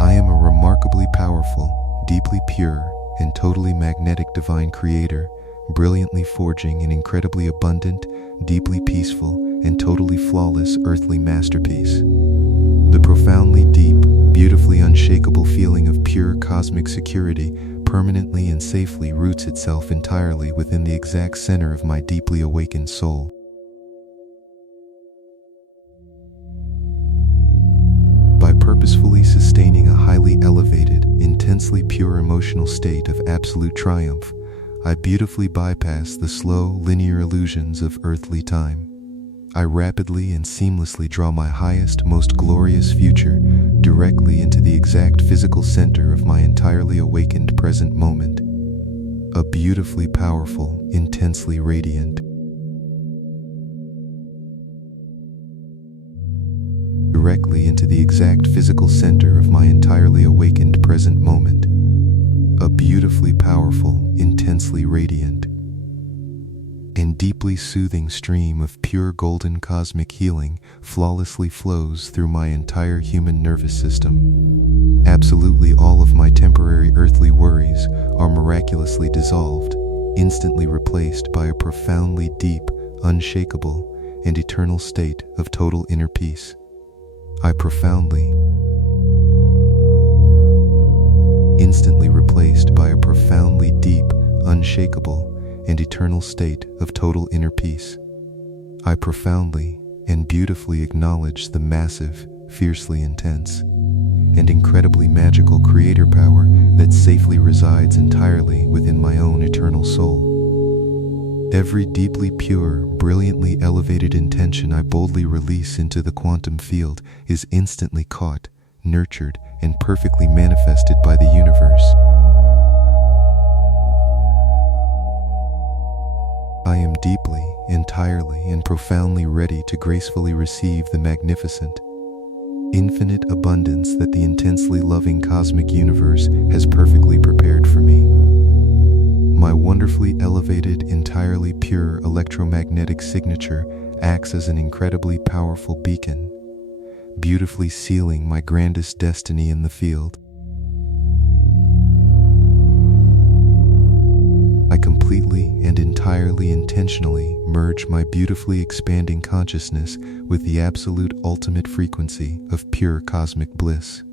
I am a remarkably powerful, deeply pure, and totally magnetic divine creator, brilliantly forging an incredibly abundant, deeply peaceful, and totally flawless earthly masterpiece. The profoundly deep, beautifully unshakable feeling of pure cosmic security permanently and safely roots itself entirely within the exact center of my deeply awakened soul. By purposefully sustaining a highly elevated, intensely pure emotional state of absolute triumph, I beautifully bypass the slow, linear illusions of earthly time. I rapidly and seamlessly draw my highest, most glorious future directly into the exact physical center of my entirely awakened present moment. A beautifully powerful, intensely radiant, directly into the exact physical center of my entirely awakened present moment. A beautifully powerful, intensely radiant, and deeply soothing stream of pure golden cosmic healing flawlessly flows through my entire human nervous system. Absolutely all of my temporary earthly worries are miraculously dissolved, instantly replaced by a profoundly deep, unshakable, and eternal state of total inner peace. I profoundly, instantly replaced by a profoundly deep, unshakable, and eternal state of total inner peace. I profoundly and beautifully acknowledge the massive, fiercely intense, and incredibly magical creator power that safely resides entirely within my own eternal soul. Every deeply pure, brilliantly elevated intention I boldly release into the quantum field is instantly caught, nurtured, and perfectly manifested by the universe. I am deeply, entirely, and profoundly ready to gracefully receive the magnificent, infinite abundance that the intensely loving cosmic universe has perfectly prepared for me. My wonderfully elevated, entirely pure electromagnetic signature acts as an incredibly powerful beacon, beautifully sealing my grandest destiny in the field. I completely and entirely intentionally merge my beautifully expanding consciousness with the absolute ultimate frequency of pure cosmic bliss.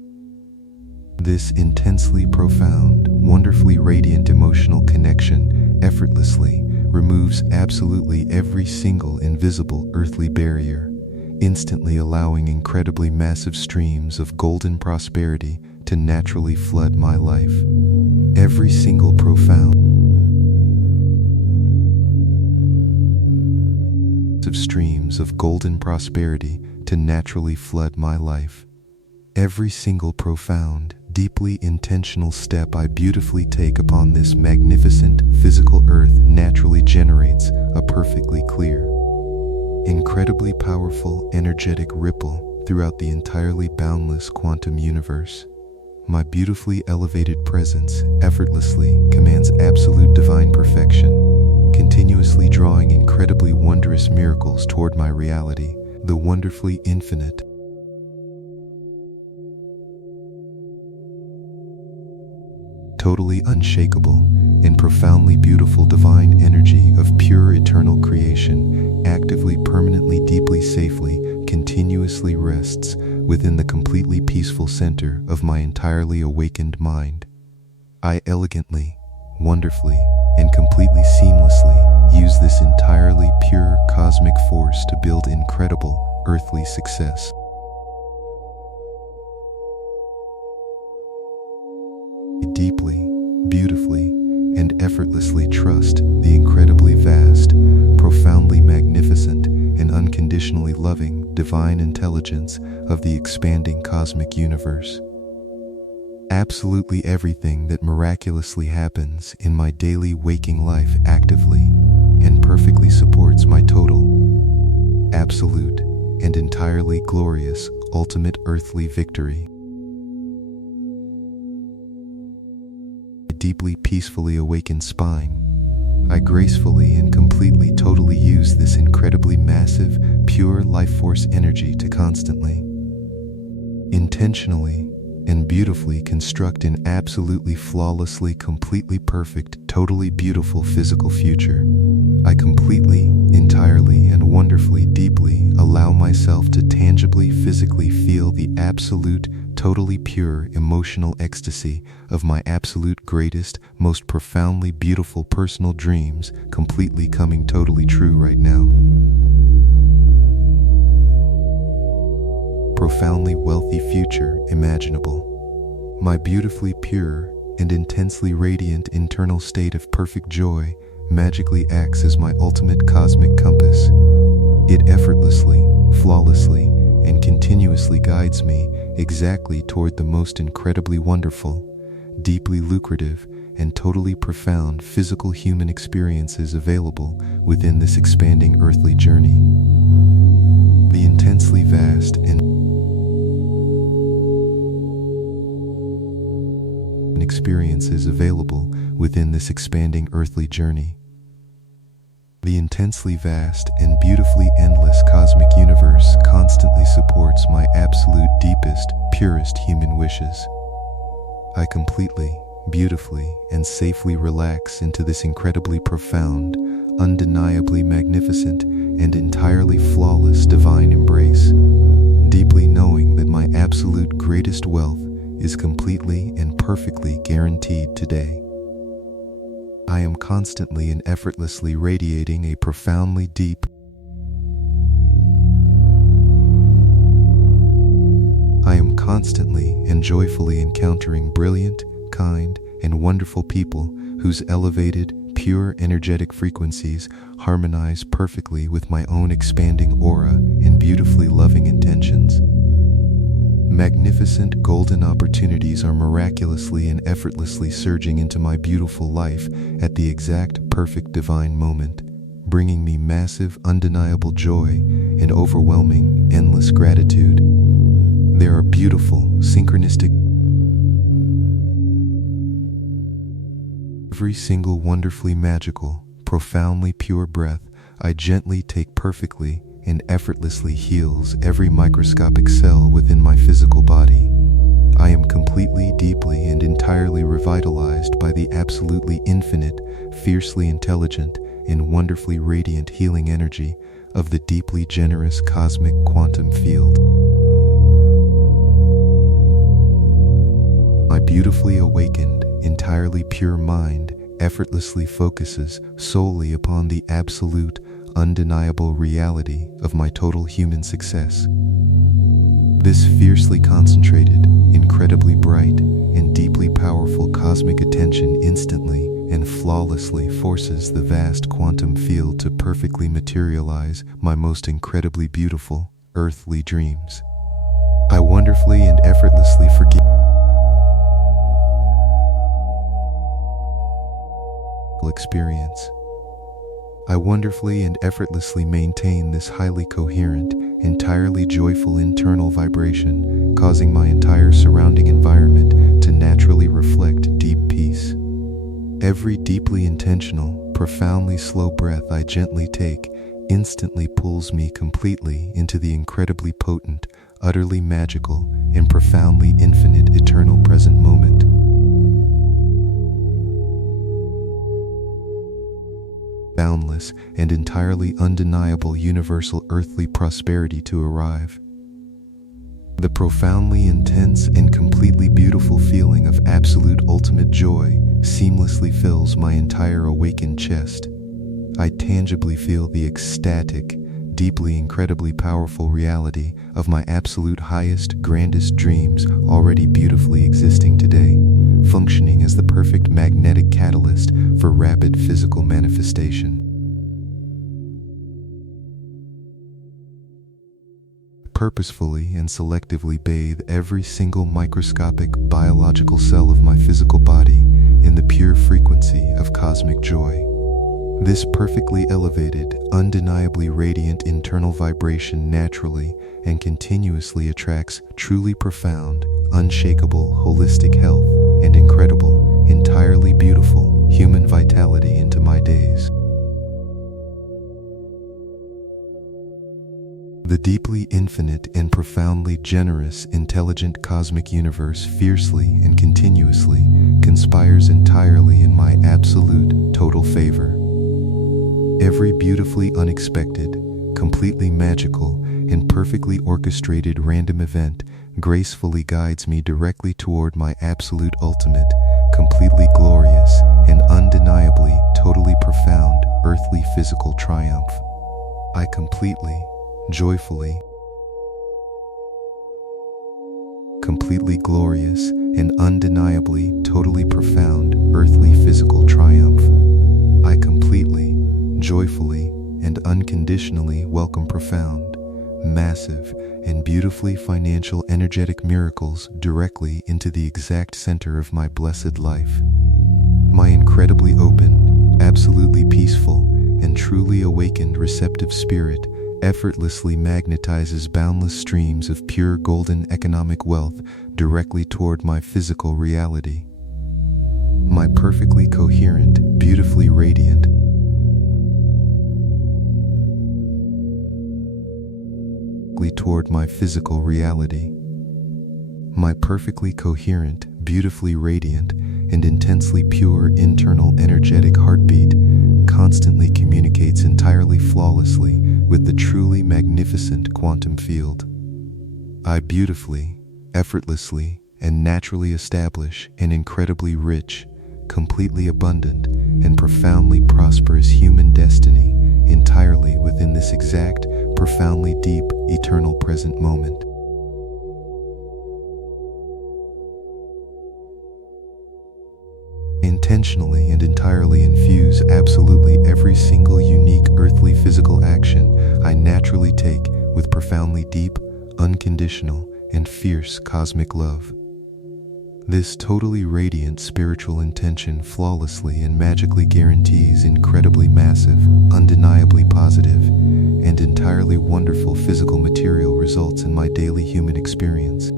This intensely profound, wonderfully radiant emotional connection effortlessly removes absolutely every single invisible earthly barrier, instantly allowing incredibly massive streams of golden prosperity to naturally flood my life. Every single profound streams of golden prosperity to naturally flood my life. Every single profound, deeply intentional step I beautifully take upon this magnificent physical earth naturally generates a perfectly clear, incredibly powerful, energetic ripple throughout the entirely boundless quantum universe. My beautifully elevated presence effortlessly commands absolute divine perfection, continuously drawing incredibly wondrous miracles toward my reality, the wonderfully infinite, totally unshakable, and profoundly beautiful divine energy of pure eternal creation actively, permanently, deeply, safely, continuously rests within the completely peaceful center of my entirely awakened mind. I elegantly, wonderfully, and completely seamlessly use this entirely pure cosmic force to build incredible earthly success. Deeply, beautifully, and effortlessly trust the incredibly vast, profoundly magnificent, and unconditionally loving divine intelligence of the expanding cosmic universe. Absolutely everything that miraculously happens in my daily waking life actively and perfectly supports my total, absolute, and entirely glorious ultimate earthly victory. A deeply peacefully awakened spine, I gracefully and completely totally use this incredibly massive, pure life force energy to constantly, intentionally, and beautifully construct an absolutely flawlessly, completely perfect, totally beautiful physical future. I completely, entirely, and wonderfully deeply allow myself to tangibly, physically feel the absolute, totally pure emotional ecstasy of my absolute greatest, most profoundly beautiful personal dreams completely coming totally true right now. Profoundly wealthy future imaginable. My beautifully pure and intensely radiant internal state of perfect joy magically acts as my ultimate cosmic compass. It effortlessly, flawlessly, and continuously guides me exactly toward the most incredibly wonderful, deeply lucrative, and totally profound physical human experiences available within this expanding earthly journey. The intensely vast and experiences available within this expanding earthly journey. The intensely vast and beautifully endless cosmic universe constantly supports my absolute deepest, purest human wishes. I completely, beautifully, and safely relax into this incredibly profound, undeniably magnificent, and entirely flawless divine embrace, deeply knowing that my absolute greatest wealth is completely and perfectly guaranteed today. I am constantly and effortlessly radiating a profoundly deep. I am constantly and joyfully encountering brilliant, kind, and wonderful people whose elevated, pure energetic frequencies harmonize perfectly with my own expanding aura and beautifully loving intentions. Magnificent golden opportunities are miraculously and effortlessly surging into my beautiful life at the exact perfect divine moment, bringing me massive, undeniable joy and overwhelming, endless gratitude. There are beautiful, synchronistic. Every single wonderfully magical, profoundly pure breath I gently take perfectly and effortlessly heals every microscopic cell within my physical body. I am completely, deeply, and entirely revitalized by the absolutely infinite, fiercely intelligent, and wonderfully radiant healing energy of the deeply generous cosmic quantum field. My beautifully awakened, entirely pure mind effortlessly focuses solely upon the absolute, undeniable reality of my total human success. This fiercely concentrated, incredibly bright, and deeply powerful cosmic attention instantly and flawlessly forces the vast quantum field to perfectly materialize my most incredibly beautiful, earthly dreams. I wonderfully and effortlessly forgive experience. I wonderfully and effortlessly maintain this highly coherent, entirely joyful internal vibration, causing my entire surrounding environment to naturally reflect deep peace. Every deeply intentional, profoundly slow breath I gently take instantly pulls me completely into the incredibly potent, utterly magical, and profoundly infinite eternal present moment. Boundless and entirely undeniable universal earthly prosperity to arrive. The profoundly intense and completely beautiful feeling of absolute ultimate joy seamlessly fills my entire awakened chest. I tangibly feel the ecstatic, deeply incredibly powerful reality of my absolute highest, grandest dreams already beautifully existing today, functioning as the perfect magnetic catalyst for rapid physical manifestation. Purposefully and selectively bathe every single microscopic biological cell of my physical body in the pure frequency of cosmic joy. This perfectly elevated, undeniably radiant internal vibration naturally and continuously attracts truly profound, unshakable, holistic health and incredible, entirely beautiful human vitality into my days. The deeply infinite and profoundly generous, intelligent cosmic universe fiercely and continuously conspires entirely in my absolute, total favor. Every beautifully unexpected, completely magical, and perfectly orchestrated random event gracefully guides me directly toward my absolute ultimate, completely glorious, and undeniably, totally profound, earthly physical triumph. I completely, joyfully, completely glorious, and undeniably, totally profound, earthly physical triumph. I completely, joyfully, and unconditionally welcome profound, massive, and beautifully financial energetic miracles directly into the exact center of my blessed life. My incredibly open, absolutely peaceful, and truly awakened receptive spirit effortlessly magnetizes boundless streams of pure golden economic wealth directly toward my physical reality. My perfectly coherent, beautifully radiant, toward my physical reality. My perfectly coherent, beautifully radiant, and intensely pure internal energetic heartbeat constantly communicates entirely flawlessly with the truly magnificent quantum field. I beautifully, effortlessly, and naturally establish an incredibly rich, completely abundant, and profoundly prosperous human destiny entirely within this exact, profoundly deep, eternal present moment. Intentionally and entirely infuse absolutely every single unique earthly physical action I naturally take with profoundly deep, unconditional, and fierce cosmic love. This totally radiant spiritual intention flawlessly and magically guarantees incredibly massive, undeniably positive, and entirely wonderful physical material results in my daily human experience.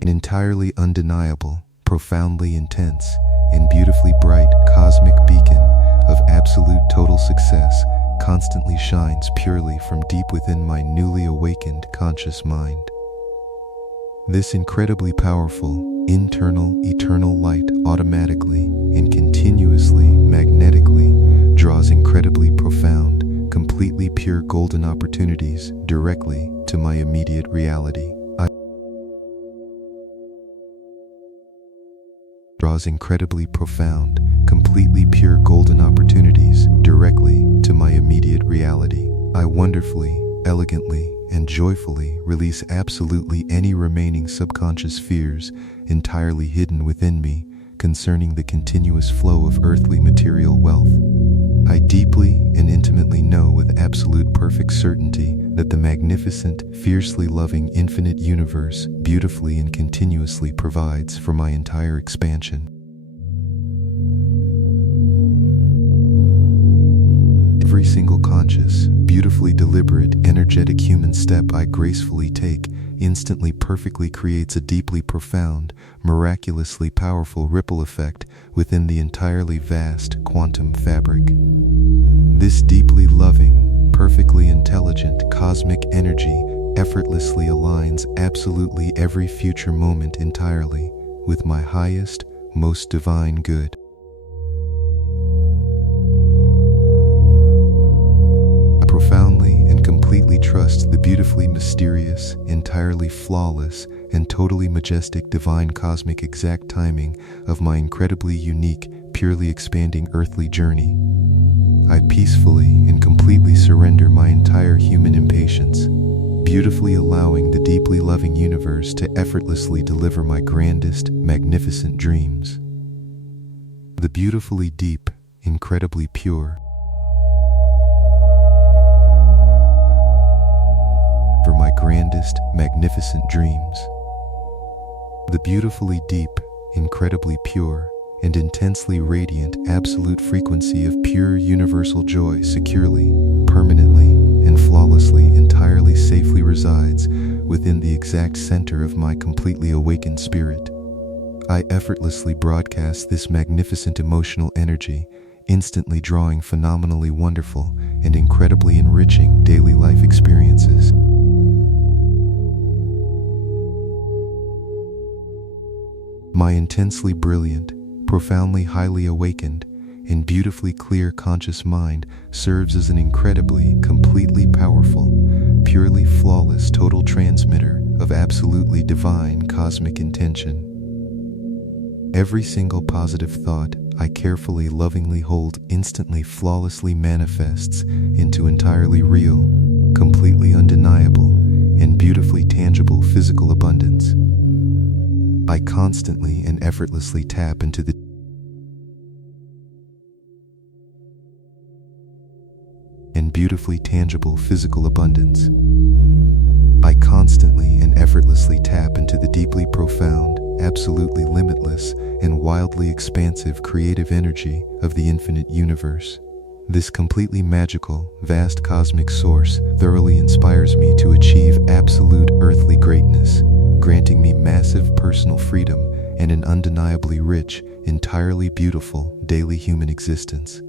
An entirely undeniable, profoundly intense, and beautifully bright cosmic beacon of absolute total success constantly shines purely from deep within my newly awakened conscious mind. This incredibly powerful, internal, eternal light automatically and continuously, magnetically, draws incredibly profound, completely pure golden opportunities directly to my immediate reality. Draws incredibly profound, completely pure golden opportunities directly to my immediate reality. I wonderfully, elegantly, and joyfully release absolutely any remaining subconscious fears entirely hidden within me concerning the continuous flow of earthly material wealth. I deeply and intimately know with absolute perfect certainty that the magnificent, fiercely loving infinite universe beautifully and continuously provides for my entire expansion. Every single conscious, beautifully deliberate, energetic human step I gracefully take instantly perfectly creates a deeply profound, miraculously powerful ripple effect within the entirely vast quantum fabric. This deeply loving, perfectly intelligent cosmic energy effortlessly aligns absolutely every future moment entirely with my highest, most divine good. I profoundly and completely trust the beautifully mysterious, entirely flawless, and totally majestic divine cosmic exact timing of my incredibly unique, purely expanding earthly journey. I peacefully and completely surrender my entire human impatience, beautifully allowing the deeply loving universe to effortlessly deliver my grandest, magnificent dreams. The beautifully deep, incredibly pure, for my grandest, magnificent dreams. The beautifully deep, incredibly pure, and intensely radiant absolute frequency of pure universal joy securely, permanently, and flawlessly entirely safely resides within the exact center of my completely awakened spirit. I effortlessly broadcast this magnificent emotional energy, instantly drawing phenomenally wonderful and incredibly enriching daily life experiences. My intensely brilliant, profoundly highly awakened, and beautifully clear conscious mind serves as an incredibly, completely powerful, purely flawless total transmitter of absolutely divine cosmic intention. Every single positive thought I carefully, lovingly hold instantly, flawlessly manifests into entirely real, completely undeniable, and beautifully tangible physical abundance. I constantly and effortlessly tap into the and beautifully tangible physical abundance. I constantly and effortlessly tap into the deeply profound, absolutely limitless, and wildly expansive creative energy of the infinite universe. This completely magical, vast cosmic source thoroughly inspires me to achieve absolute earthly greatness, granting me massive personal freedom and an undeniably rich, entirely beautiful daily human existence.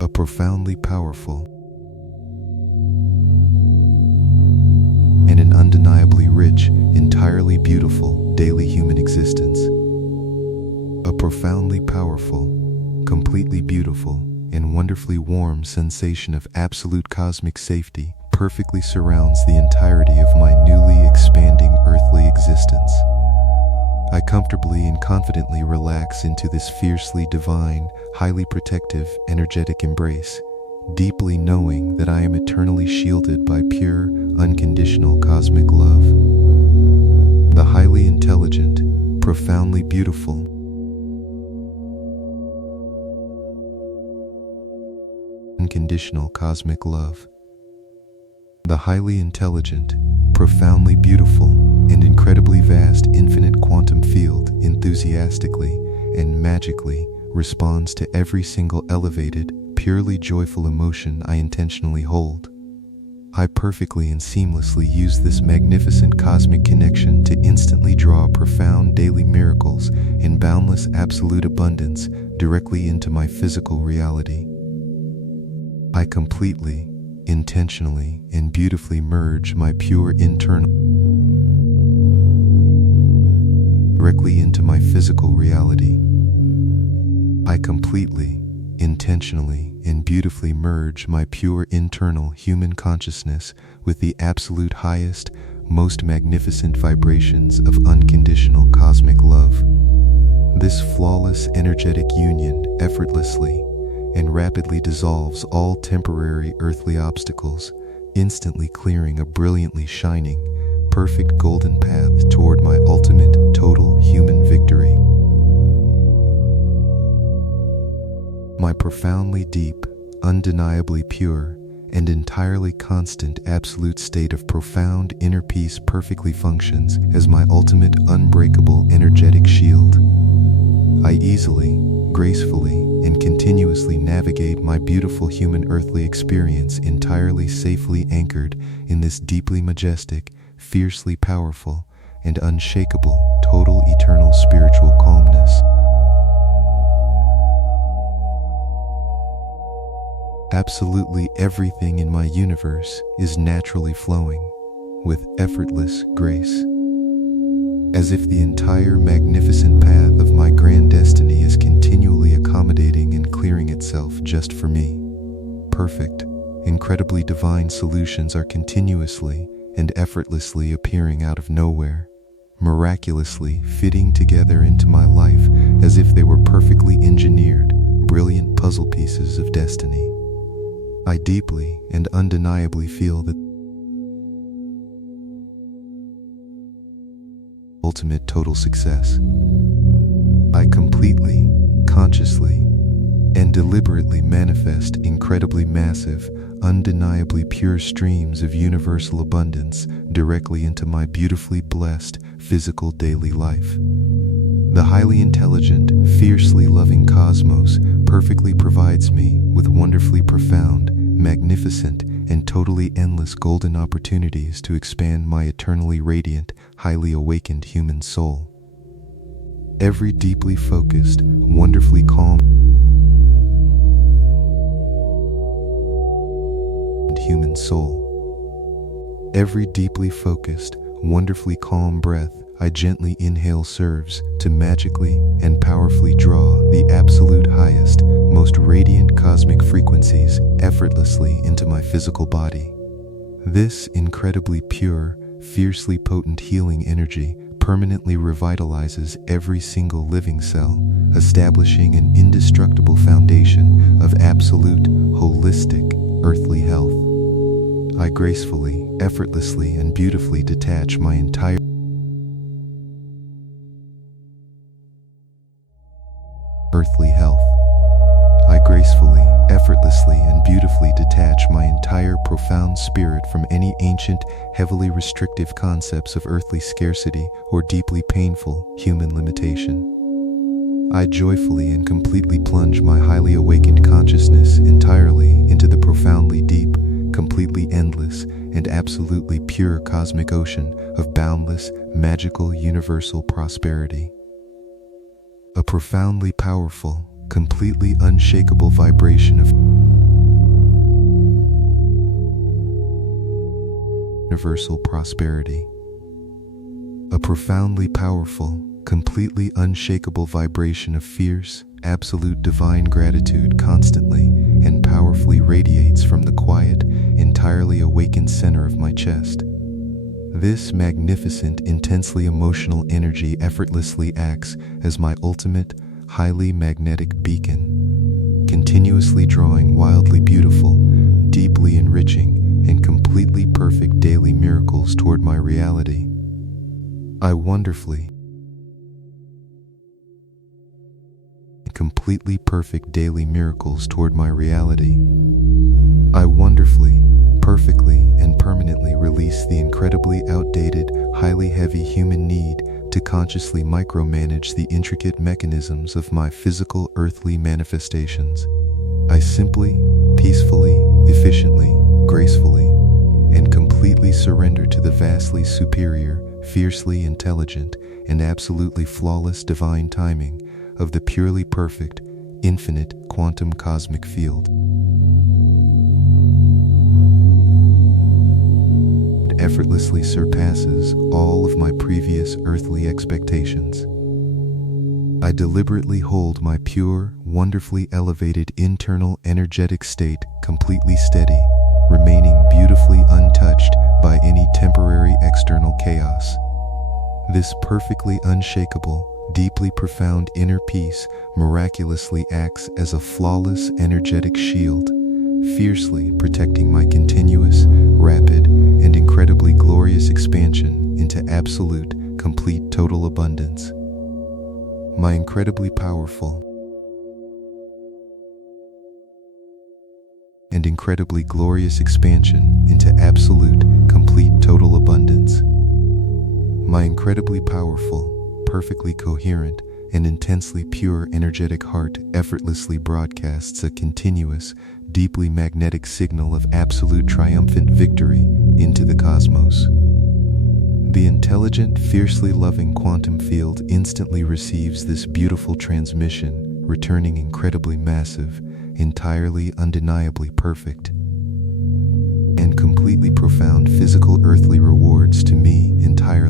A profoundly powerful and an undeniably rich, entirely beautiful daily human existence. A profoundly powerful, completely beautiful, and wonderfully warm sensation of absolute cosmic safety perfectly surrounds the entirety of my newly expanding earthly existence. I comfortably and confidently relax into this fiercely divine, highly protective, energetic embrace, deeply knowing that I am eternally shielded by pure, unconditional cosmic love. The highly intelligent, profoundly beautiful, unconditional cosmic love. The highly intelligent, profoundly beautiful, and incredibly vast infinite quantum field enthusiastically and magically responds to every single elevated, purely joyful emotion I intentionally hold. I perfectly and seamlessly use this magnificent cosmic connection to instantly draw profound daily miracles and boundless absolute abundance directly into my physical reality. I completely, intentionally, and beautifully merge my pure internal directly into my physical reality. I completely, intentionally, and beautifully merge my pure internal human consciousness with the absolute highest, most magnificent vibrations of unconditional cosmic love. This flawless energetic union effortlessly and rapidly dissolves all temporary earthly obstacles, instantly clearing a brilliantly shining, perfect golden path toward my ultimate total human victory. My profoundly deep, undeniably pure, and entirely constant absolute state of profound inner peace perfectly functions as my ultimate unbreakable energetic shield. I easily, gracefully, and continuously navigate my beautiful human earthly experience entirely safely anchored in this deeply majestic, fiercely powerful, and unshakable, total eternal spiritual calmness. Absolutely everything in my universe is naturally flowing with effortless grace, as if the entire magnificent path of my grand destiny is continually accommodating and clearing itself just for me. Perfect, incredibly divine solutions are continuously and effortlessly appearing out of nowhere, miraculously fitting together into my life as if they were perfectly engineered, brilliant puzzle pieces of destiny. I deeply and undeniably feel that ultimate total success. I completely, consciously, and deliberately manifest incredibly massive, undeniably pure streams of universal abundance directly into my beautifully blessed physical daily life. The highly intelligent, fiercely loving cosmos perfectly provides me with wonderfully profound, magnificent, and totally endless golden opportunities to expand my eternally radiant, highly awakened human soul. Every deeply focused, wonderfully calm human soul. Every deeply focused, wonderfully calm breath I gently inhale serves to magically and powerfully draw the absolute highest, most radiant cosmic frequencies effortlessly into my physical body. This incredibly pure, fiercely potent healing energy permanently revitalizes every single living cell, establishing an indestructible foundation of absolute, holistic, earthly health. I gracefully, effortlessly, and beautifully detach my entire earthly health. I gracefully, effortlessly, and beautifully detach my entire profound spirit from any ancient, heavily restrictive concepts of earthly scarcity or deeply painful human limitation. I joyfully and completely plunge my highly awakened consciousness entirely into the profoundly deep, completely endless, and absolutely pure cosmic ocean of boundless, magical, universal prosperity. A profoundly powerful, completely unshakable vibration of universal prosperity. A profoundly powerful, completely unshakable vibration of fierce, absolute divine gratitude constantly and powerfully radiates from the quiet, entirely awakened center of my chest. This magnificent, intensely emotional energy effortlessly acts as my ultimate, highly magnetic beacon, continuously drawing wildly beautiful, deeply enriching, and completely perfect daily miracles toward my reality. I wonderfully, completely perfect daily miracles toward my reality. I wonderfully, perfectly, and permanently release the incredibly outdated, highly heavy human need to consciously micromanage the intricate mechanisms of my physical earthly manifestations. I simply, peacefully, efficiently, gracefully, and completely surrender to the vastly superior, fiercely intelligent, and absolutely flawless divine timing of the purely perfect, infinite quantum cosmic field. It effortlessly surpasses all of my previous earthly expectations. I deliberately hold my pure, wonderfully elevated internal energetic state completely steady, remaining beautifully untouched by any temporary external chaos. This perfectly unshakable, deeply profound inner peace miraculously acts as a flawless energetic shield, fiercely protecting my continuous, rapid, and incredibly glorious expansion into absolute, complete total abundance. My incredibly powerful and incredibly glorious expansion into absolute, complete total abundance. My incredibly powerful, perfectly coherent, and intensely pure energetic heart effortlessly broadcasts a continuous, deeply magnetic signal of absolute triumphant victory into the cosmos. The intelligent, fiercely loving quantum field instantly receives this beautiful transmission, returning incredibly massive, entirely undeniably perfect, and completely profound physical earthly rewards to me entirely